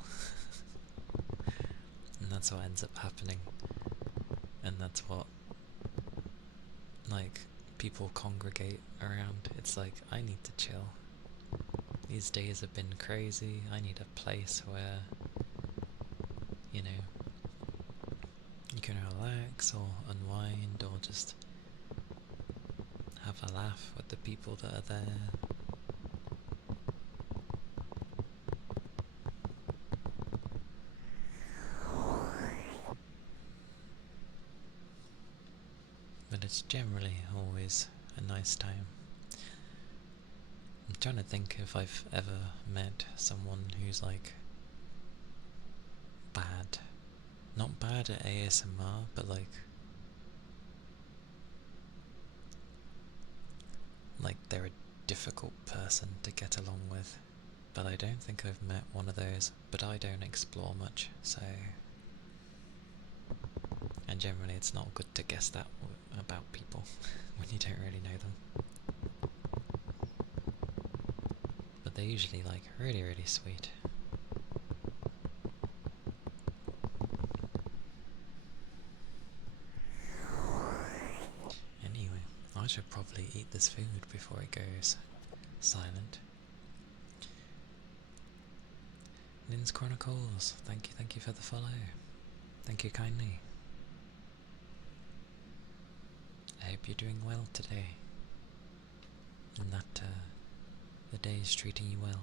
And that's what ends up happening. And that's what, like, people congregate around. It's like, I need to chill. These days have been crazy. I need a place where, you know, you can relax or unwind or just have a laugh with the people that are there. But it's generally always a nice time. I'm trying to think if I've ever met someone who's like bad. Not bad at ASMR, but like they're a difficult person to get along with. But I don't think I've met one of those, but I don't explore much, so... And generally it's not good to guess that about people when you don't really know them. But they're usually like really, really sweet. Anyway, I should probably eat this food before it goes silent. Nin's Chronicles, thank you for the follow. Thank you kindly. I hope you're doing well today, and that the day is treating you well.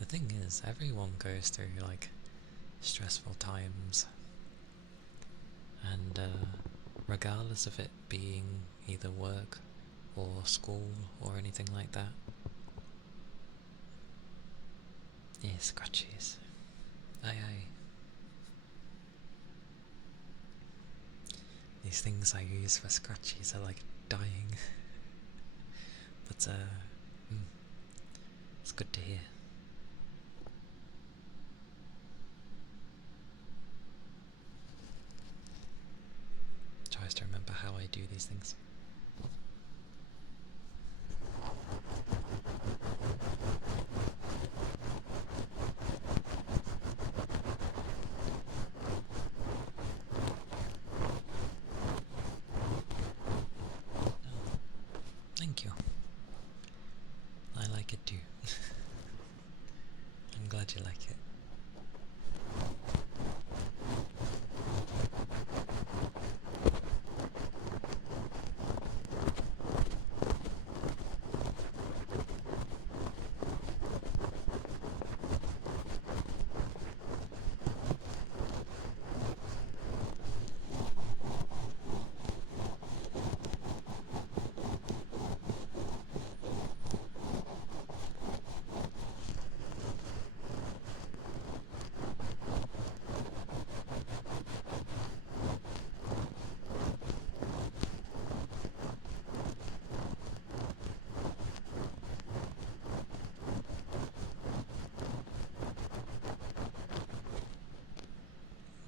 The thing is, everyone goes through like stressful times, and regardless of it being either work or school or anything like that. Yeah, scratchies. Aye aye. These things I use for scratchies are like dying. But it's good to hear. Tries to remember how I do these things. Thank you. I like it too. I'm glad you like it.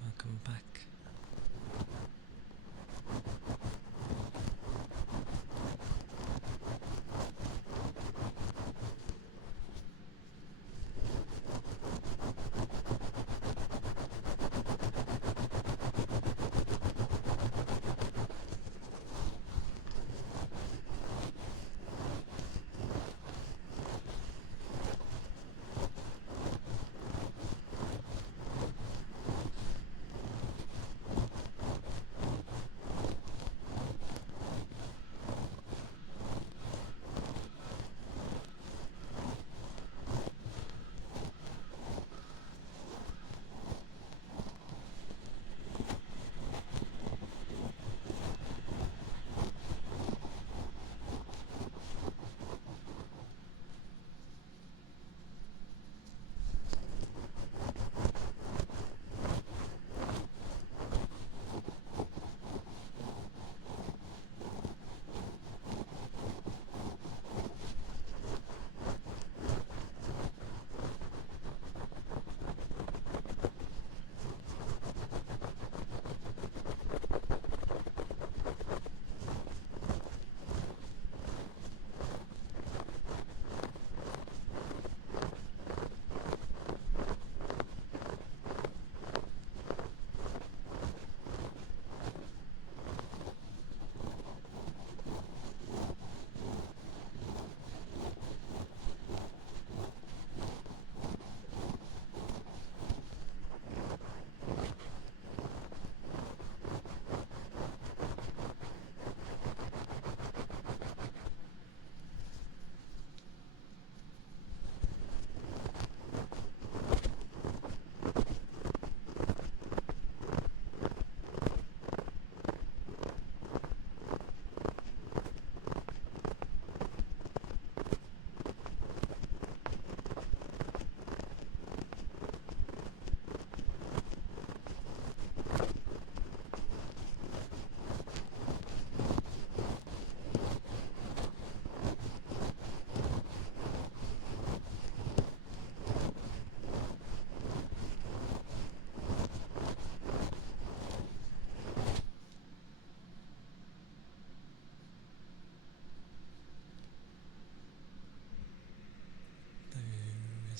Welcome back.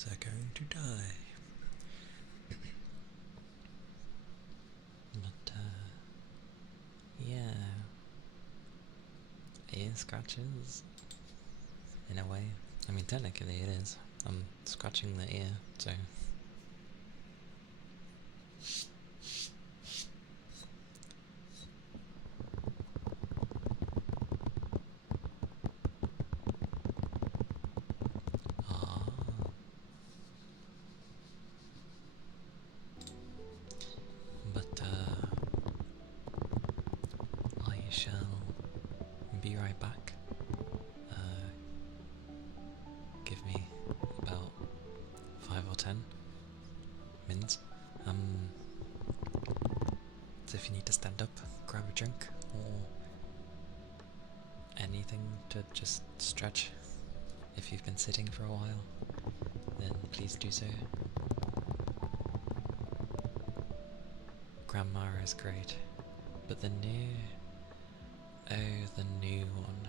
ears are going to die. But, yeah. Ear scratches. In a way. I mean, technically it is. I'm scratching the ear, so. Ah. But, I shall be right back. Give me about 5 or 10 minutes. So if you need to stand up, grab a drink, or anything to just stretch, if you've been sitting for a while, then please do so. Grandma is great, but the new one.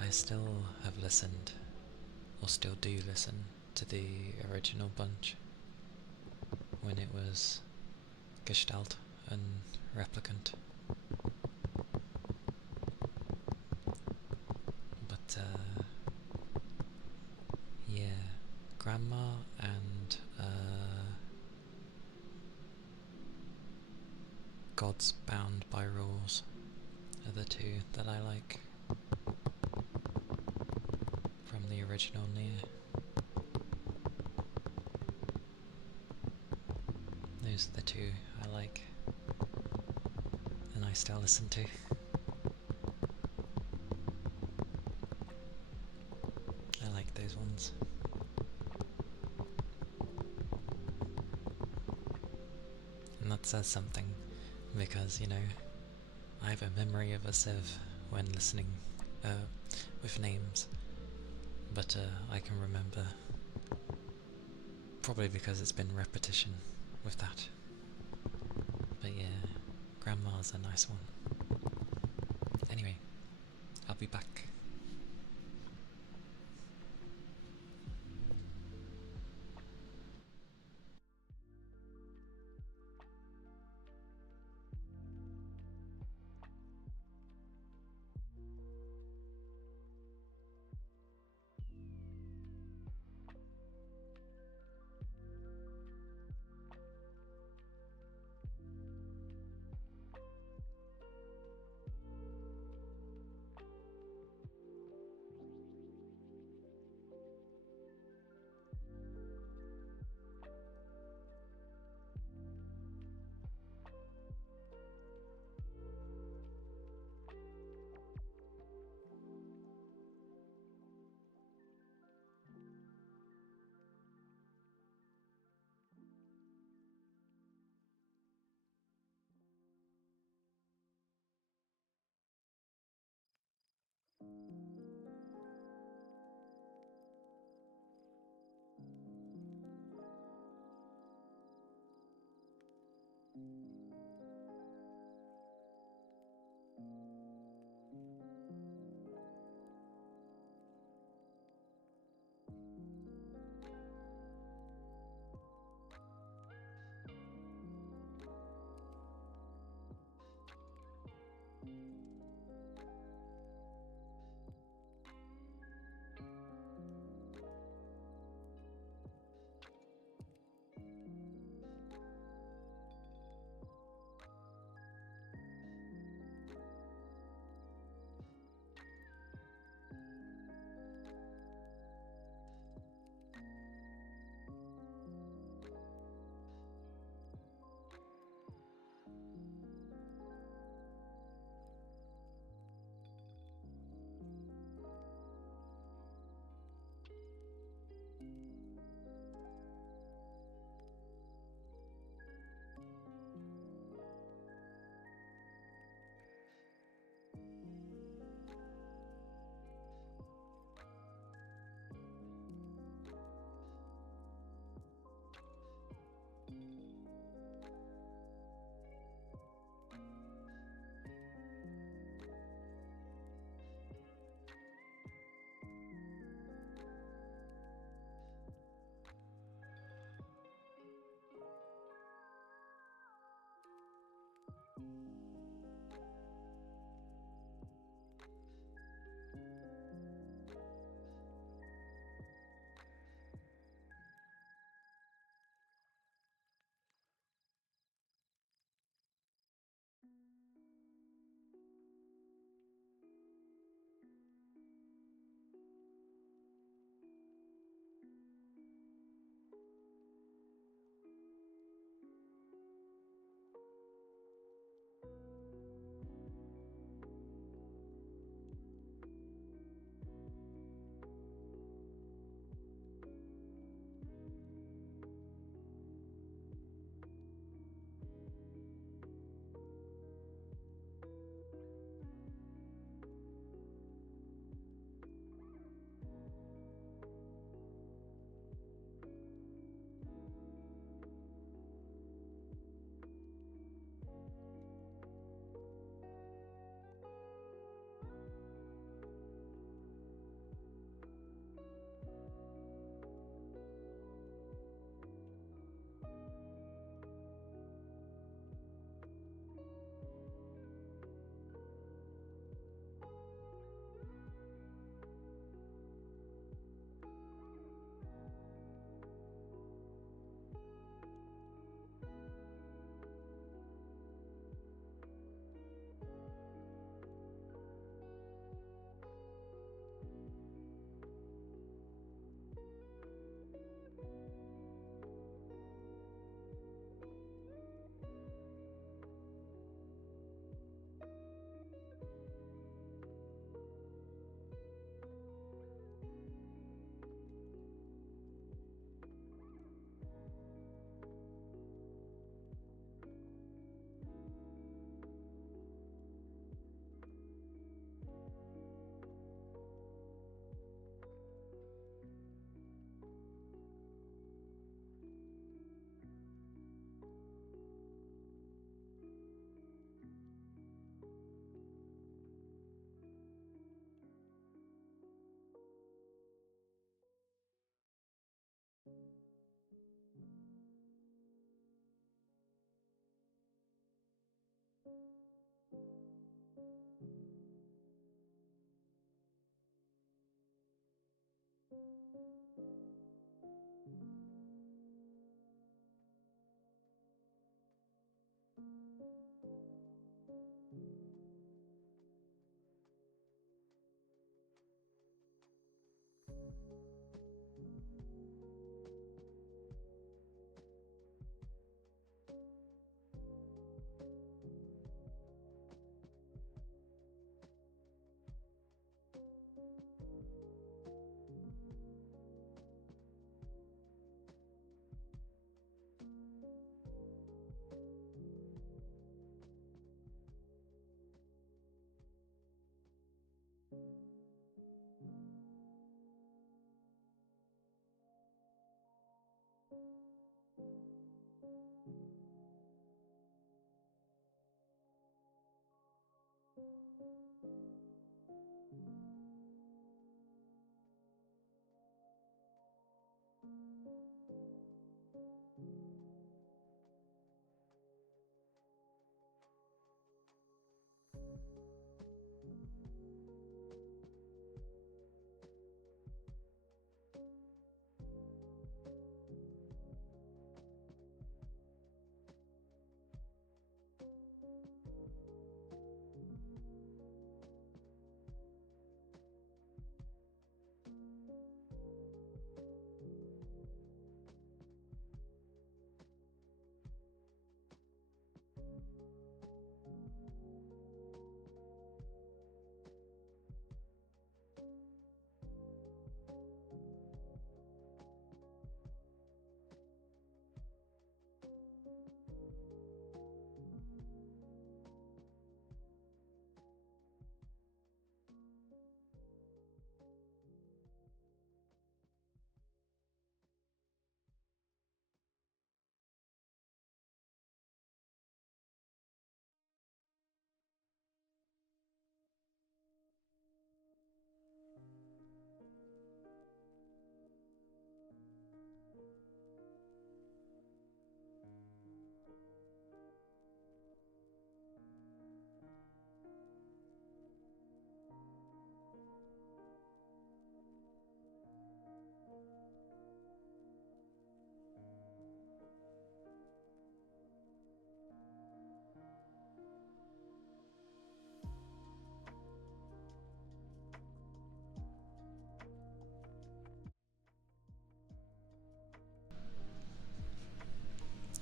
I still have listened, or still do listen, to the original bunch when it was Gestalt and Replicant. But, yeah, Grandma and, Gods Bound by Rules are the two that I like from the original Nier. Those are the two I like, and I still listen to. I like those ones. And that says something, because, you know, I have a memory of a sieve when listening with names, but I can remember, probably because it's been repetition with that. But yeah, Grandma's a nice one. Anyway, I'll be back.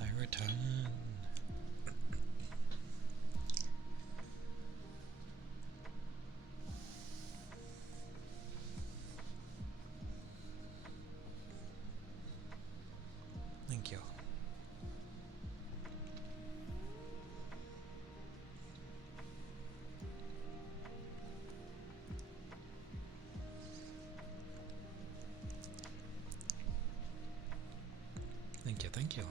I return. Thank you. Thank you, thank you.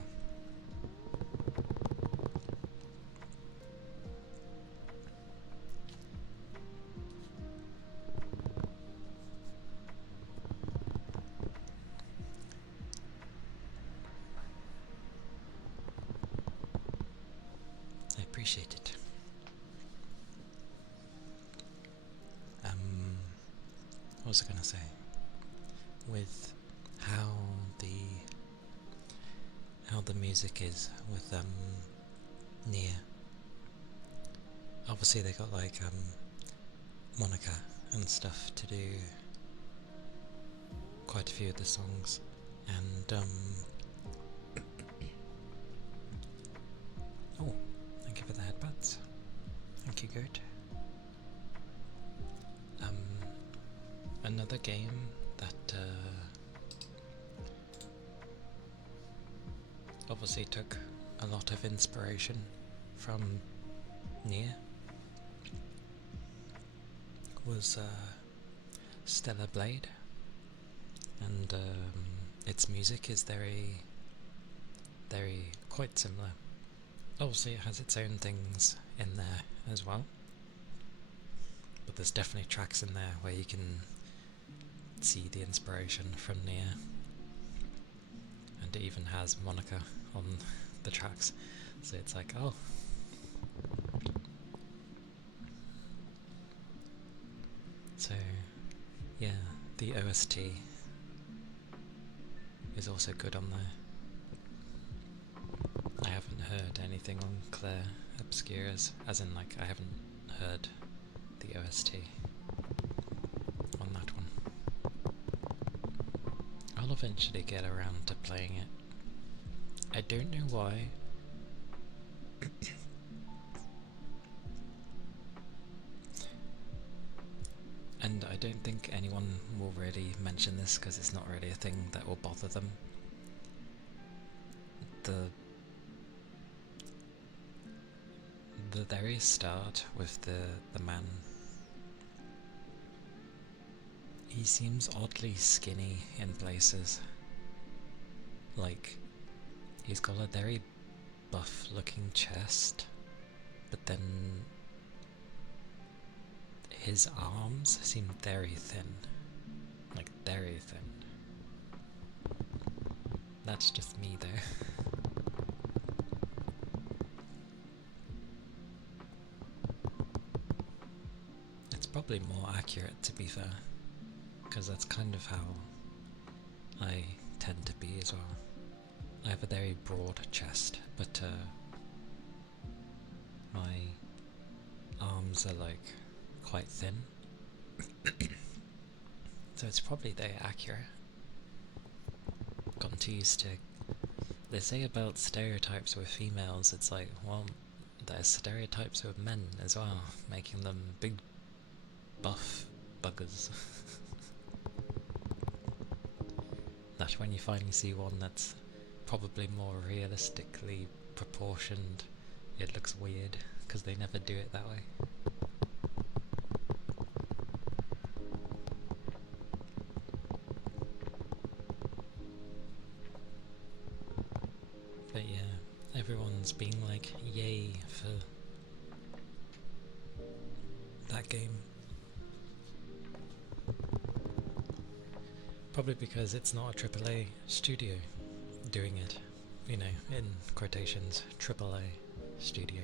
I appreciate it. What was I gonna say? With how the music is with Nia. Obviously they got like Monica and stuff to do quite a few of the songs, and oh, thank you for the headbuds. Thank you, good. Another game that obviously took a lot of inspiration from Nier was Stellar Blade, and its music is very quite similar. Obviously it has its own things in there as well, but there's definitely tracks in there where you can see the inspiration from Nier, and it even has Monica on the tracks, so it's like, oh. So yeah, the OST is also good on there. I haven't heard anything on Claire Obscura's, as in like I haven't heard the OST on that one. I'll eventually get around to playing it. I don't know why. And I don't think anyone will really mention this because it's not really a thing that will bother them. The very start with the man, he seems oddly skinny in places. Like, he's got a very buff looking chest, but then his arms seem very thin. Like, very thin. That's just me though. probably more accurate, to be fair, because that's kind of how I tend to be as well. I have a very broad chest, but my arms are like quite thin, so it's probably very accurate. Gotten too used to. They say about stereotypes with females, it's like, well, there's stereotypes with men as well, making them big, buff buggers. That when you finally see one that's probably more realistically proportioned, it looks weird, because they never do it that way. But yeah, everyone's been like, yay for that game. Probably because it's not a AAA studio doing it, you know, in quotations, AAA studio.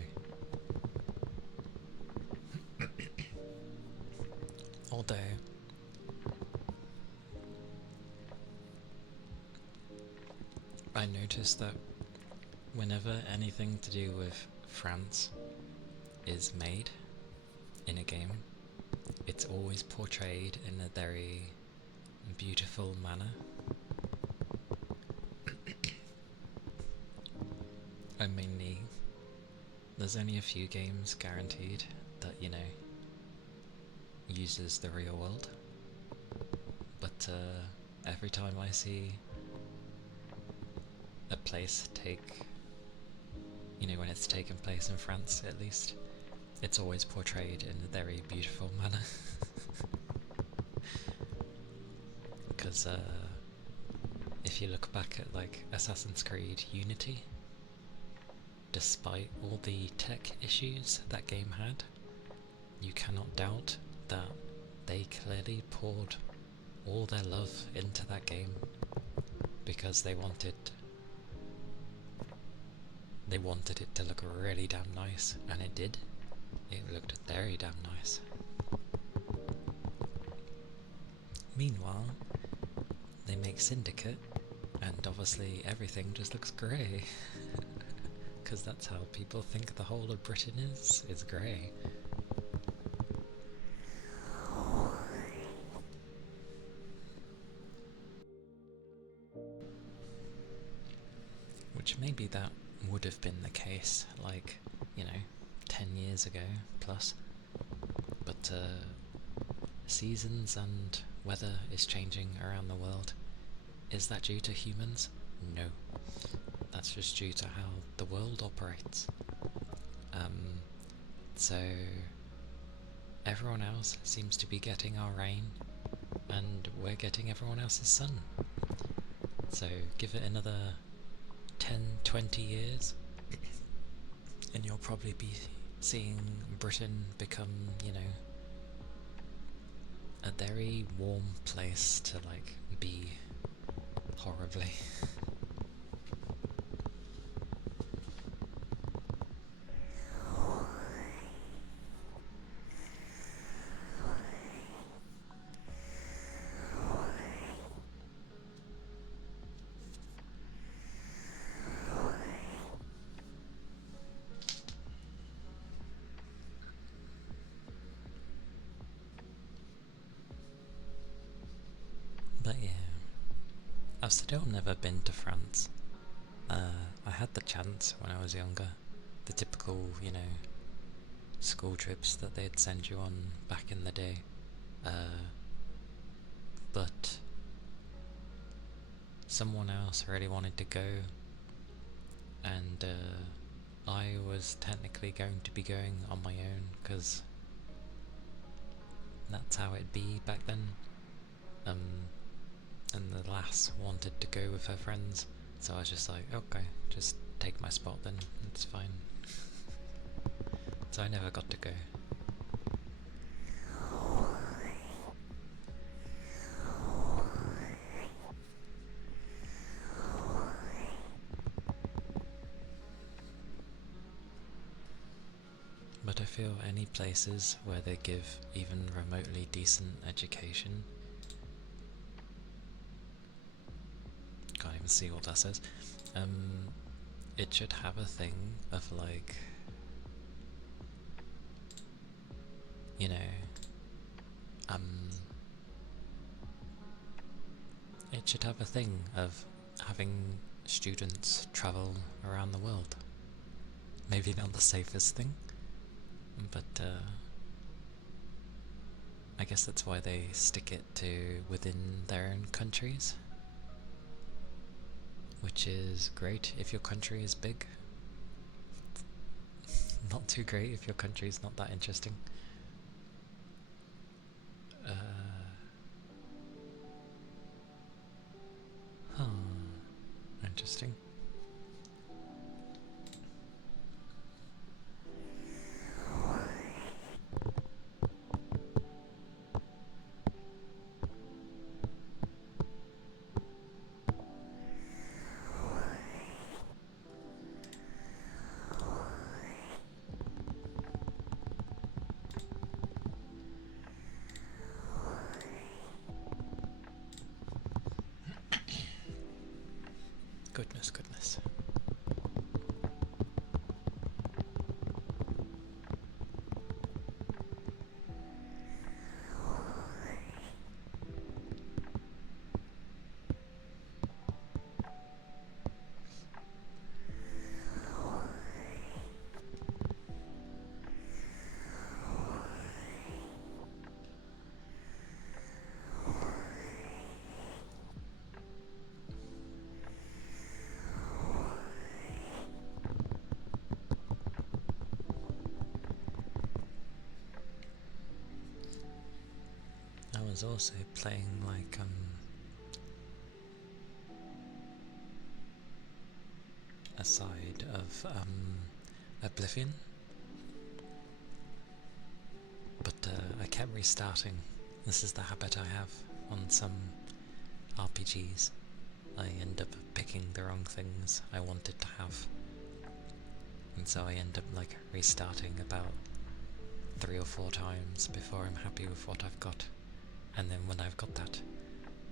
Although, I noticed that whenever anything to do with France is made in a game, it's always portrayed in a very beautiful manner. I mainly, there's only a few games guaranteed that, you know, uses the real world, but every time I see a place take, you know, when it's taken place in France at least, it's always portrayed in a very beautiful manner. Because if you look back at like Assassin's Creed Unity, despite all the tech issues that game had, you cannot doubt that they clearly poured all their love into that game because they wanted it to look really damn nice, and it did. It looked very damn nice. Meanwhile, they make Syndicate, and obviously everything just looks grey. Because that's how people think the whole of Britain is grey. Which maybe that would have been the case, like, you know, 10 years ago plus. But seasons and weather is changing around the world. Is that due to humans? No. That's just due to how the world operates. So everyone else seems to be getting our rain, and we're getting everyone else's sun. So give it another 10, 20 years, and you'll probably be seeing Britain become, you know, a very warm place to, like, be horribly. But yeah, I've still never been to France. I had the chance when I was younger. The typical, you know, school trips that they'd send you on back in the day. But someone else really wanted to go, and I was technically going to be going on my own, because that's how it'd be back then. And the lass wanted to go with her friends, so I was just like, okay, just take my spot then, it's fine. So I never got to go. But I feel any places where they give even remotely decent education. Can't even see what that says. It should have a thing of like, you know, it should have a thing of having students travel around the world. Maybe not the safest thing, but I guess that's why they stick it to within their own countries, which is great if your country is big. Not too great if your country is not that interesting. Interesting. Goodness, goodness. I was also playing like a side of Oblivion, but I kept restarting. This is the habit I have on some RPGs. I end up picking the wrong things I wanted to have, and so I end up like restarting about 3 or 4 times before I'm happy with what I've got. And then when I've got that,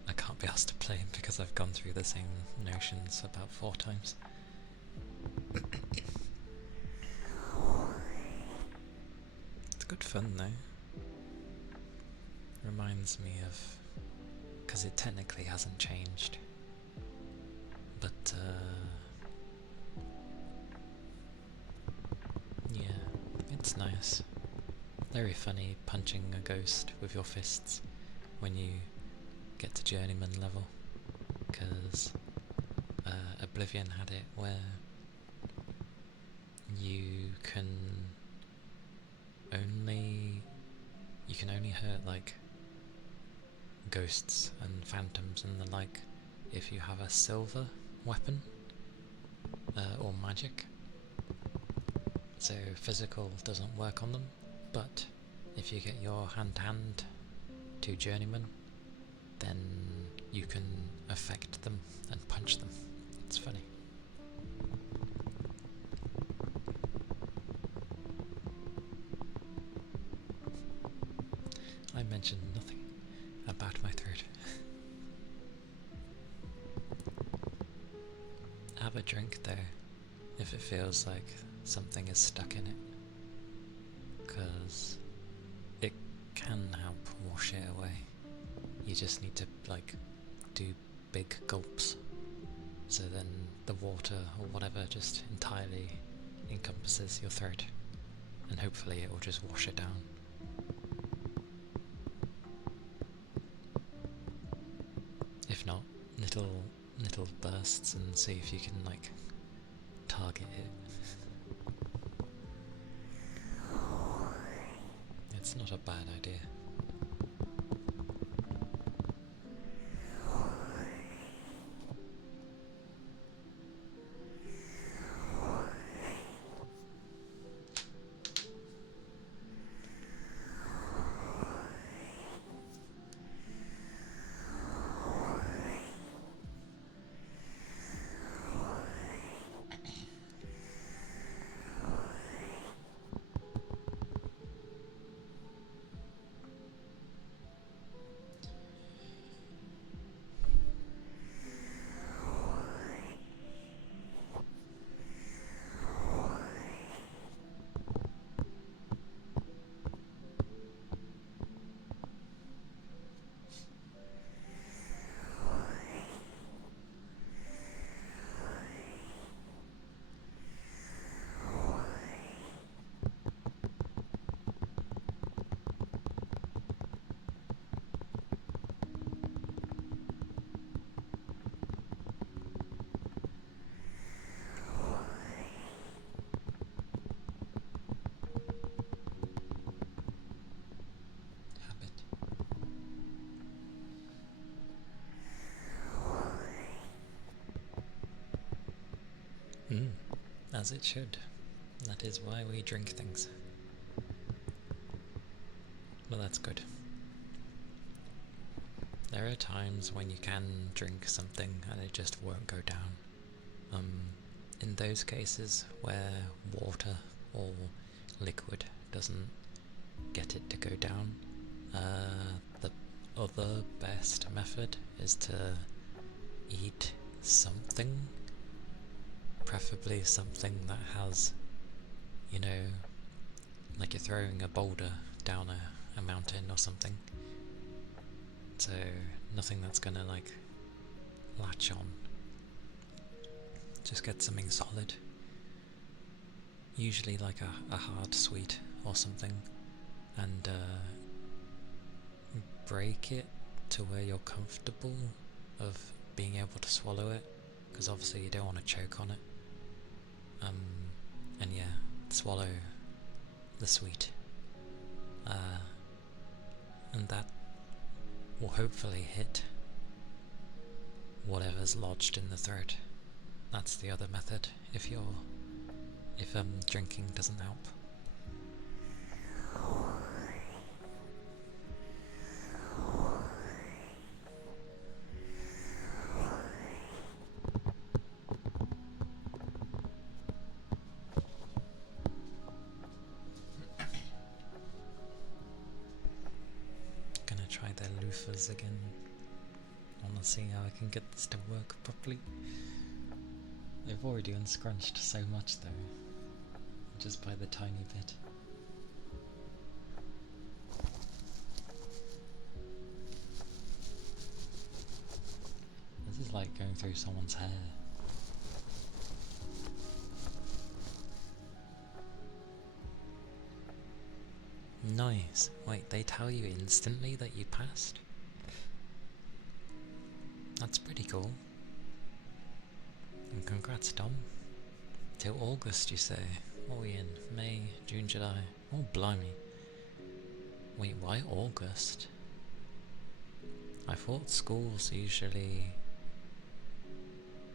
I can't be asked to play because I've gone through the same notions about 4 times. It's good fun though. Reminds me of, because it technically hasn't changed, but yeah, it's nice. Very funny punching a ghost with your fists when you get to journeyman level, because Oblivion had it where you can only hurt like ghosts and phantoms and the like if you have a silver weapon or magic. So physical doesn't work on them, but if you get your hand-to-hand to journeyman, then you can affect them and punch them. It's funny. I mentioned nothing about my throat. Have a drink though, if it feels like something is stuck in it, because it can help wash it away. You just need to like do big gulps, so then the water or whatever just entirely encompasses your throat, and hopefully it will just wash it down. If not, little bursts, and see if you can like target it. It's not a bad idea. As it should. That is why we drink things. Well, that's good. There are times when you can drink something and it just won't go down. In those cases where water or liquid doesn't get it to go down, the other best method is to eat something, preferably something that has, you know, like you're throwing a boulder down a mountain or something. So nothing that's gonna like latch on. Just get something solid. Usually like a hard sweet or something, and break it to where you're comfortable of being able to swallow it, because obviously you don't want to choke on it. And yeah, swallow the sweet. And that will hopefully hit whatever's lodged in the throat. That's the other method if drinking doesn't help. Gonna try their loofahs again. I wanna see how I can get this to work properly. They've already unscrunched so much though, just by the tiny bit. This is like going through someone's hair. Nice. Wait, they tell you instantly that you passed? That's pretty cool. And congrats, Dom. Till August, you say? What are we in? May, June, July? Oh, blimey. Wait, why August? I thought schools usually,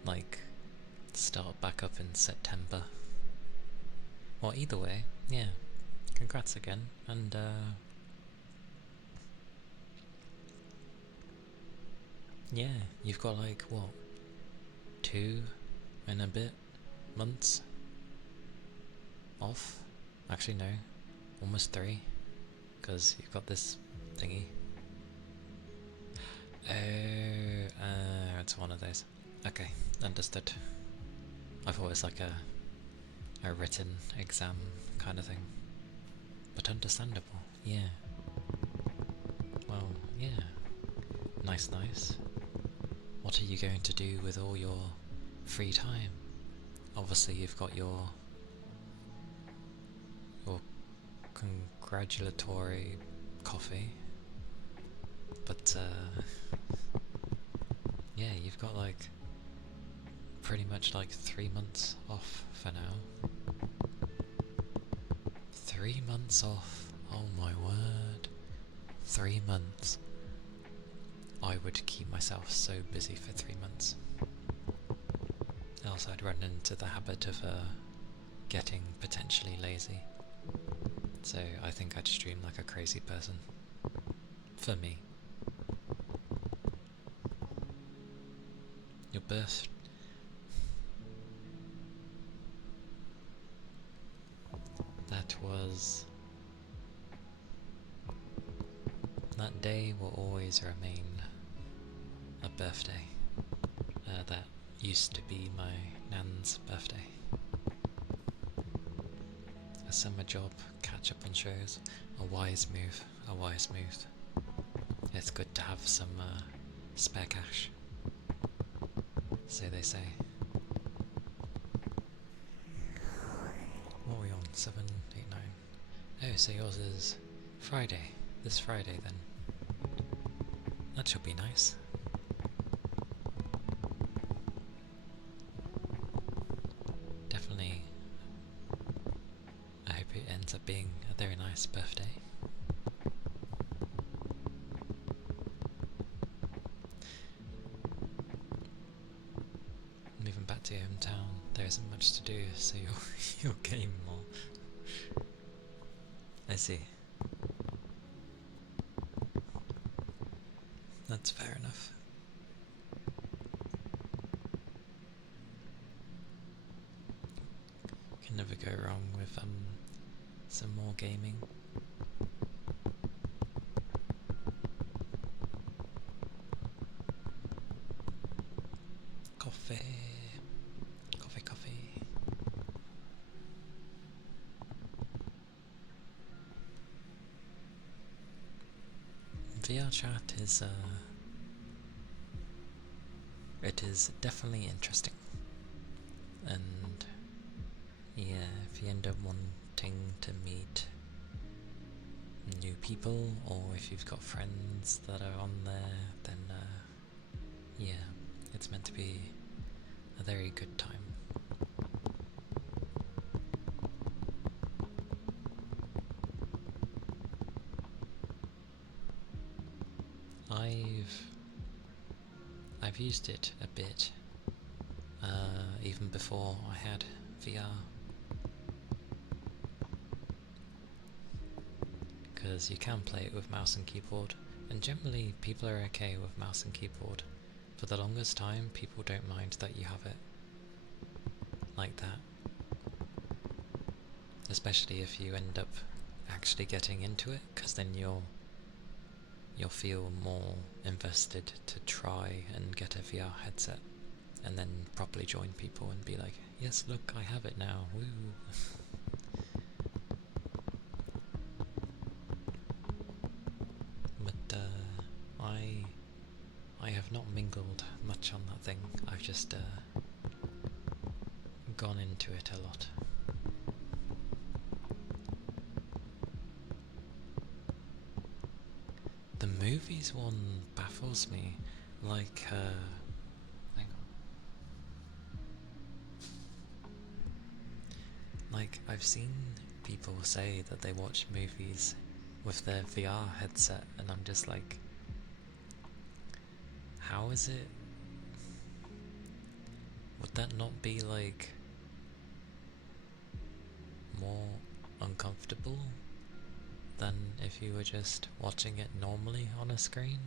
like, start back up in September. Well, either way, yeah. Congrats again, and yeah, you've got like, what, 2 and a bit months off? Actually no, almost 3, because you've got this thingy. Oh, it's one of those. Okay, understood. I thought it was like a written exam kind of thing. But understandable, yeah. Well, yeah. Nice, nice. What are you going to do with all your free time? Obviously you've got your congratulatory coffee, but yeah, you've got like pretty much like 3 months off for now. 3 months off, oh my word. 3 months. I would keep myself so busy for 3 months. Else I'd run into the habit of getting potentially lazy. So I think I'd stream like a crazy person. For me. Your birth... That was... That day will always remain a birthday. That used to be my nan's birthday. A summer job, catch up on shows, a wise move, a wise move. It's good to have some spare cash. So they say. What are we on? 7, 8, 9. Oh, so yours is Friday. This Friday then. That should be nice. Definitely. I hope it ends up being a very nice birthday. Moving back to your hometown. there isn't much to do, so you'll game more. I see. That's fair enough. Can never go wrong with some more gaming. Coffee. Coffee, coffee. VR chat is it is definitely interesting. And yeah, if you end up wanting to meet new people, or if you've got friends that are on there, then yeah, it's meant to be a very good time. I've used it a bit, even before I had VR, because you can play it with mouse and keyboard, and generally people are okay with mouse and keyboard. For the longest time, people don't mind that you have it like that, especially if you end up actually getting into it, because then you'll feel more invested to try and get a VR headset, and then properly join people and be like, yes, look, I have it now, woo! But I have not mingled much on that thing. I've just gone into it a lot. The movies one baffles me, like, hang on. Like, I've seen people say that they watch movies with their VR headset, and I'm just like, how is it? Would that not be, like, more uncomfortable than if you were just watching it normally on a screen?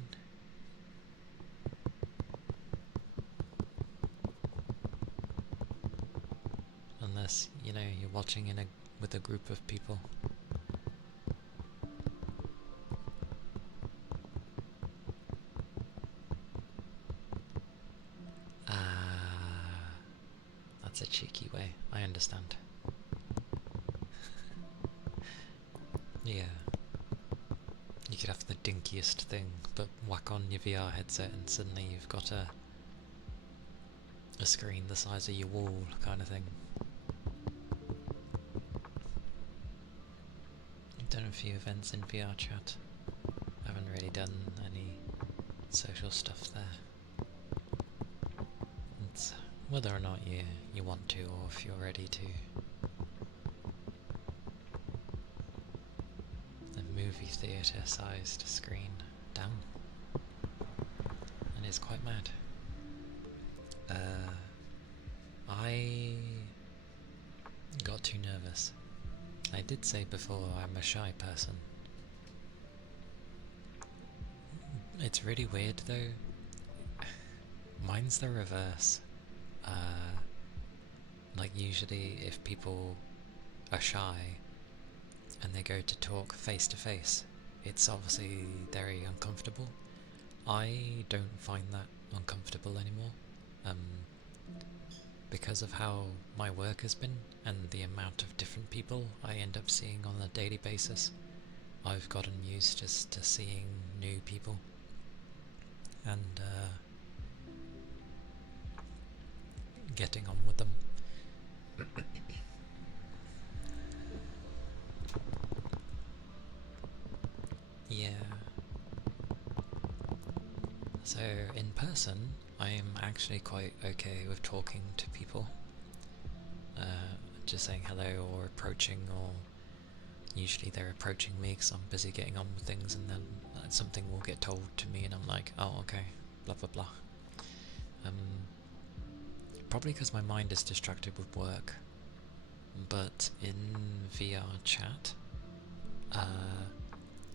Unless, you know, you're watching with a group of people. That's a cheeky way, I understand. Yeah. You could have the dinkiest thing, but whack on your VR headset and suddenly you've got a screen the size of your wall, kind of thing. I've done a few events in VR chat. I haven't really done any social stuff there. It's whether or not you want to, or if you're ready to. A movie theatre sized screen down. And it's quite mad. I got too nervous. I did say before I'm a shy person. It's really weird though. Mine's the reverse. Like usually if people are shy and they go to talk face to face, it's obviously very uncomfortable. I don't find that uncomfortable anymore. Because of how my work has been and the amount of different people I end up seeing on a daily basis, I've gotten used just to seeing new people and getting on with them. Yeah. So in person, I am actually quite okay with talking to people. Just saying hello or approaching, or usually they're approaching me because I'm busy getting on with things, and then something will get told to me and I'm like, oh okay, blah blah blah. Probably because my mind is distracted with work. But in VR chat,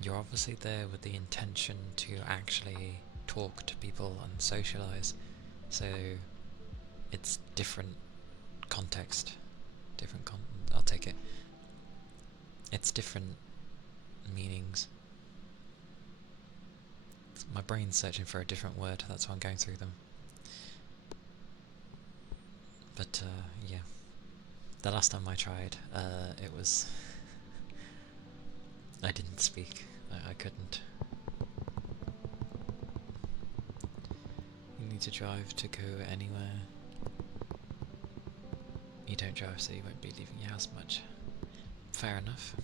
you're obviously there with the intention to actually talk to people and socialize. So it's different context. I'll take it. It's different meanings. My brain's searching for a different word, that's why I'm going through them. But yeah, the last time I tried, it was... I didn't speak. I couldn't. You need to drive to go anywhere. You don't drive, so you won't be leaving your house much. Fair enough.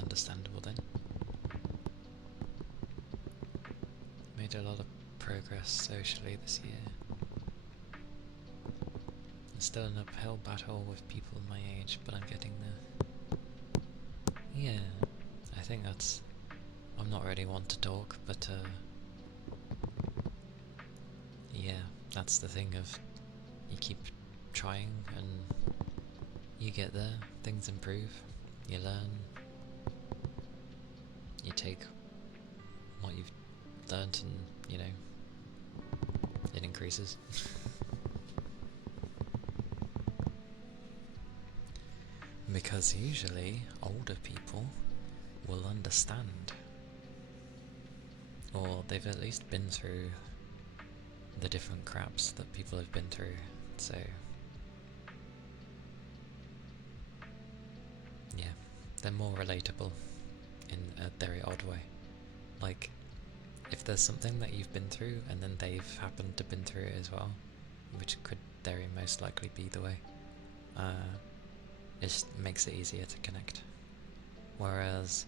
Understandable then. Made a lot of progress socially this year. It's still an uphill battle with people my age, but I'm getting there. Yeah, I think that's... I'm not really one to talk, but yeah, that's the thing of you keep trying and you get there, things improve, you learn, you take what you've learnt and, you know, it increases. Because usually older people will understand, or they've at least been through the different craps that people have been through, so yeah, they're more relatable in a very odd way. Like, if there's something that you've been through and then they've happened to been through it as well, which could very most likely be the way, it just makes it easier to connect. Whereas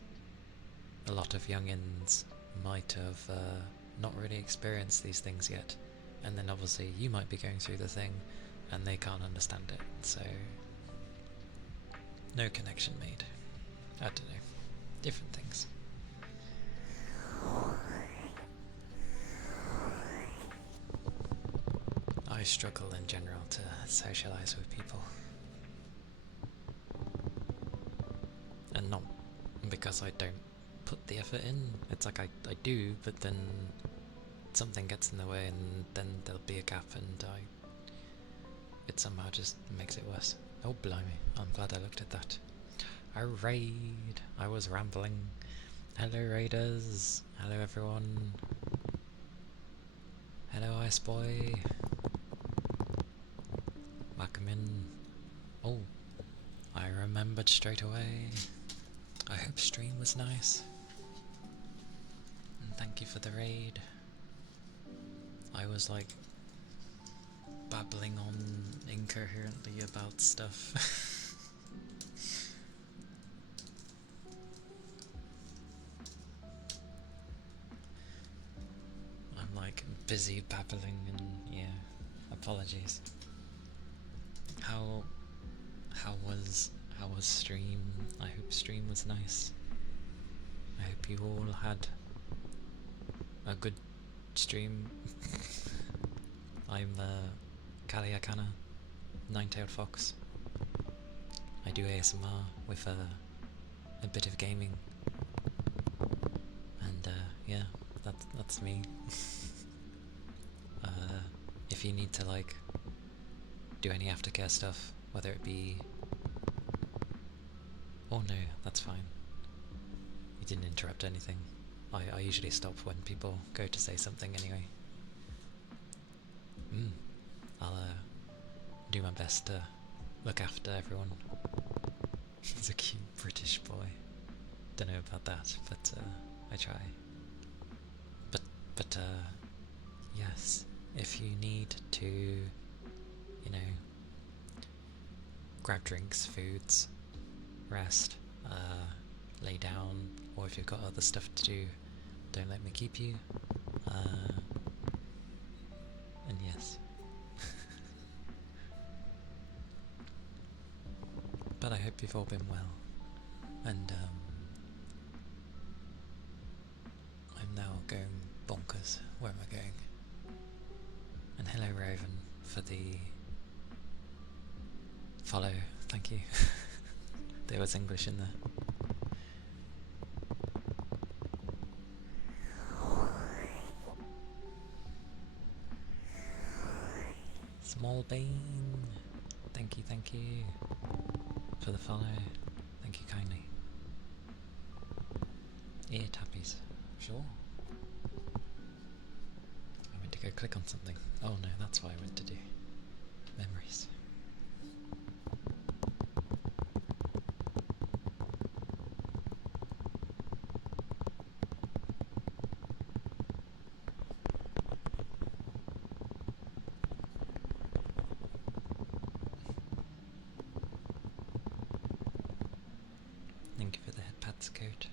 a lot of youngins might have not really experienced these things yet, and then obviously you might be going through the thing and they can't understand it, so no connection made. I don't know, different things. I struggle in general to socialise with people, and not because I don't put the effort in. It's like I do, but then something gets in the way and then there'll be a gap and it somehow just makes it worse. Oh blimey, I'm glad I looked at that. A raid! I was rambling. Hello raiders! Hello everyone! Hello Ice Boy! Welcome in. Oh, I remembered straight away. I hope stream was nice. And thank you for the raid. I was like babbling on incoherently about stuff. I'm like busy babbling and yeah, apologies. How was stream? I hope stream was nice. I hope you all had a good stream. I'm Calia, Kana, Nine-tailed Fox. I do ASMR with a bit of gaming, and yeah, that's me. If you need to like do any aftercare stuff, whether it be... Oh no, that's fine. You didn't interrupt anything. I usually stop when people go to say something anyway. I'll do my best to look after everyone. He's a cute British boy. Don't know about that, but I try. But yes, if you need to, you know, grab drinks, foods, rest, lay down, or if you've got other stuff to do, don't let me keep you. And yes. But I hope you've all been well, and I'm now going bonkers. Where am I going? And hello Raven for the follow, thank you. There was English in there. Small Bean, thank you for the follow. Thank you kindly. Ear tappies, sure. I went to go click on something. Oh no, that's what I went to do. Memories. Thank you for the head pats, coat.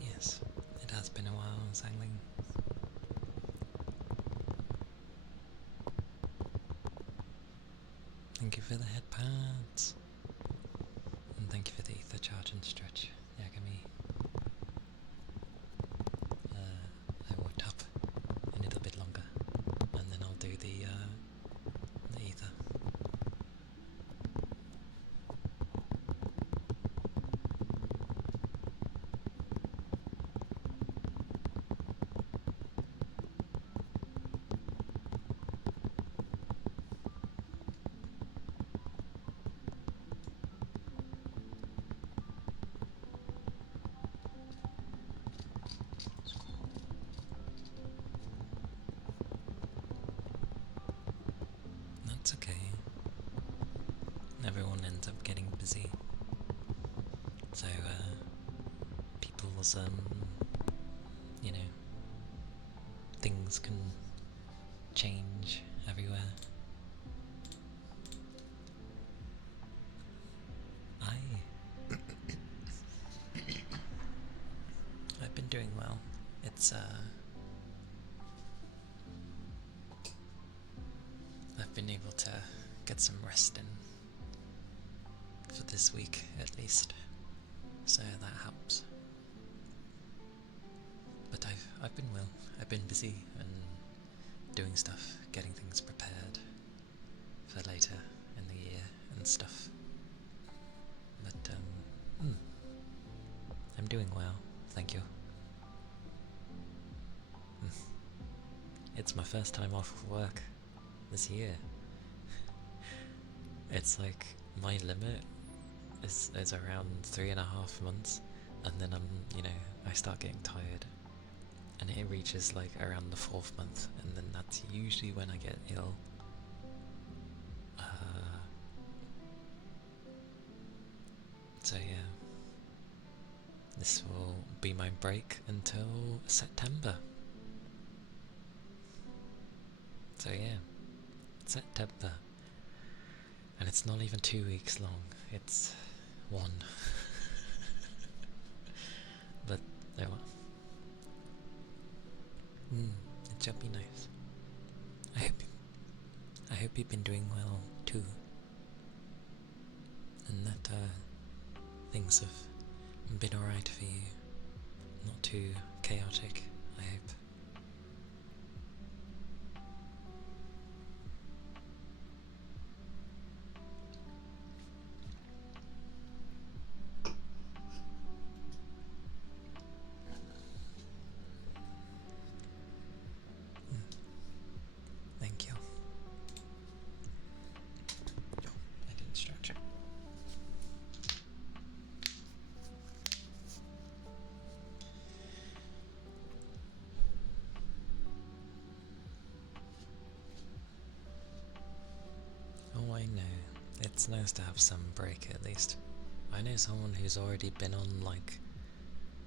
Yes, it has been a while, Zangling. Thank you for the head pads. And thank you for the ether charge and stretch, Yagami. I will tap a little bit longer, and then I'll do the ether. That's okay. Everyone ends up getting busy. So, people's, you know, things can change everywhere. I've been doing well. It's, I've been able to get some rest in for this week at least, so that helps. But I've been well. I've been busy and doing stuff, getting things prepared for later in the year and stuff. But I'm doing well, thank you. It's my first time off of work this year. It's like my limit is around 3.5 months, and then I start getting tired, and it reaches like around the 4th month, and then that's usually when I get ill. So yeah, this will be my break until September. So yeah, September. And it's not even 2 weeks long, it's 1. It'll be nice. I hope you've been doing well too, and that things have been alright for you, not too chaotic, I hope. Thank you. Oh, I didn't stretch it. Oh, I know. It's nice to have some break at least. I know someone who's already been on like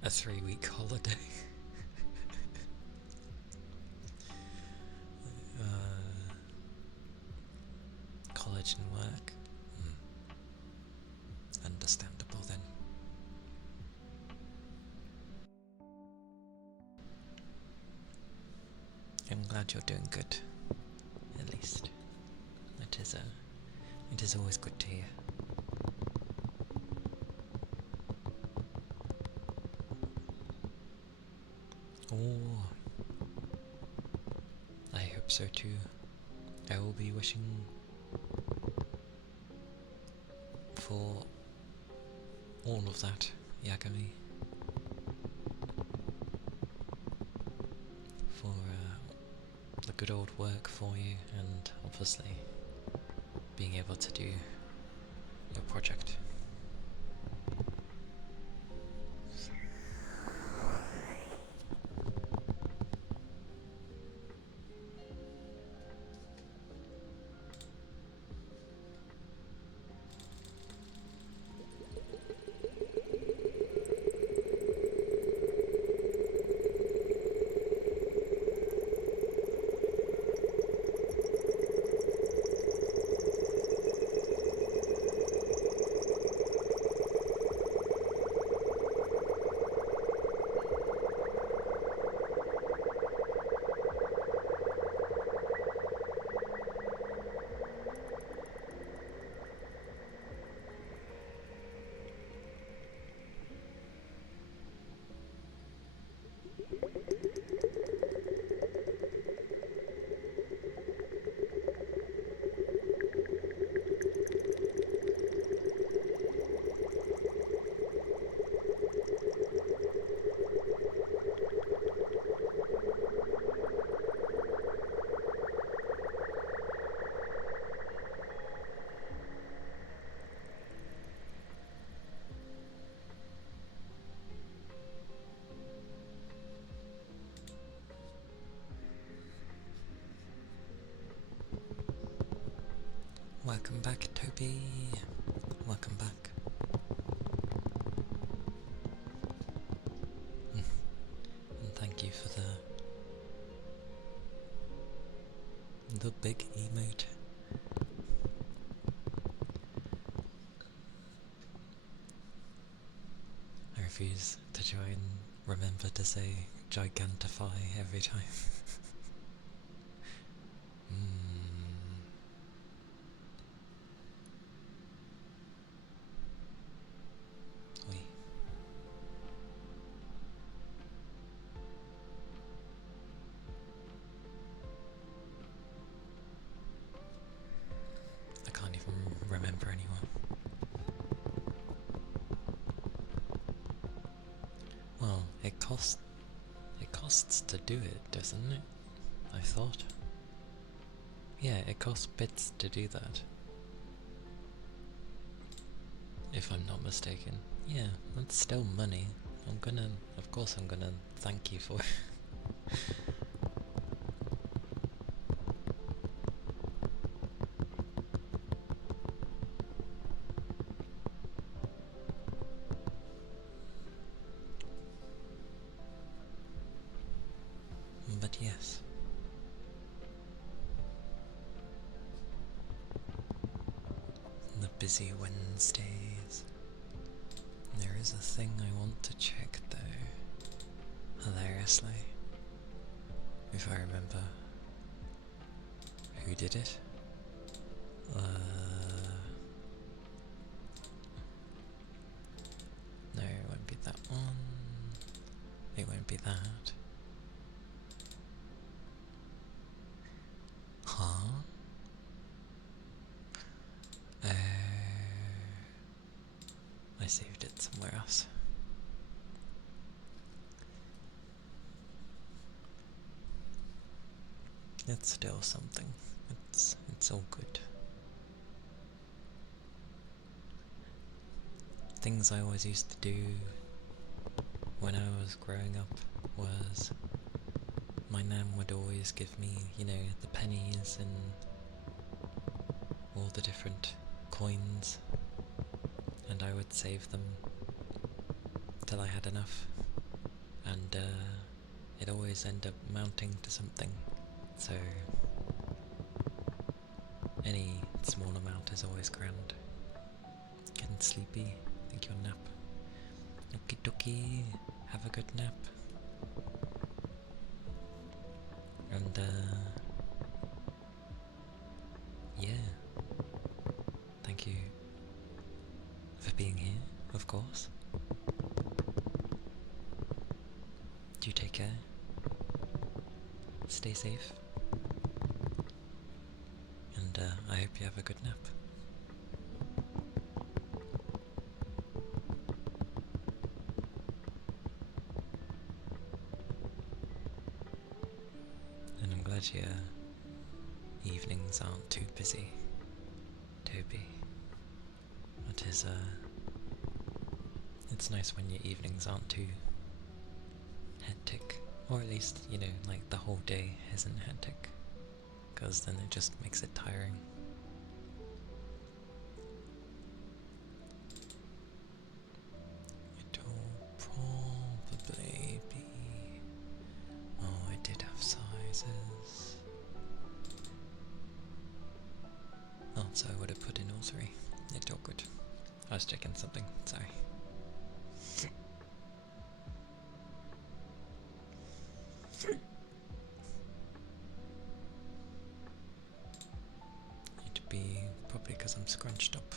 a 3-week holiday. College and work. Understandable then. I'm glad you're doing good, at least. It is always good to hear. Oh, I hope so too. I will be wishing for all of that, Yagami. For the good old work for you, and obviously being able to do your project. Welcome back, Toby. Welcome back. And thank you for the big emote. I refuse to try and remember to say gigantify every time. Oui. I can't even remember anymore. Well, it costs to do it, doesn't it? I thought. Yeah, it costs bits to do that. If I'm not mistaken. Yeah, that's still money. Of course I'm gonna thank you for it. But yes. The busy Wednesdays. There is a thing I want to check though. Hilariously. if I remember who did it. No, it won't be that one. It won't be that. Huh? I saved it somewhere else. It's still something. It's all good. Things I always used to do when I was growing up was my nan would always give me, you know, the pennies and all the different coins, and I would save them till I had enough, and it always ended up mounting to something, so any small amount is always grand. Getting sleepy, think you'll nap. Okie dokie, have a good nap. And yeah, thank you for being here, of course. Do take care, stay safe, and I hope you have a good nap. And I'm glad your evenings aren't too busy, Toby. It is, it's nice when your evenings aren't too hectic, or at least, you know, like the whole day isn't hectic, because then it just makes it tiring. It'll probably be... Oh, I did have sizes. Oh, so I would have put in all three. It's all good. I was checking something, sorry. It'd be probably because I'm scrunched up.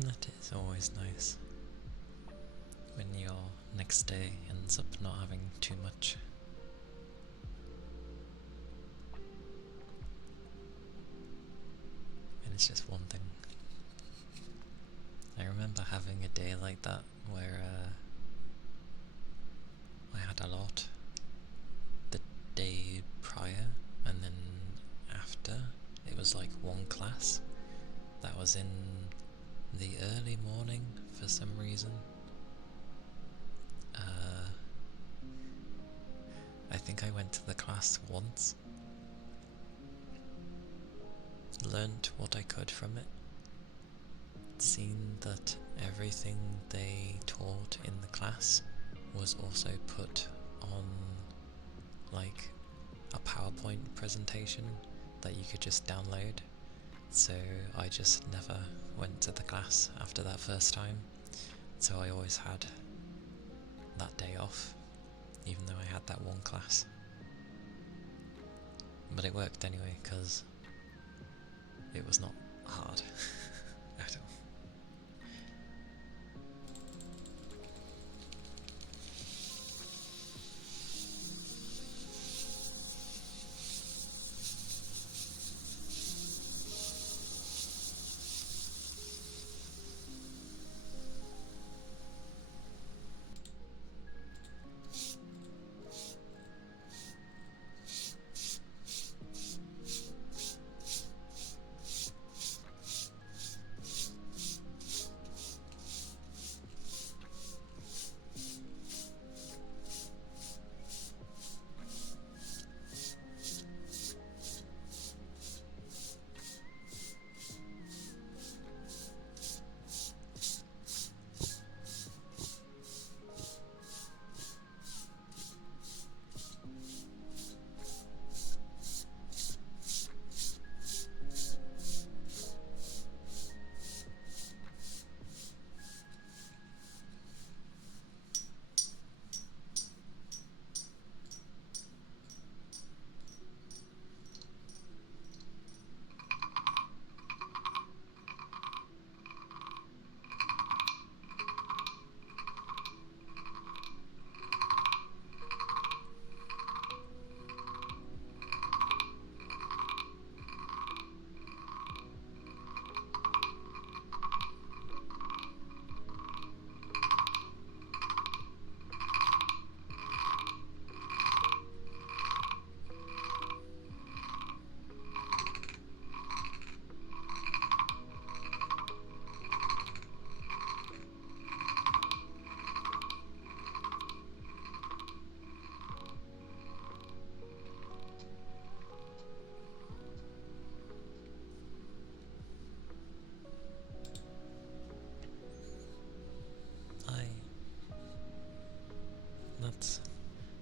That is always nice when your next day ends up not having too much. And it's just one thing. I remember having a day like that where I had a lot the day prior, and then was in the early morning for some reason. I think I went to the class once, learned what I could from it, seen that everything they taught in the class was also put on like a PowerPoint presentation that you could just download, so I just never went to the class after that first time, so I always had that day off, even though I had that one class. But it worked anyway, because it was not hard at all.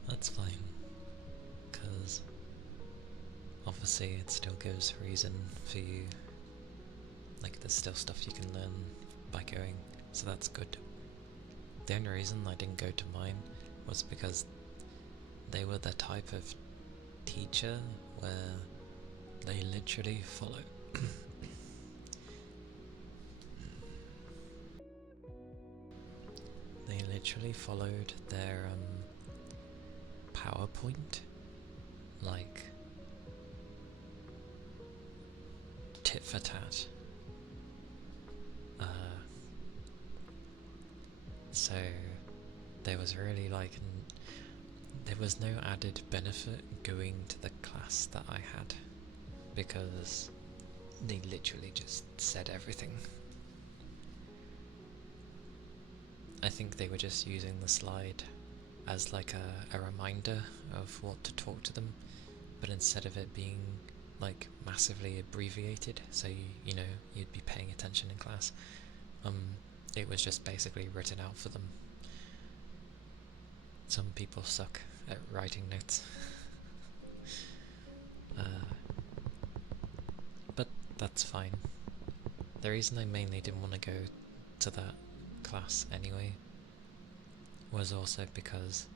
That's fine, because obviously it still gives reason for you, like there's still stuff you can learn by going, so that's good. The only reason I didn't go to mine was because they were the type of teacher where they literally follow they literally followed their PowerPoint like tit for tat. So there was really like there was no added benefit going to the class that I had, because they literally just said everything. I think they were just using the slide as like a reminder of what to talk to them, but instead of it being like massively abbreviated, so you know you'd be paying attention in class, it was just basically written out for them. Some people suck at writing notes. But that's fine. The reason I mainly didn't want to go to that class anyway was also because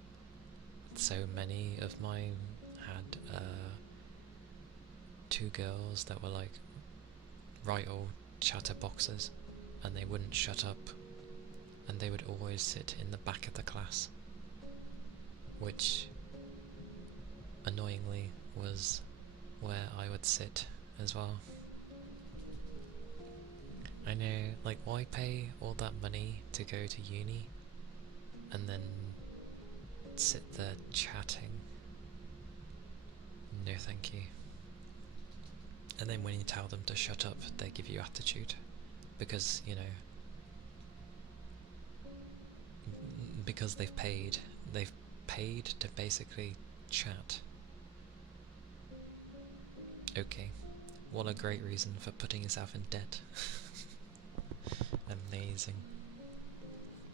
so many of mine had two girls that were like right old chatterboxes, and they wouldn't shut up, and they would always sit in the back of the class, which annoyingly was where I would sit as well. I know, like, why pay all that money to go to uni and then sit there chatting? No thank you. And then when you tell them to shut up, they give you attitude. because, you know, because they've paid to basically chat. Okay, what a great reason for putting yourself in debt. Amazing.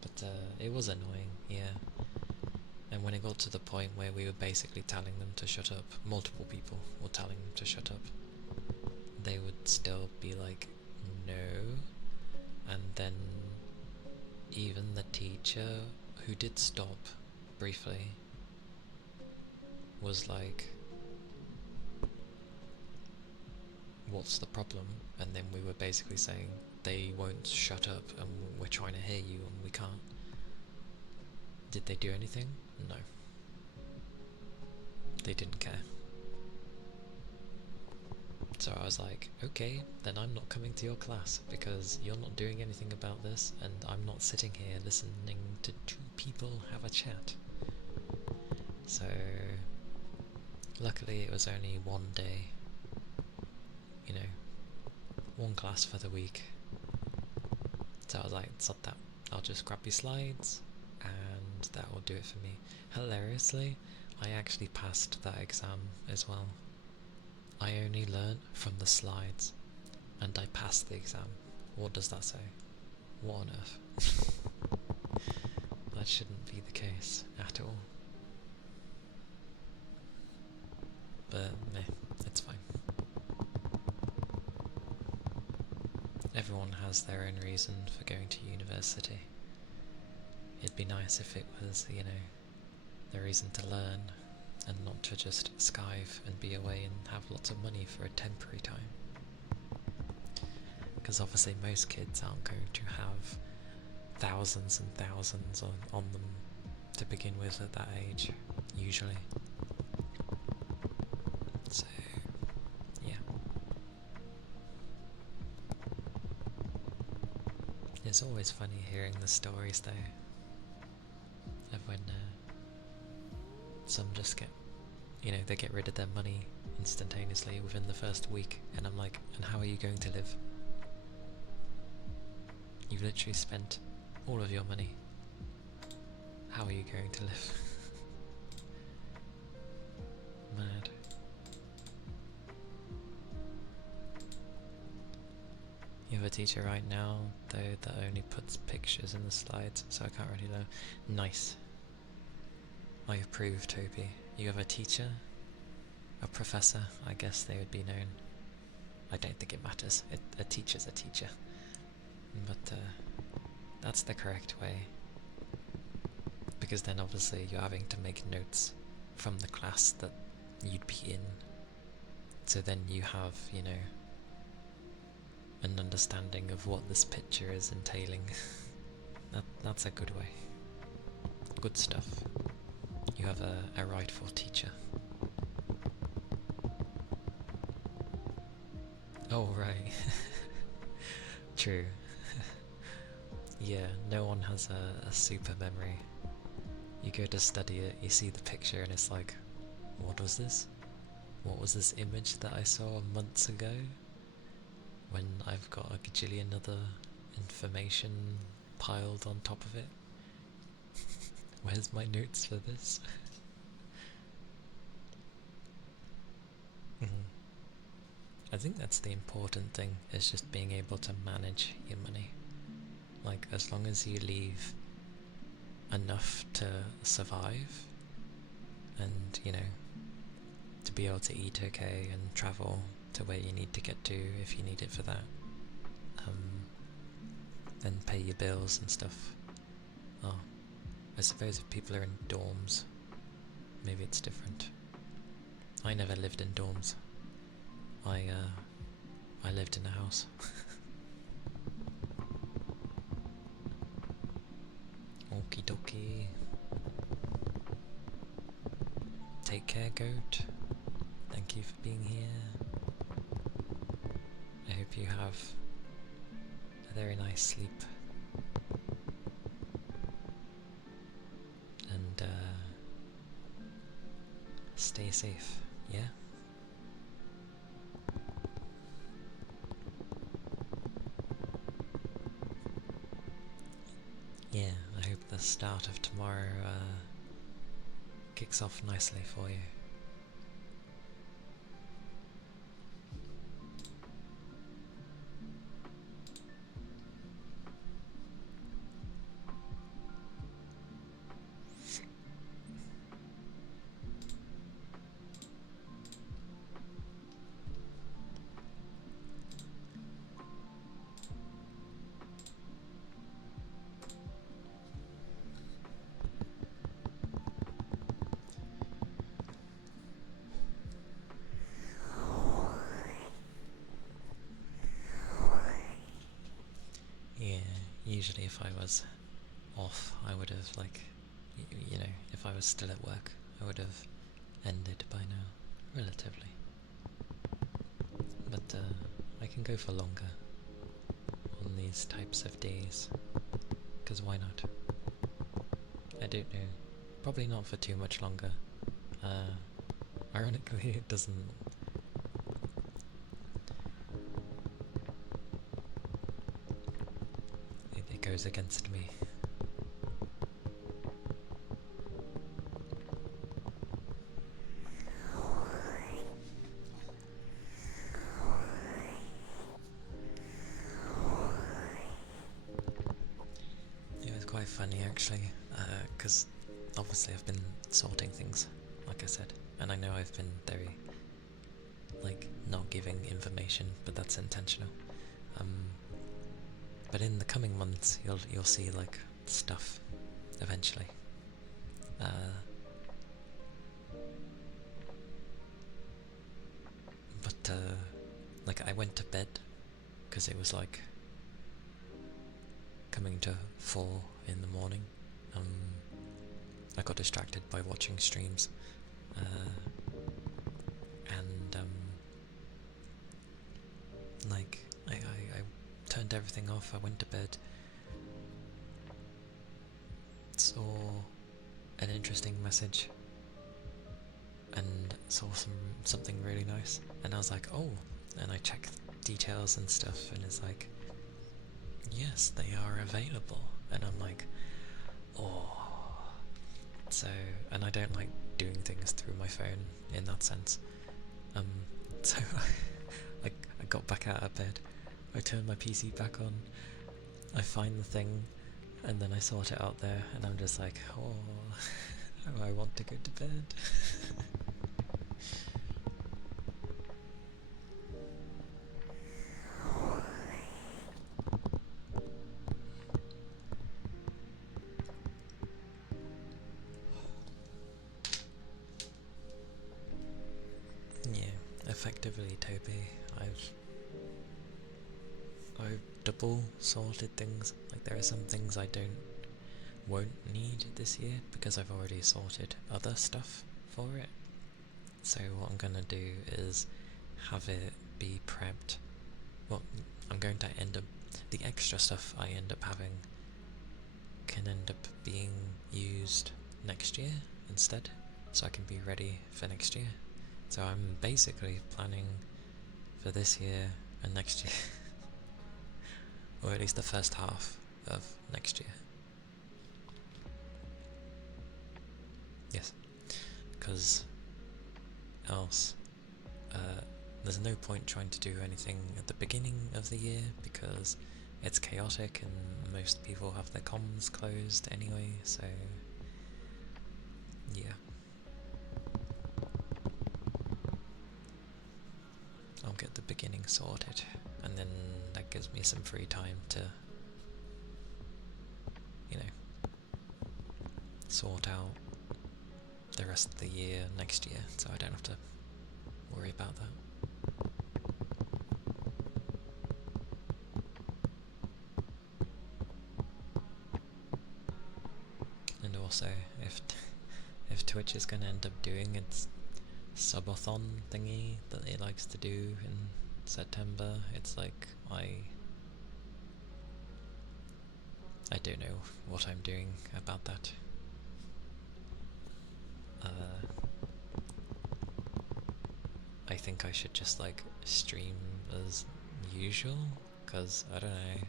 But it was annoying, yeah. And when it got to the point where we were basically telling them to shut up, multiple people were telling them to shut up, they would still be like, no. And then even the teacher, who did stop briefly, was like, what's the problem? And then we were basically saying, they won't shut up and we're trying to hear you and we can't. Did they do anything? No. They didn't care. So I was like, okay, then I'm not coming to your class because you're not doing anything about this and I'm not sitting here listening to two people have a chat. So luckily it was only one day, you know, one class for the week. So I was like, sod that, I'll just grab your slides and that will do it for me. Hilariously, I actually passed that exam as well. I only learnt from the slides and I passed the exam. What does that say? What on earth? That shouldn't be the case at all. But meh, it's fine. Everyone has their own reason for going to university. It'd be nice if it was, you know, the reason to learn and not to just skive and be away and have lots of money for a temporary time. Because obviously most kids aren't going to have thousands and thousands on them to begin with at that age, usually. So, yeah. It's always funny hearing the stories though, of when some just get, you know, they get rid of their money instantaneously within the first week, and I'm like, and how are you going to live? You've literally spent all of your money. How are you going to live? Mad. You have a teacher right now, though, that only puts pictures in the slides, so I can't really know. Nice. I approve, Toby. You have a teacher? A professor, I guess they would be known. I don't think it matters. A teacher's a teacher. But that's the correct way. Because then obviously you're having to make notes from the class that you'd be in. So then you have, you know, an understanding of what this picture is entailing. That's a good way. Good stuff. You have a rightful teacher. Oh, right. True. Yeah, no one has a super memory. You go to study it, you see the picture and it's like, what was this? What was this image that I saw months ago? When I've got a gajillion other information piled on top of it. Where's my notes for this? I think that's the important thing, is just being able to manage your money. Like, as long as you leave enough to survive, and, you know, to be able to eat okay and travel to where you need to get to if you need it for that, and pay your bills and stuff. Oh, I suppose if people are in dorms, maybe it's different. I never lived in dorms. I lived in a house. Okie dokie. Take care, goat. Thank you for being here. I hope you have a very nice sleep. And stay safe, yeah? start of tomorrow kicks off nicely for you. Yeah, usually if I was off, I would have, like, you know, if I was still at work, I would have ended by now, relatively. But I can go for longer on these types of days, because why not? I don't know, probably not for too much longer. Ironically, it doesn't... It goes against me. It was quite funny actually, because obviously I've been sorting things, like I said, and I know I've been very, like, not giving information, but that's intentional. But in the coming months, you'll see, like, stuff eventually. But like, I went to bed because it was like coming to 4 in the morning. I got distracted by watching streams, and like, I turned everything off. I went to bed, saw an interesting message, and saw something really nice, and I was like, oh, and I checked details and stuff, and it's like, yes, they are available, and I'm like, oh. So, and I don't like doing things through my phone in that sense. So I got back out of bed, I turned my PC back on, I find the thing, and then I sort it out there, and I'm just like, oh, I want to go to bed. Yeah, effectively, Toby, I've double sorted things. Like, there are some things I won't need this year because I've already sorted other stuff for it. So what I'm gonna do is have it be prepped. Well, I'm going to end up, the extra stuff I end up having can end up being used next year instead, so I can be ready for next year. So I'm basically planning for this year and next year, or at least the first half of next year. Yes, because else there's no point trying to do anything at the beginning of the year because it's chaotic and most people have their comms closed anyway, so yeah. I'll get the beginning sorted, and then that gives me some free time to, you know, sort out the rest of the year next year, so I don't have to worry about that. And also, if Twitch is going to end up doing its subathon thingy that it likes to do in September, it's like, I don't know what I'm doing about that. I think I should just, like, stream as usual, because, I don't know,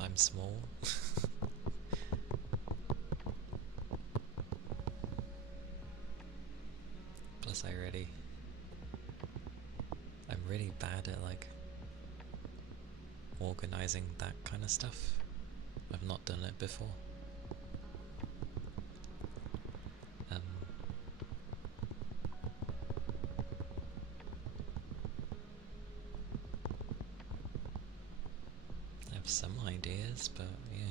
I'm small. Plus I'm really bad at like organizing that kind of stuff. I've not done it before. I have some ideas, but yeah.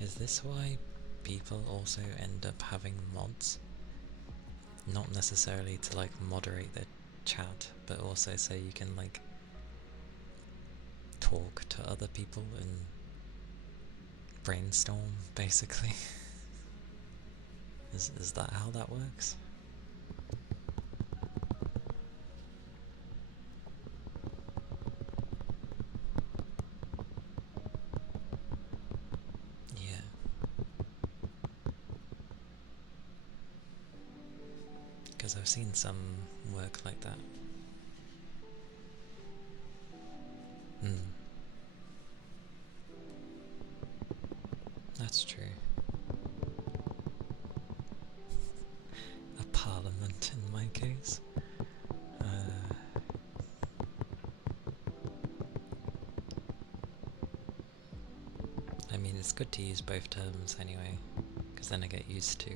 Is this why people also end up having mods? Not necessarily to like moderate the chat, but also so you can like talk to other people and brainstorm, basically. Is that how that works? Yeah. Because I've seen some work like that. That's true. A parliament in my case. I mean, it's good to use both terms anyway, because then I get used to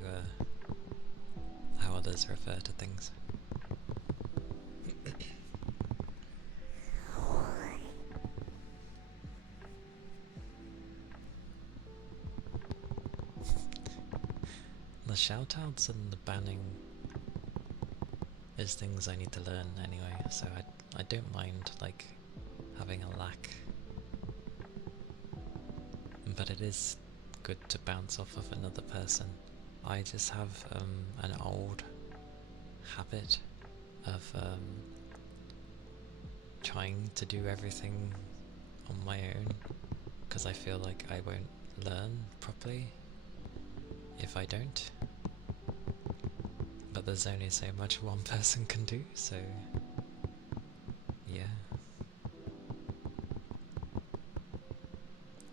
how others refer to things. The shoutouts and the banning is things I need to learn anyway, so I don't mind like having a lack. But it is good to bounce off of another person. I just have an old habit of trying to do everything on my own, because I feel like I won't learn properly if I don't. But there's only so much one person can do, so yeah.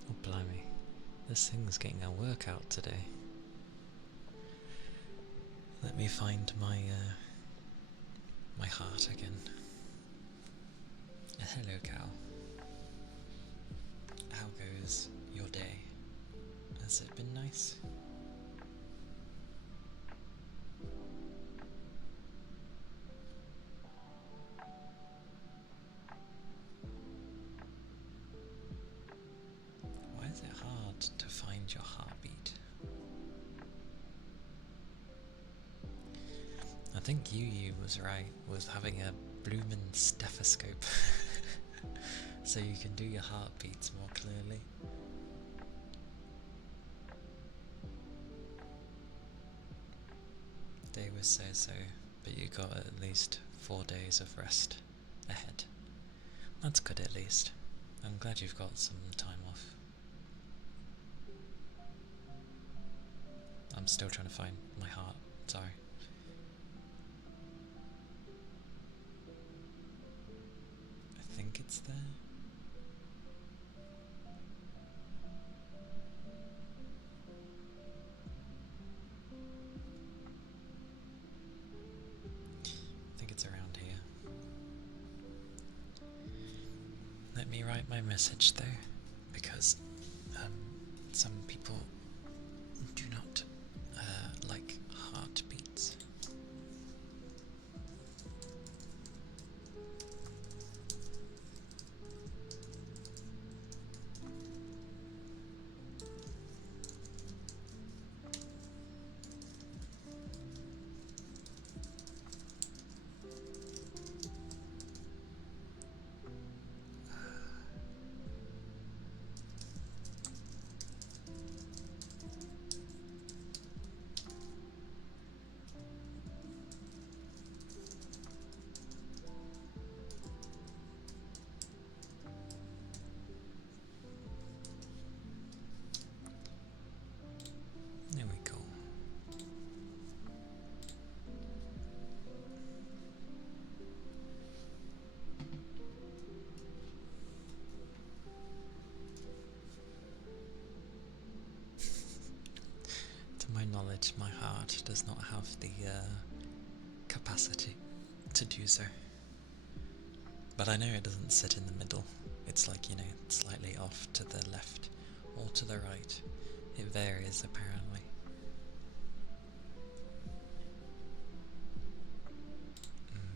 Oh blimey, this thing's getting a workout today. Let me find my my heart again. Hello cow. How goes your day? Has it been nice? Why is it hard to find your heartbeat? I think Yu was right with having a bloomin' stethoscope so you can do your heartbeats more clearly. Day was so-so, but you got at least 4 days of rest ahead. That's good at least. I'm glad you've got some time off. I'm still trying to find my heart, sorry. I think it's there. I think it's around here. Let me write my message though, because some people do not like heartbeats. but my heart does not have the capacity to do so. But I know it doesn't sit in the middle. It's like, you know, slightly off to the left or to the right. It varies apparently.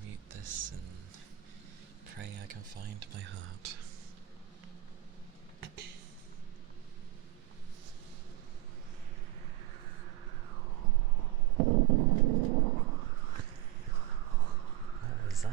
Mute this and pray I can find my heart. What was that?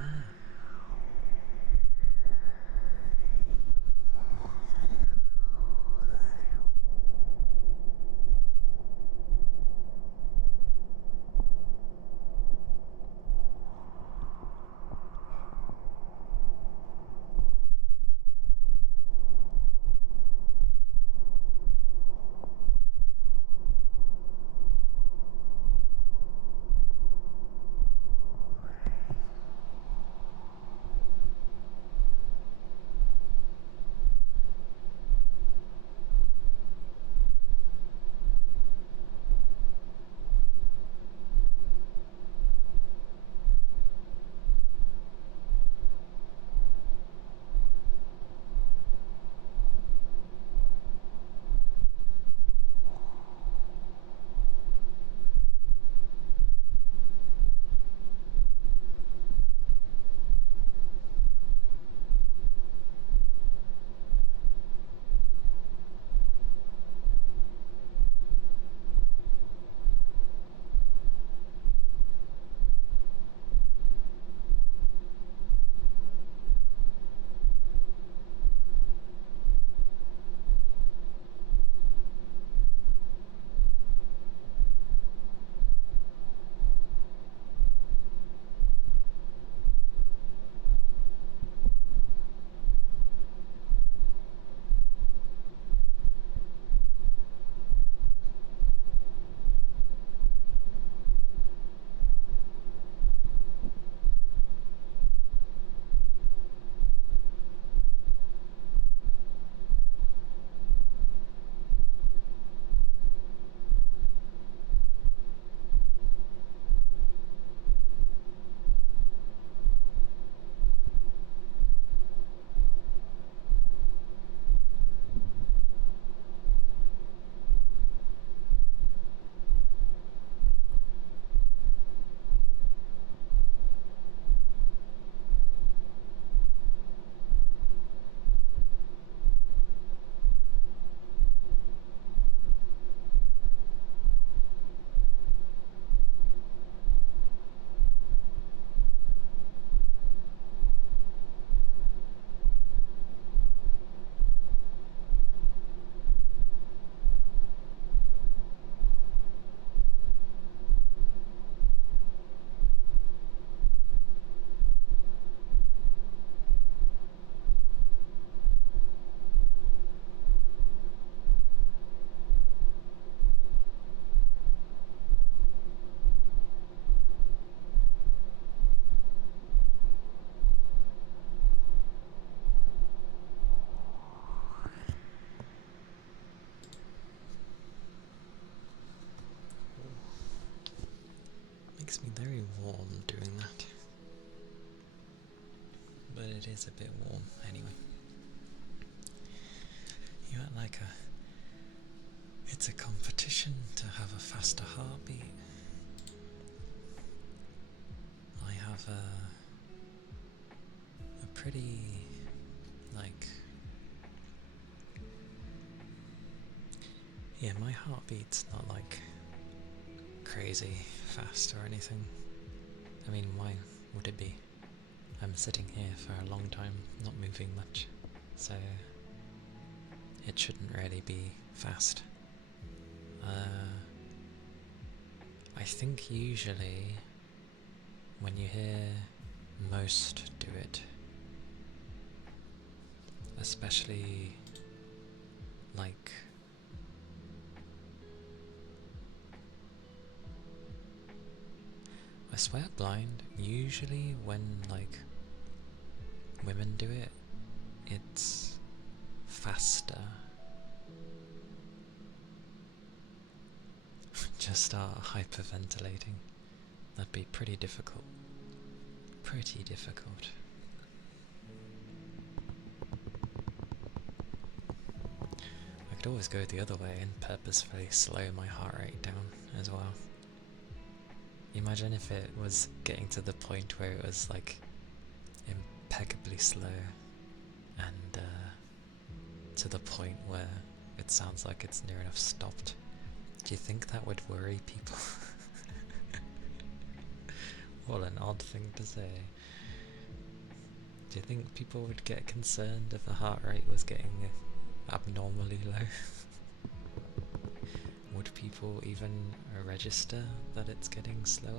Makes me very warm doing that. But it is a bit warm anyway. You act like it's a competition to have a faster heartbeat. I have a pretty, like, yeah, my heartbeat's not like crazy fast or anything. I mean, why would it be? I'm sitting here for a long time, not moving much, so it shouldn't really be fast. I think usually when you hear most do it, especially like I swear blind, usually when like women do it, it's faster. start hyperventilating. That'd be pretty difficult. Pretty difficult. I could always go the other way and purposefully slow my heart rate down as well. Imagine if it was getting to the point where it was like impeccably slow and to the point where it sounds like it's near enough stopped. Do you think that would worry people? What an odd thing to say. Do you think people would get concerned if the heart rate was getting abnormally low? Would people even register that it's getting slower?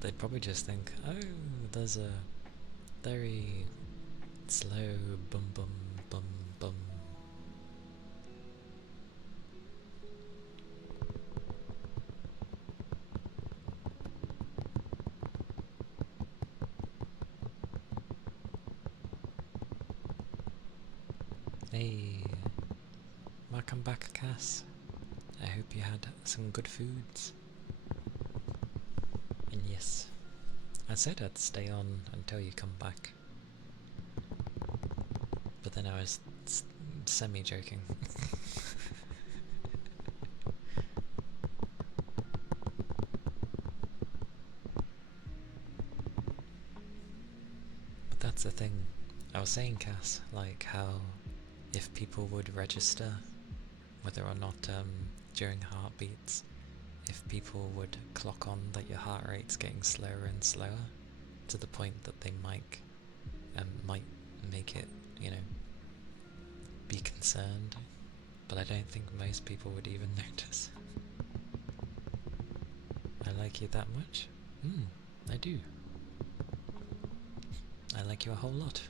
They'd probably just think, oh, there's a very slow bum bum bum bum. Hey, welcome back, Cass. I hope you had some good foods. And yes, I said I'd stay on until you come back. But then I was semi-joking. But that's the thing. I was saying, Cass, like how if people would register whether or not during heartbeats, if people would clock on that your heart rate's getting slower and slower to the point that they might make it, you know, be concerned, but I don't think most people would even notice. I like you that much? I do. I like you a whole lot.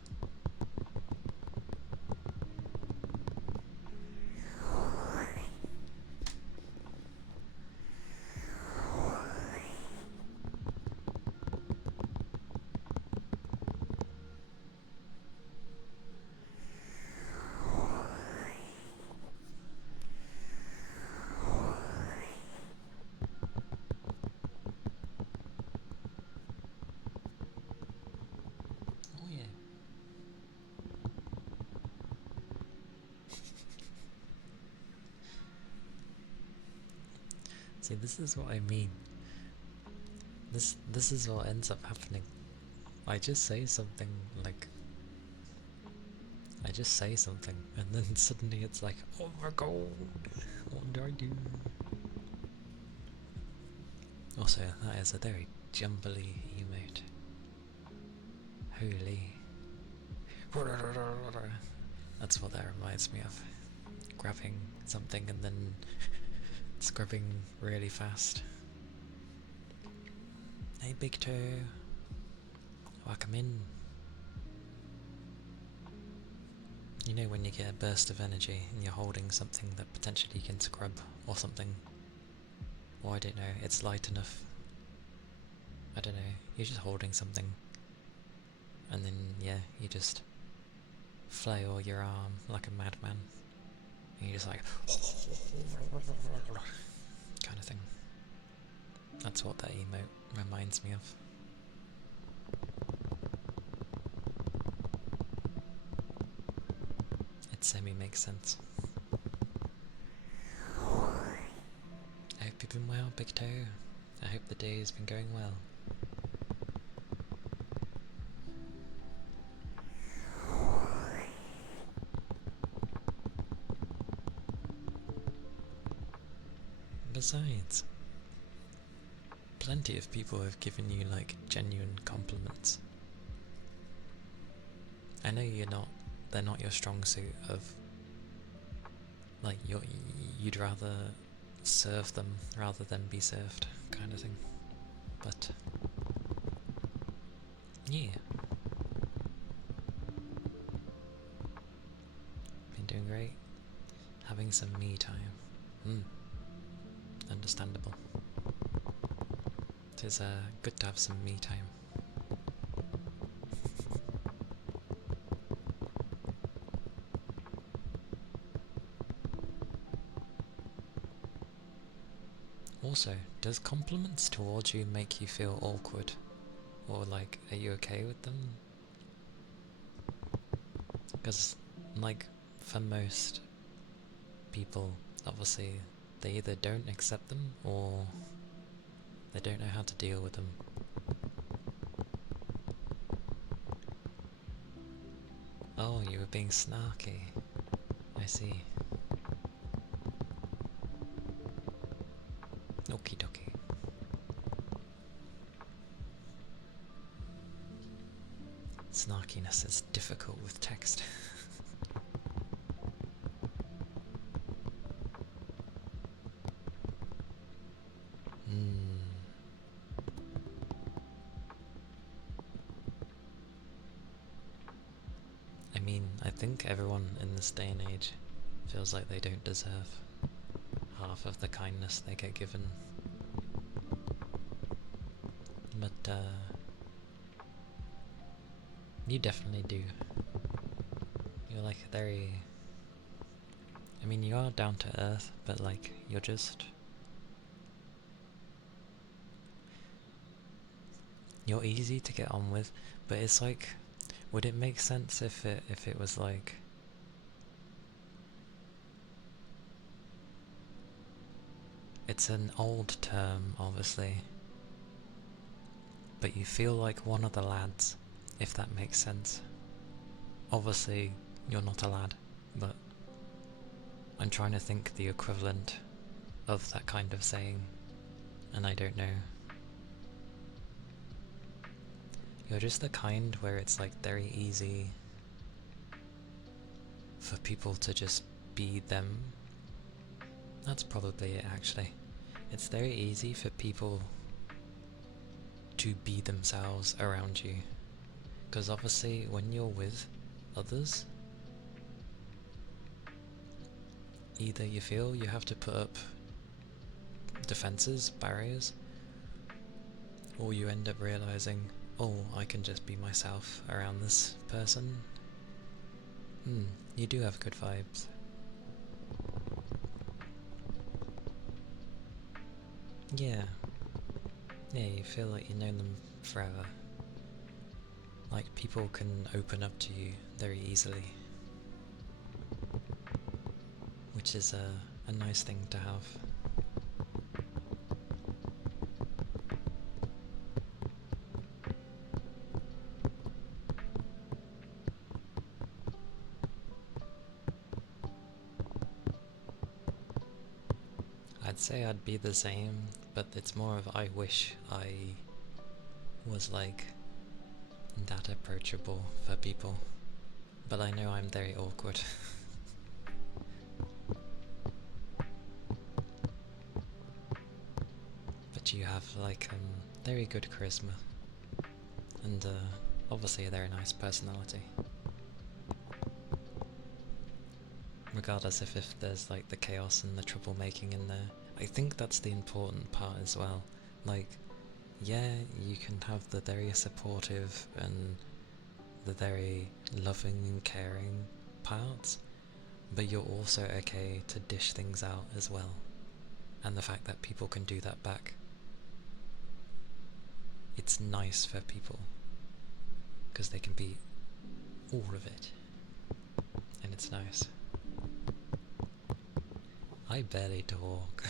See, this is what I mean. This is what ends up happening. I just say something like... I just say something, and then suddenly it's like, oh my god, what do I do? Also, that is a very jumbly emote. Holy. That's what that reminds me of. Grabbing something and then scrubbing really fast. Hey Big Toe, welcome in. You know when you get a burst of energy and you're holding something that potentially you can scrub or something, or I don't know, it's light enough, I don't know, you're just holding something and then yeah, you just flail your arm like a madman and you're just like kind of thing. That's what that emote reminds me of. It semi-makes sense. I hope you've been well, Big Toe. I hope the day has been going well. Besides, plenty of people have given you like genuine compliments. I know they're not your strong suit of like you'd rather serve them rather than be served kind of thing. But yeah. Been doing great. Having some me time. Understandable. It is good to have some me time. Also, does compliments towards you make you feel awkward? Or like, are you okay with them? Because, like, for most people, obviously, they either don't accept them or they don't know how to deal with them. Oh, you were being snarky. I see. Okie dokie. Snarkiness is difficult with text. I mean, I think everyone in this day and age feels like they don't deserve half of the kindness they get given. But, you definitely do. You're like very... I mean, you are down to earth, but like, you're just... You're easy to get on with, but it's like... Would it make sense if it was like... It's an old term, obviously. But you feel like one of the lads, if that makes sense. Obviously, you're not a lad, but I'm trying to think the equivalent of that kind of saying, and I don't know. You're just the kind where it's like very easy for people to just be them. That's probably it, actually. It's very easy for people to be themselves around you. Because obviously when you're with others, either you feel you have to put up defenses, barriers, or you end up realizing, oh, I can just be myself around this person. You do have good vibes. Yeah. Yeah, you feel like you know them forever. Like, people can open up to you very easily. Which is a nice thing to have. I'd say I'd be the same, but it's more of I wish I was like that approachable for people. But I know I'm very awkward. But you have like very good charisma. And obviously a very nice personality. Regardless if there's like the chaos and the troublemaking in there. I think that's the important part as well. Like, yeah, you can have the very supportive and the very loving and caring parts, but you're also okay to dish things out as well. And the fact that people can do that back. It's nice for people, because they can be all of it. And it's nice. I barely talk.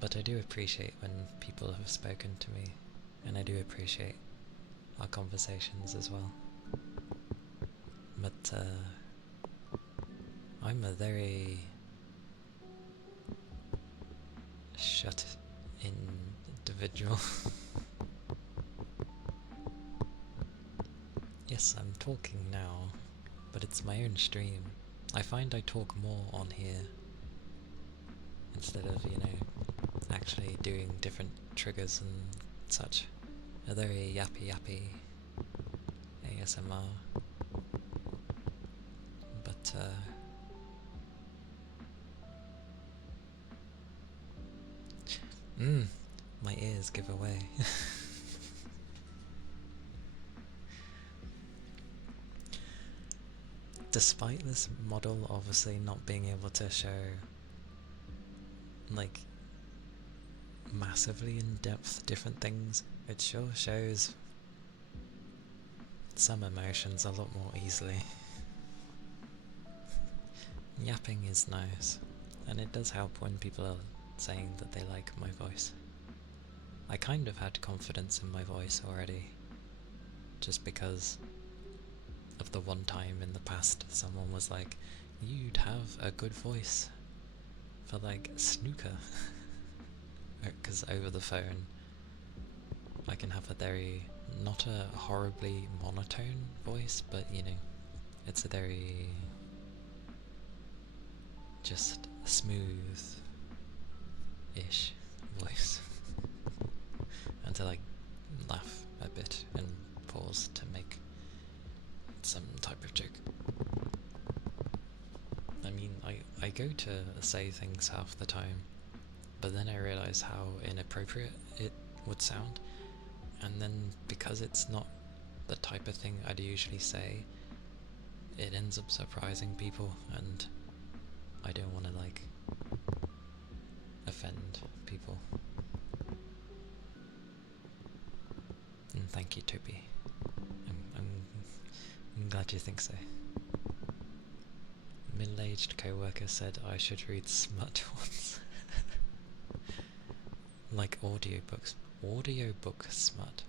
But I do appreciate when people have spoken to me, and I do appreciate our conversations as well. But I'm a very shut-in individual. Yes, I'm talking now, but it's my own stream. I find I talk more on here instead of, actually doing different triggers and such. A very yappy ASMR. But My ears give away. Despite this model obviously not being able to show like massively in-depth different things, it sure shows some emotions a lot more easily. Yapping is nice, and it does help when people are saying that they like my voice. I kind of had confidence in my voice already, just because of the one time in the past someone was like, you'd have a good voice for like snooker. Because over the phone I can have a very, not a horribly monotone voice, but you know, it's a very just smooth-ish voice. And to like laugh a bit and pause to make some type of joke. I mean, I go to say things half the time, but then I realise how inappropriate it would sound, and then because it's not the type of thing I'd usually say, it ends up surprising people, and I don't want to like offend people. And thank you, Toby. I'm glad you think so. Middle-aged co-worker said I should read smut once. Like audiobooks. Audiobook smut.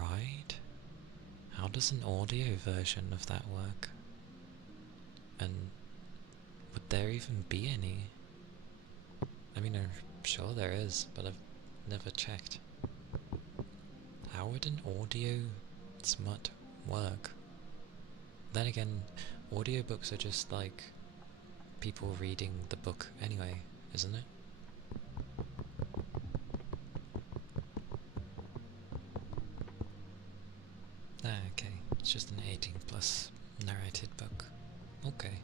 Right? How does an audio version of that work? And would there even be any? I mean, I'm sure there is, but I've never checked. How would an audio smut work? Then again, audiobooks are just like people reading the book anyway, isn't it? Ah, okay, it's just an 18 plus narrated book. Okay.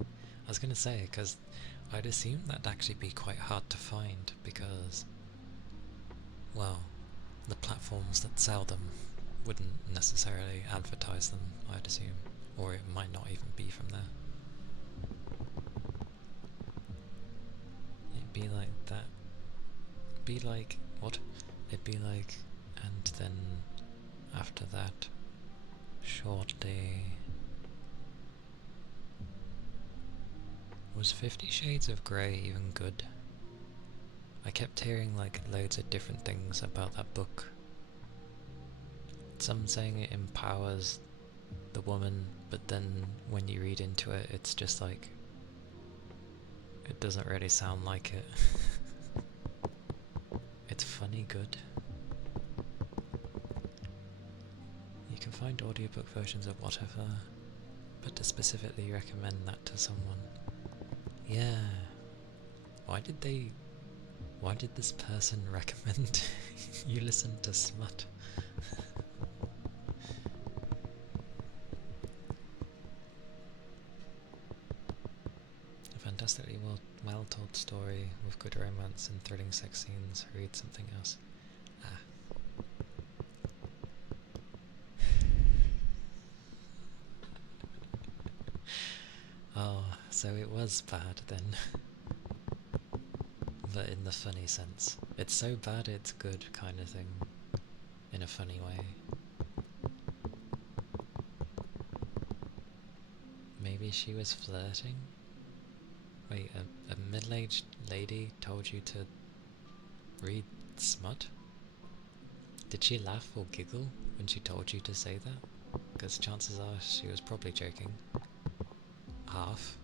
I was gonna say, because I'd assume that'd actually be quite hard to find, because, well, the platforms that sell them wouldn't necessarily advertise them, I'd assume, or it might not even be from there. It'd be like that. Be like, what? It'd be like, and then after that, shortly. Was 50 Shades of Grey even good? I kept hearing like loads of different things about that book. Some saying it empowers the woman, but then when you read into it, it's just like, it doesn't really sound like it. It's funny good. You can find audiobook versions of whatever, but to specifically recommend that to someone. Yeah. Why did this person recommend you listen to smut? A fantastically well told story with good romance and thrilling sex scenes. Read something else. Ah. Oh, so it was bad then. But in the funny sense. It's so bad it's good kind of thing. In a funny way. Maybe she was flirting? Wait, a middle-aged lady told you to read smut? Did she laugh or giggle when she told you to say that? Because chances are she was probably joking. Half.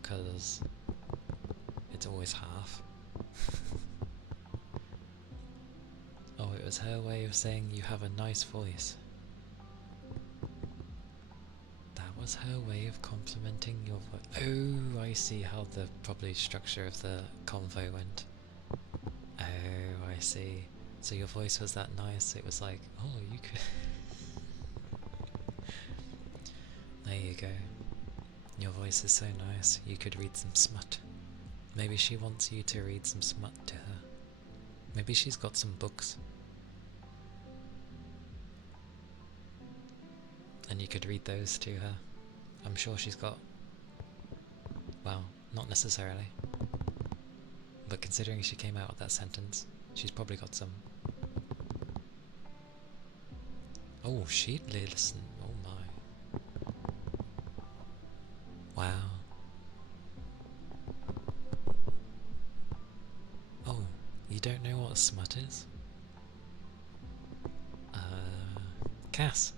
Because it's always half. Oh, it was her way of saying you have a nice voice. That was her way of complimenting your voice. Oh, I see how the probably structure of the convo went. Oh, I see. So your voice was that nice, it was like, oh, you could... There you go. Your voice is so nice, you could read some smut. Maybe she wants you to read some smut to her. Maybe she's got some books. And you could read those to her. I'm sure she's got... Well, not necessarily. But considering she came out with that sentence, she's probably got some. Oh, she'd listen. Oh my. Wow. Oh, you don't know what a smut is? Cass,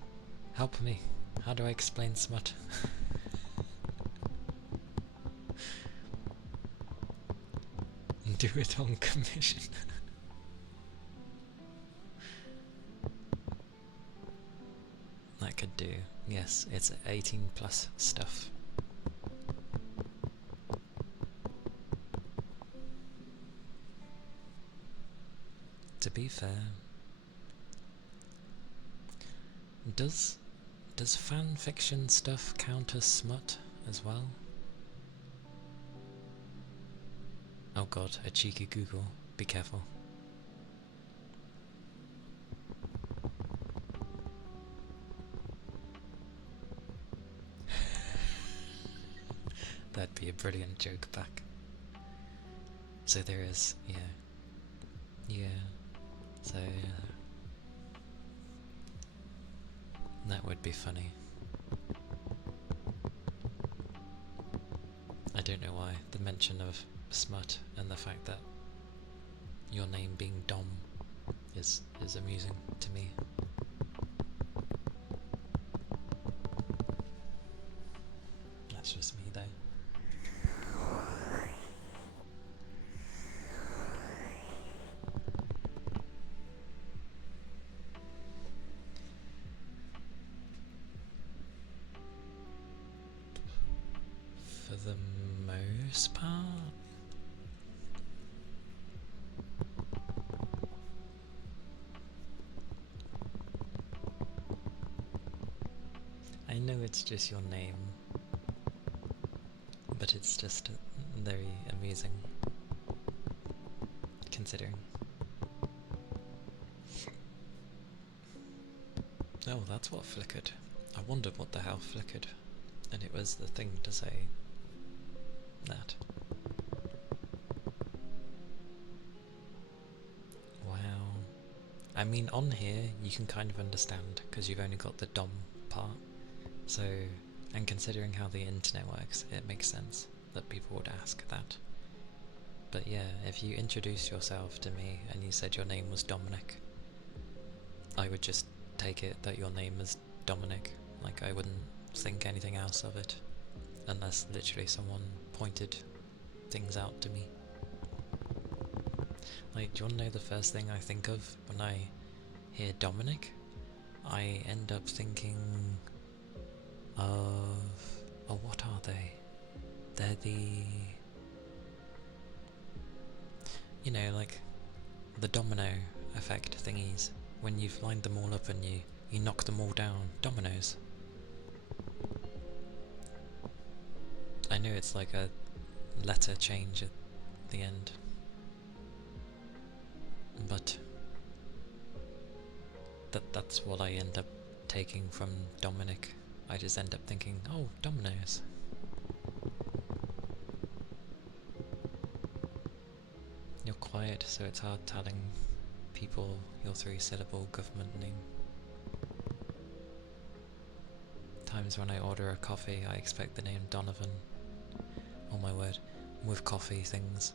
help me. How do I explain smut? Do it on commission. That could do. Yes, it's 18 plus stuff. To be fair, does fan fiction stuff count as smut as well? Oh god, a cheeky Google. Be careful. That'd be a brilliant joke back. So there is, yeah. Yeah. So, that would be funny. I don't know why. The mention of smut and the fact that your name being Dom is amusing to me. That's just me though. For the most part. I know it's just your name, but it's just very amusing, considering. Oh, that's what flickered. I wondered what the hell flickered, and it was the thing to say that. Wow. I mean, on here you can kind of understand because you've only got the Dom part. So, and considering how the internet works, it makes sense that people would ask that. But yeah, if you introduced yourself to me and you said your name was Dominic, I would just take it that your name is Dominic. Like, I wouldn't think anything else of it, unless literally someone pointed things out to me. Like, do you want to know the first thing I think of when I hear Dominic? I end up thinking of... oh, what are they? They're the... you know, like, the domino effect thingies. When you've lined them all up and you knock them all down. Dominoes. I know it's like a letter change at the end. But that's what I end up taking from Dominic. I just end up thinking, oh, dominoes. You're quiet, so it's hard telling people your 3-syllable government name. Times when I order a coffee, I expect the name Donovan. Oh my word, with coffee things,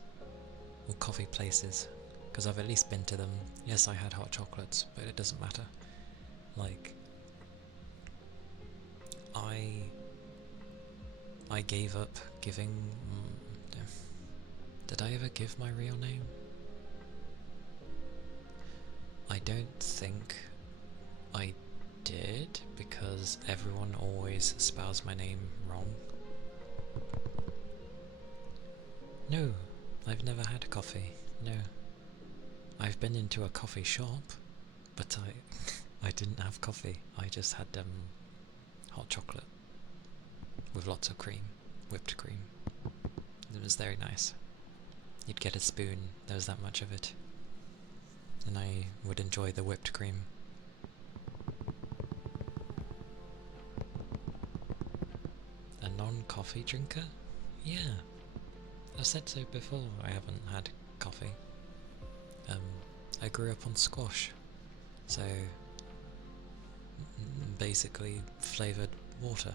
or coffee places, because I've at least been to them. Yes, I had hot chocolates, but it doesn't matter. Like, I gave up giving... did I ever give my real name? I don't think I did, because everyone always spells my name wrong. No, I've never had coffee, no. I've been into a coffee shop, but I didn't have coffee. I just had hot chocolate with lots of cream, whipped cream. It was very nice. you'd get a spoon, there was that much of it. And I would enjoy the whipped cream. A non-coffee drinker? Yeah. I've said so before, I haven't had coffee. I grew up on squash, so basically flavoured water.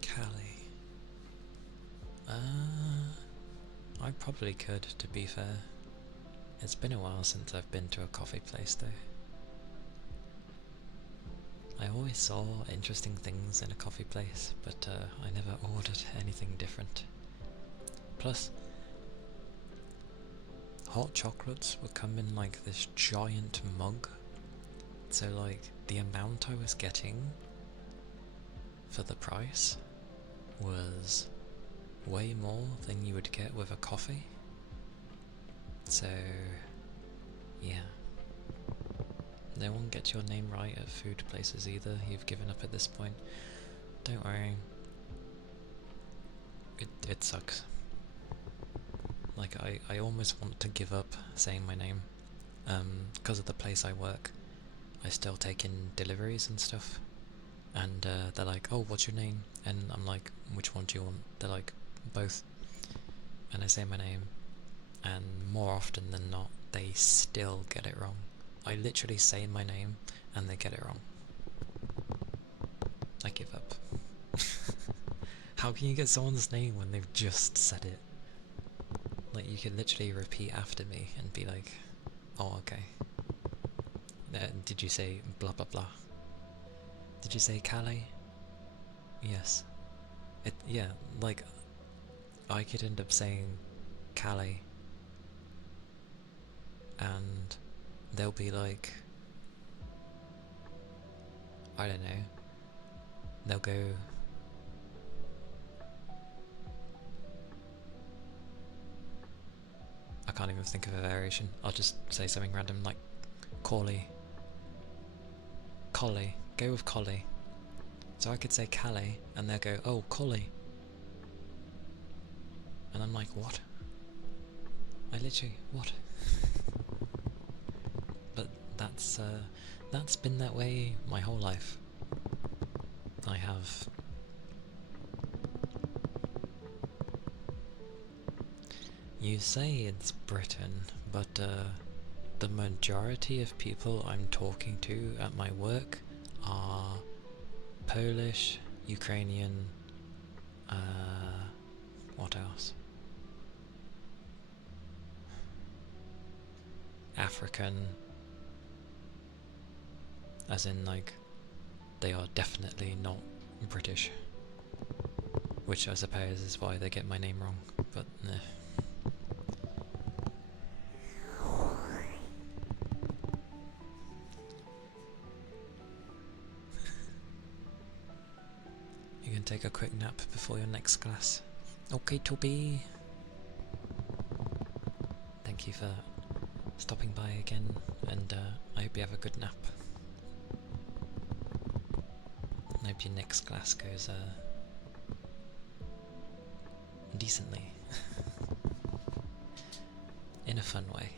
Cali. I probably could, to be fair. It's been a while since I've been to a coffee place though. I always saw interesting things in a coffee place, but I never ordered anything different. Plus, hot chocolates would come in like this giant mug, so like the amount I was getting for the price was way more than you would get with a coffee. So, yeah. No one gets your name right at food places either, you've given up at this point. Don't worry. It sucks. Like, I almost want to give up saying my name. Because of the place I work, I still take in deliveries and stuff. And they're like, oh, what's your name? And I'm like, which one do you want? They're like, both. And I say my name, and more often than not, they still get it wrong. I literally say my name, and they get it wrong. I give up. How can you get someone's name when they've just said it? Like, you could literally repeat after me and be like, oh, okay. Did you say blah blah blah? Did you say Calia? Yes. Yeah, like, I could end up saying Calia, and they'll be like, I don't know, they'll go, I can't even think of a variation, I'll just say something random like Corley. Collie, go with Collie. So I could say Calia, and they'll go, oh, Collie. And I'm like, what? I literally, what? But that's been that way my whole life. I have... You say it's Britain, but the majority of people I'm talking to at my work are Polish, Ukrainian, what else? African, as in like, they are definitely not British, which I suppose is why they get my name wrong, but You can take a quick nap before your next class. Okay, Toby. Thank you for stopping by again, and I hope you have a good nap. I hope your next class goes decently. In a fun way.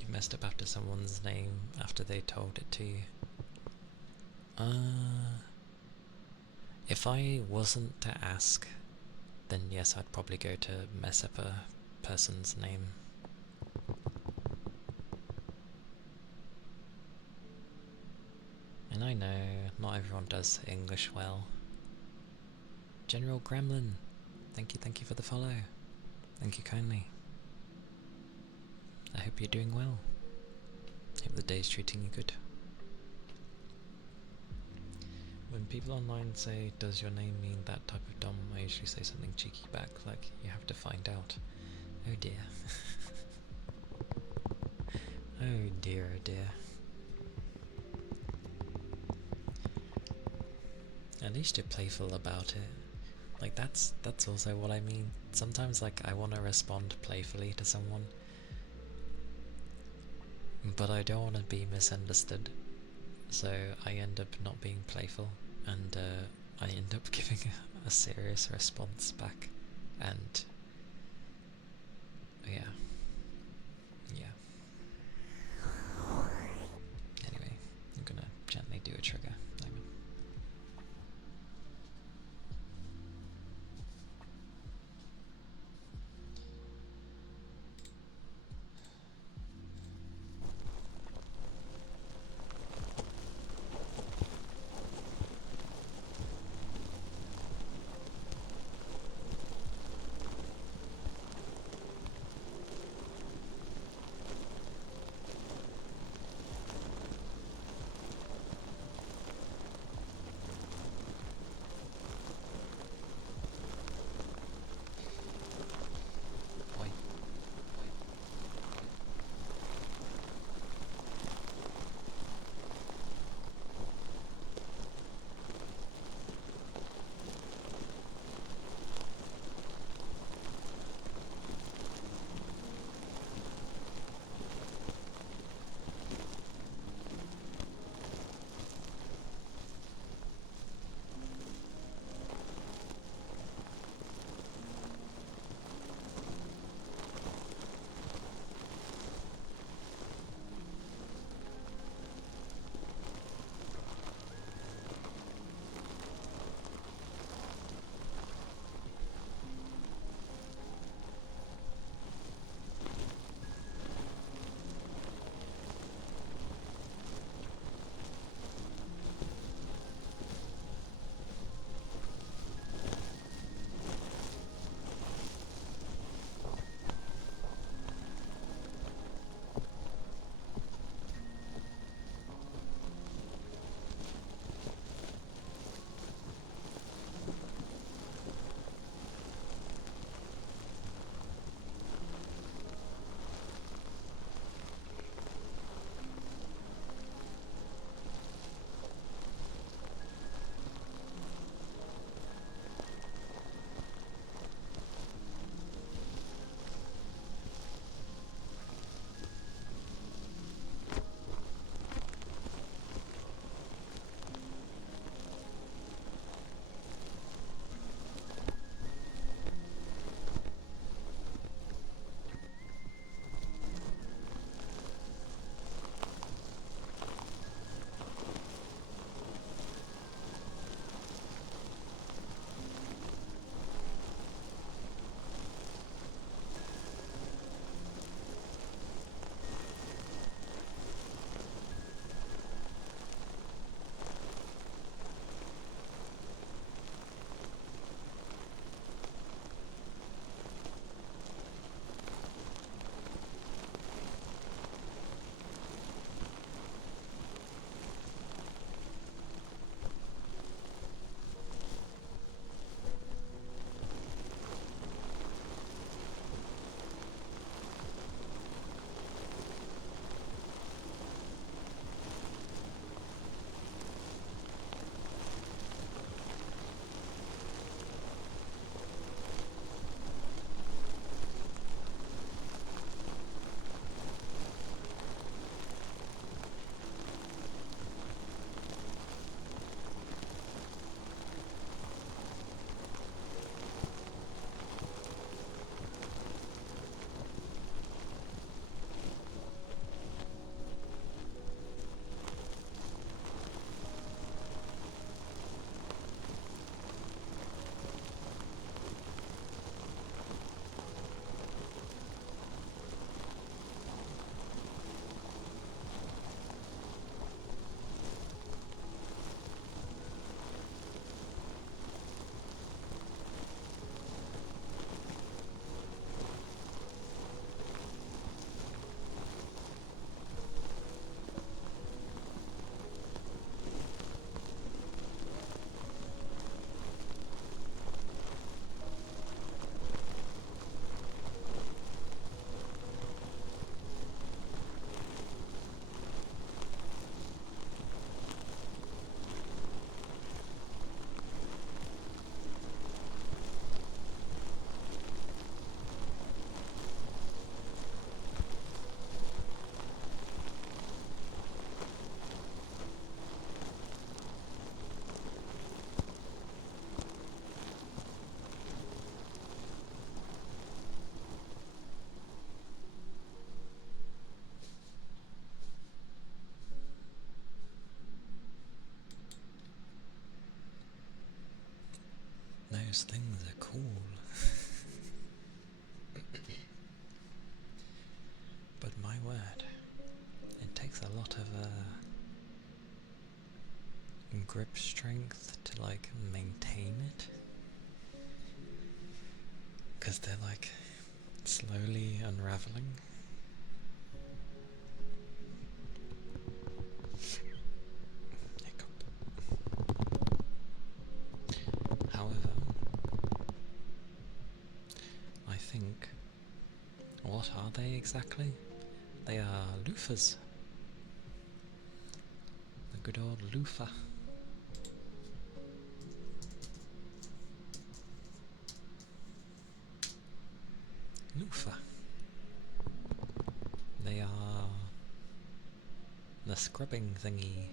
You messed up after someone's name after they told it to you. If I wasn't to ask, then yes, I'd probably go to mess up a person's name. And I know not everyone does English well. General Gremlin, thank you for the follow. Thank you kindly. I hope you're doing well. Hope the day's treating you good. When people online say, does your name mean that type of dumb, I usually say something cheeky back, like, you have to find out. Oh dear. Oh dear, oh dear. At least you're playful about it. Like that's also what I mean. Sometimes like I want to respond playfully to someone, but I don't want to be misunderstood. So I end up not being playful, and I end up giving a serious response back, and yeah, yeah. Anyway, I'm gonna gently do a trigger. Hang on. those things are cool. But my word, it takes a lot of grip strength to like maintain it, because they're like slowly unraveling. However, I think, what are they exactly? They are loofahs. The good old loofah. Loofah. They are the scrubbing thingy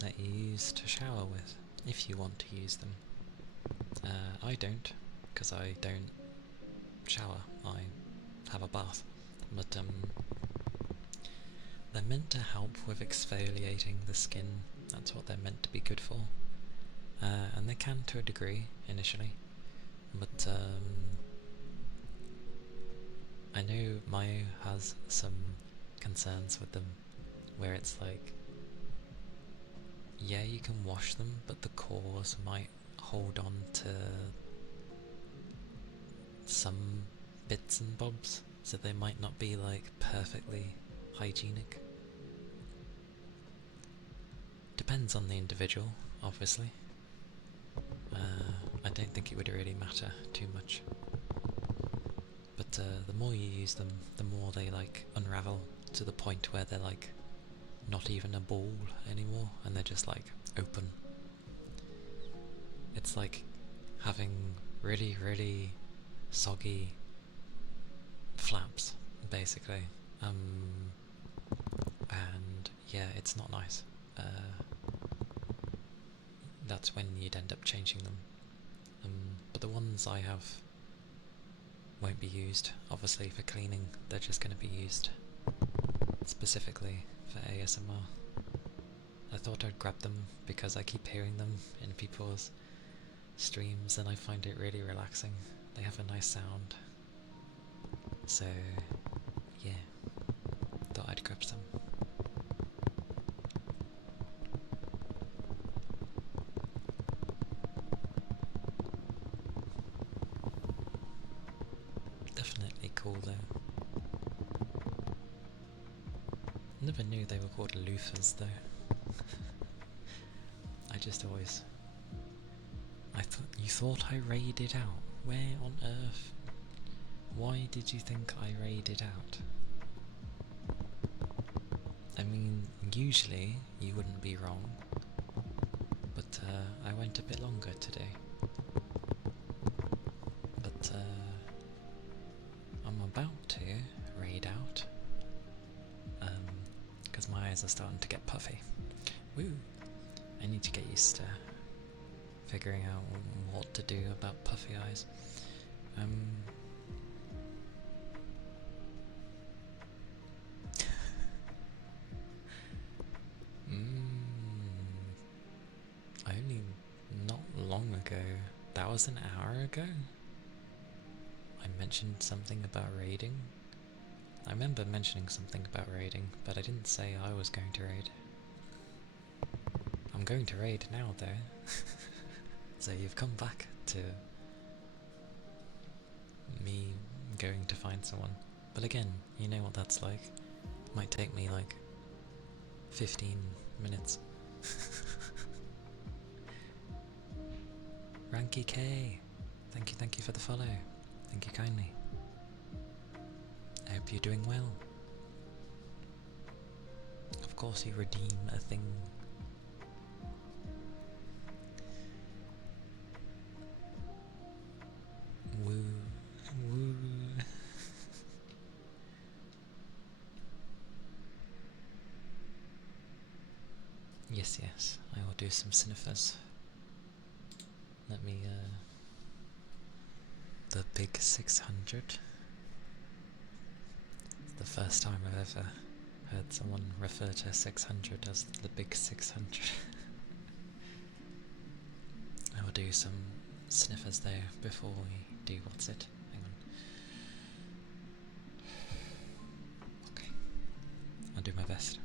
that you use to shower with, if you want to use them. I don't, because I don't shower, I have a bath, but they're meant to help with exfoliating the skin. That's what they're meant to be good for, and they can to a degree initially, but I know Mayu has some concerns with them, where it's like, yeah, you can wash them, but the cores might hold on to some bits and bobs, so they might not be like perfectly hygienic. Depends on the individual, obviously. I don't think it would really matter too much. But the more you use them, the more they like unravel to the point where they're like not even a ball anymore, and they're just like open. It's like having really, really soggy flaps, basically. And yeah, it's not nice. That's when you'd end up changing them. But the ones I have won't be used, obviously, for cleaning. They're just going to be used specifically for ASMR. I thought I'd grab them because I keep hearing them in people's streams and I find it really relaxing. They have a nice sound. So, yeah, thought I'd grab some. Definitely cool though. Never knew they were called loofahs though. I just always... You thought I raided out? Where on earth? Why did you think I raided out? I mean, usually you wouldn't be wrong, but I went a bit longer today. But I'm about to raid out, because my eyes are starting to get puffy. Woo! I need to get used to figuring out what to do about puffy eyes. Only not long ago, that was an hour ago, I mentioned something about raiding. I remember mentioning something about raiding, but I didn't say I was going to raid. I'm going to raid now though. So you've come back to me going to find someone. But again, you know what that's like. It might take me like 15 minutes. Ranky K, thank you for the follow. Thank you kindly. I hope you're doing well. Of course you redeem a thing. Woo, woo. Yes, yes, I will do some sniffers. Let me, the big 600. It's the first time I've ever heard someone refer to 600 as the big 600. I will do some sniffers though before we do what's it. Hang on. Okay, I'll do my best.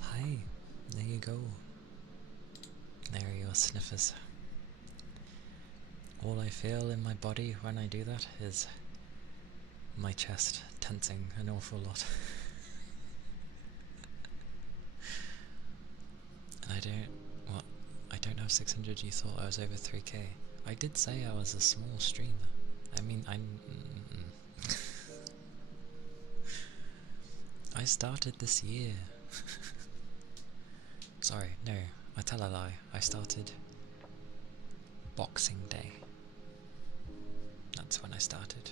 Hi, there you go. There are your sniffers. All I feel in my body when I do that is my chest tensing an awful lot. And I don't have 600, you thought I was over 3k. I did say I was a small streamer. I mean, I started this year. Sorry, no, I tell a lie. I started Boxing Day. That's when I started.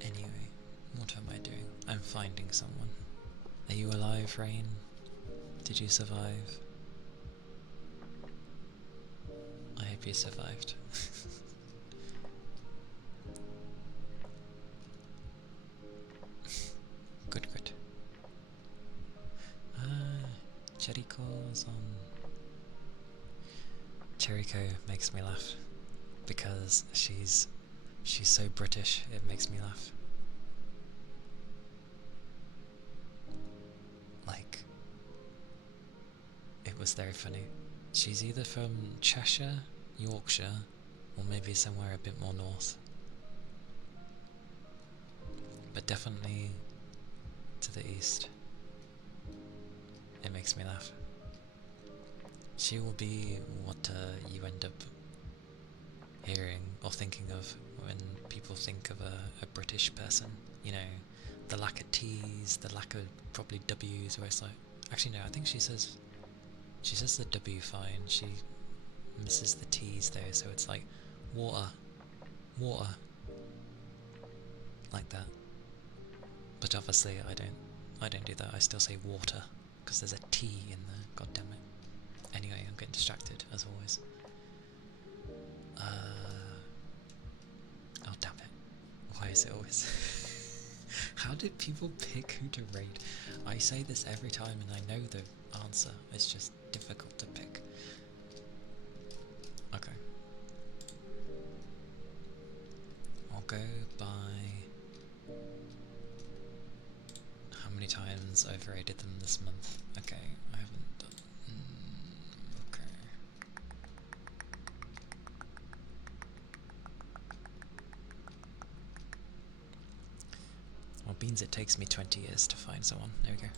Anyway, what am I doing? I'm finding someone. Are you alive, Rain? Did you survive? I hope you survived. Good, good. Cheriko's on. Cheriko makes me laugh because she's so British, it makes me laugh. Like, it was very funny. She's either from Cheshire, Yorkshire, or maybe somewhere a bit more north. But definitely to the east. It makes me laugh. She will be what you end up hearing or thinking of when people think of a British person. You know, the lack of T's, the lack of probably W's, where it's like, actually no, I think she says the W fine, she misses the T's though, so it's like water, water, like that. But obviously I don't do that, I still say water, because there's a T in there, god damn it. Anyway, I'm getting distracted, as always. Oh damn it. Why is it always... How did people pick who to raid? I say this every time and I know the answer, it's just difficult to pick. Okay. I'll go by how many times I've raided them this month. Okay, I haven't done... okay. Well, beans, it takes me 20 years to find someone. There we go.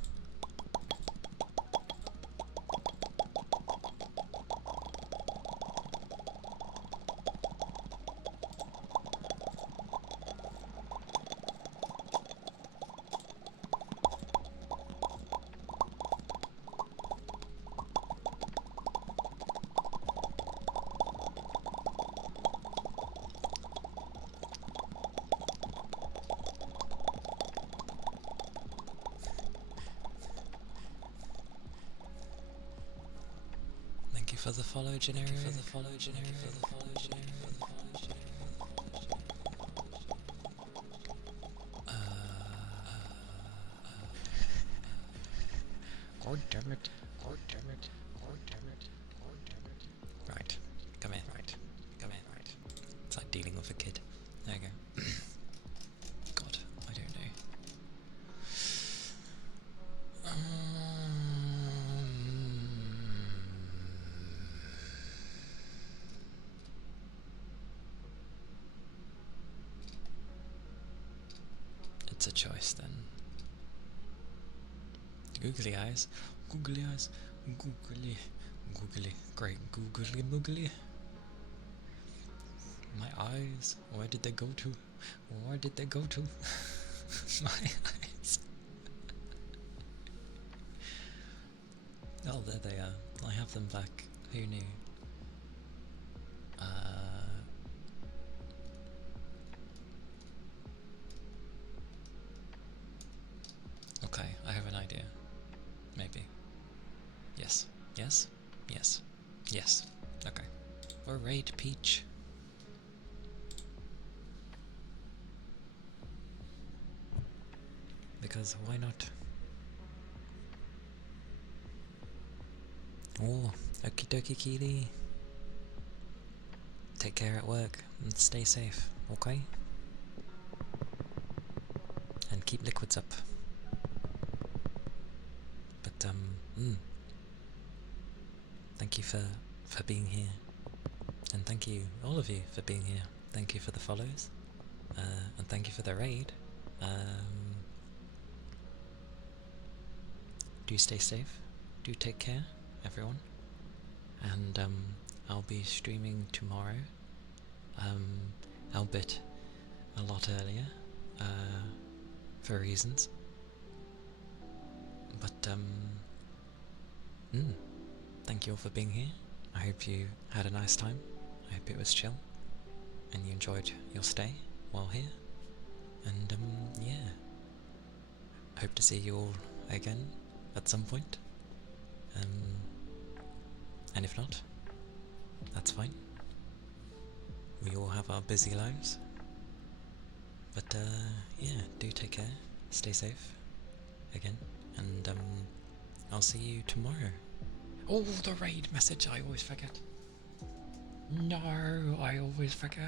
for the follow, generic. Thank you for the follow, generic. For the follow, generic. God damn it. God damn it. God damn it. God damn it. Right. Come in. Right. Come in. Right. It's like dealing with a kid. There you go. God, I don't know. It's a choice then. Googly eyes. Googly eyes. Googly. Googly. Great. Googly moogly. My eyes. Where did they go to? Where did they go to? My eyes. Oh, there they are. I have them back. Who knew? Okay, I have an idea. Maybe. Yes. Yes? Yes. Yes. Okay. Or raid Peach. Because why not? Oh, okie dokie Keely. Take care at work and stay safe, okay? And keep liquids up. But thank you for being here. And thank you, all of you, for being here. Thank you for the follows. And thank you for the raid. Do stay safe. Do take care, everyone. And I'll be streaming tomorrow. Albeit a lot earlier. For reasons. But thank you all for being here. I hope you had a nice time. I hope it was chill. And you enjoyed your stay while here. And yeah. Hope to see you all again at some point. And if not, that's fine. We all have our busy lives. But yeah, do take care. Stay safe. Again. And I'll see you tomorrow. Oh, the raid message, I always forget. No, I always forget.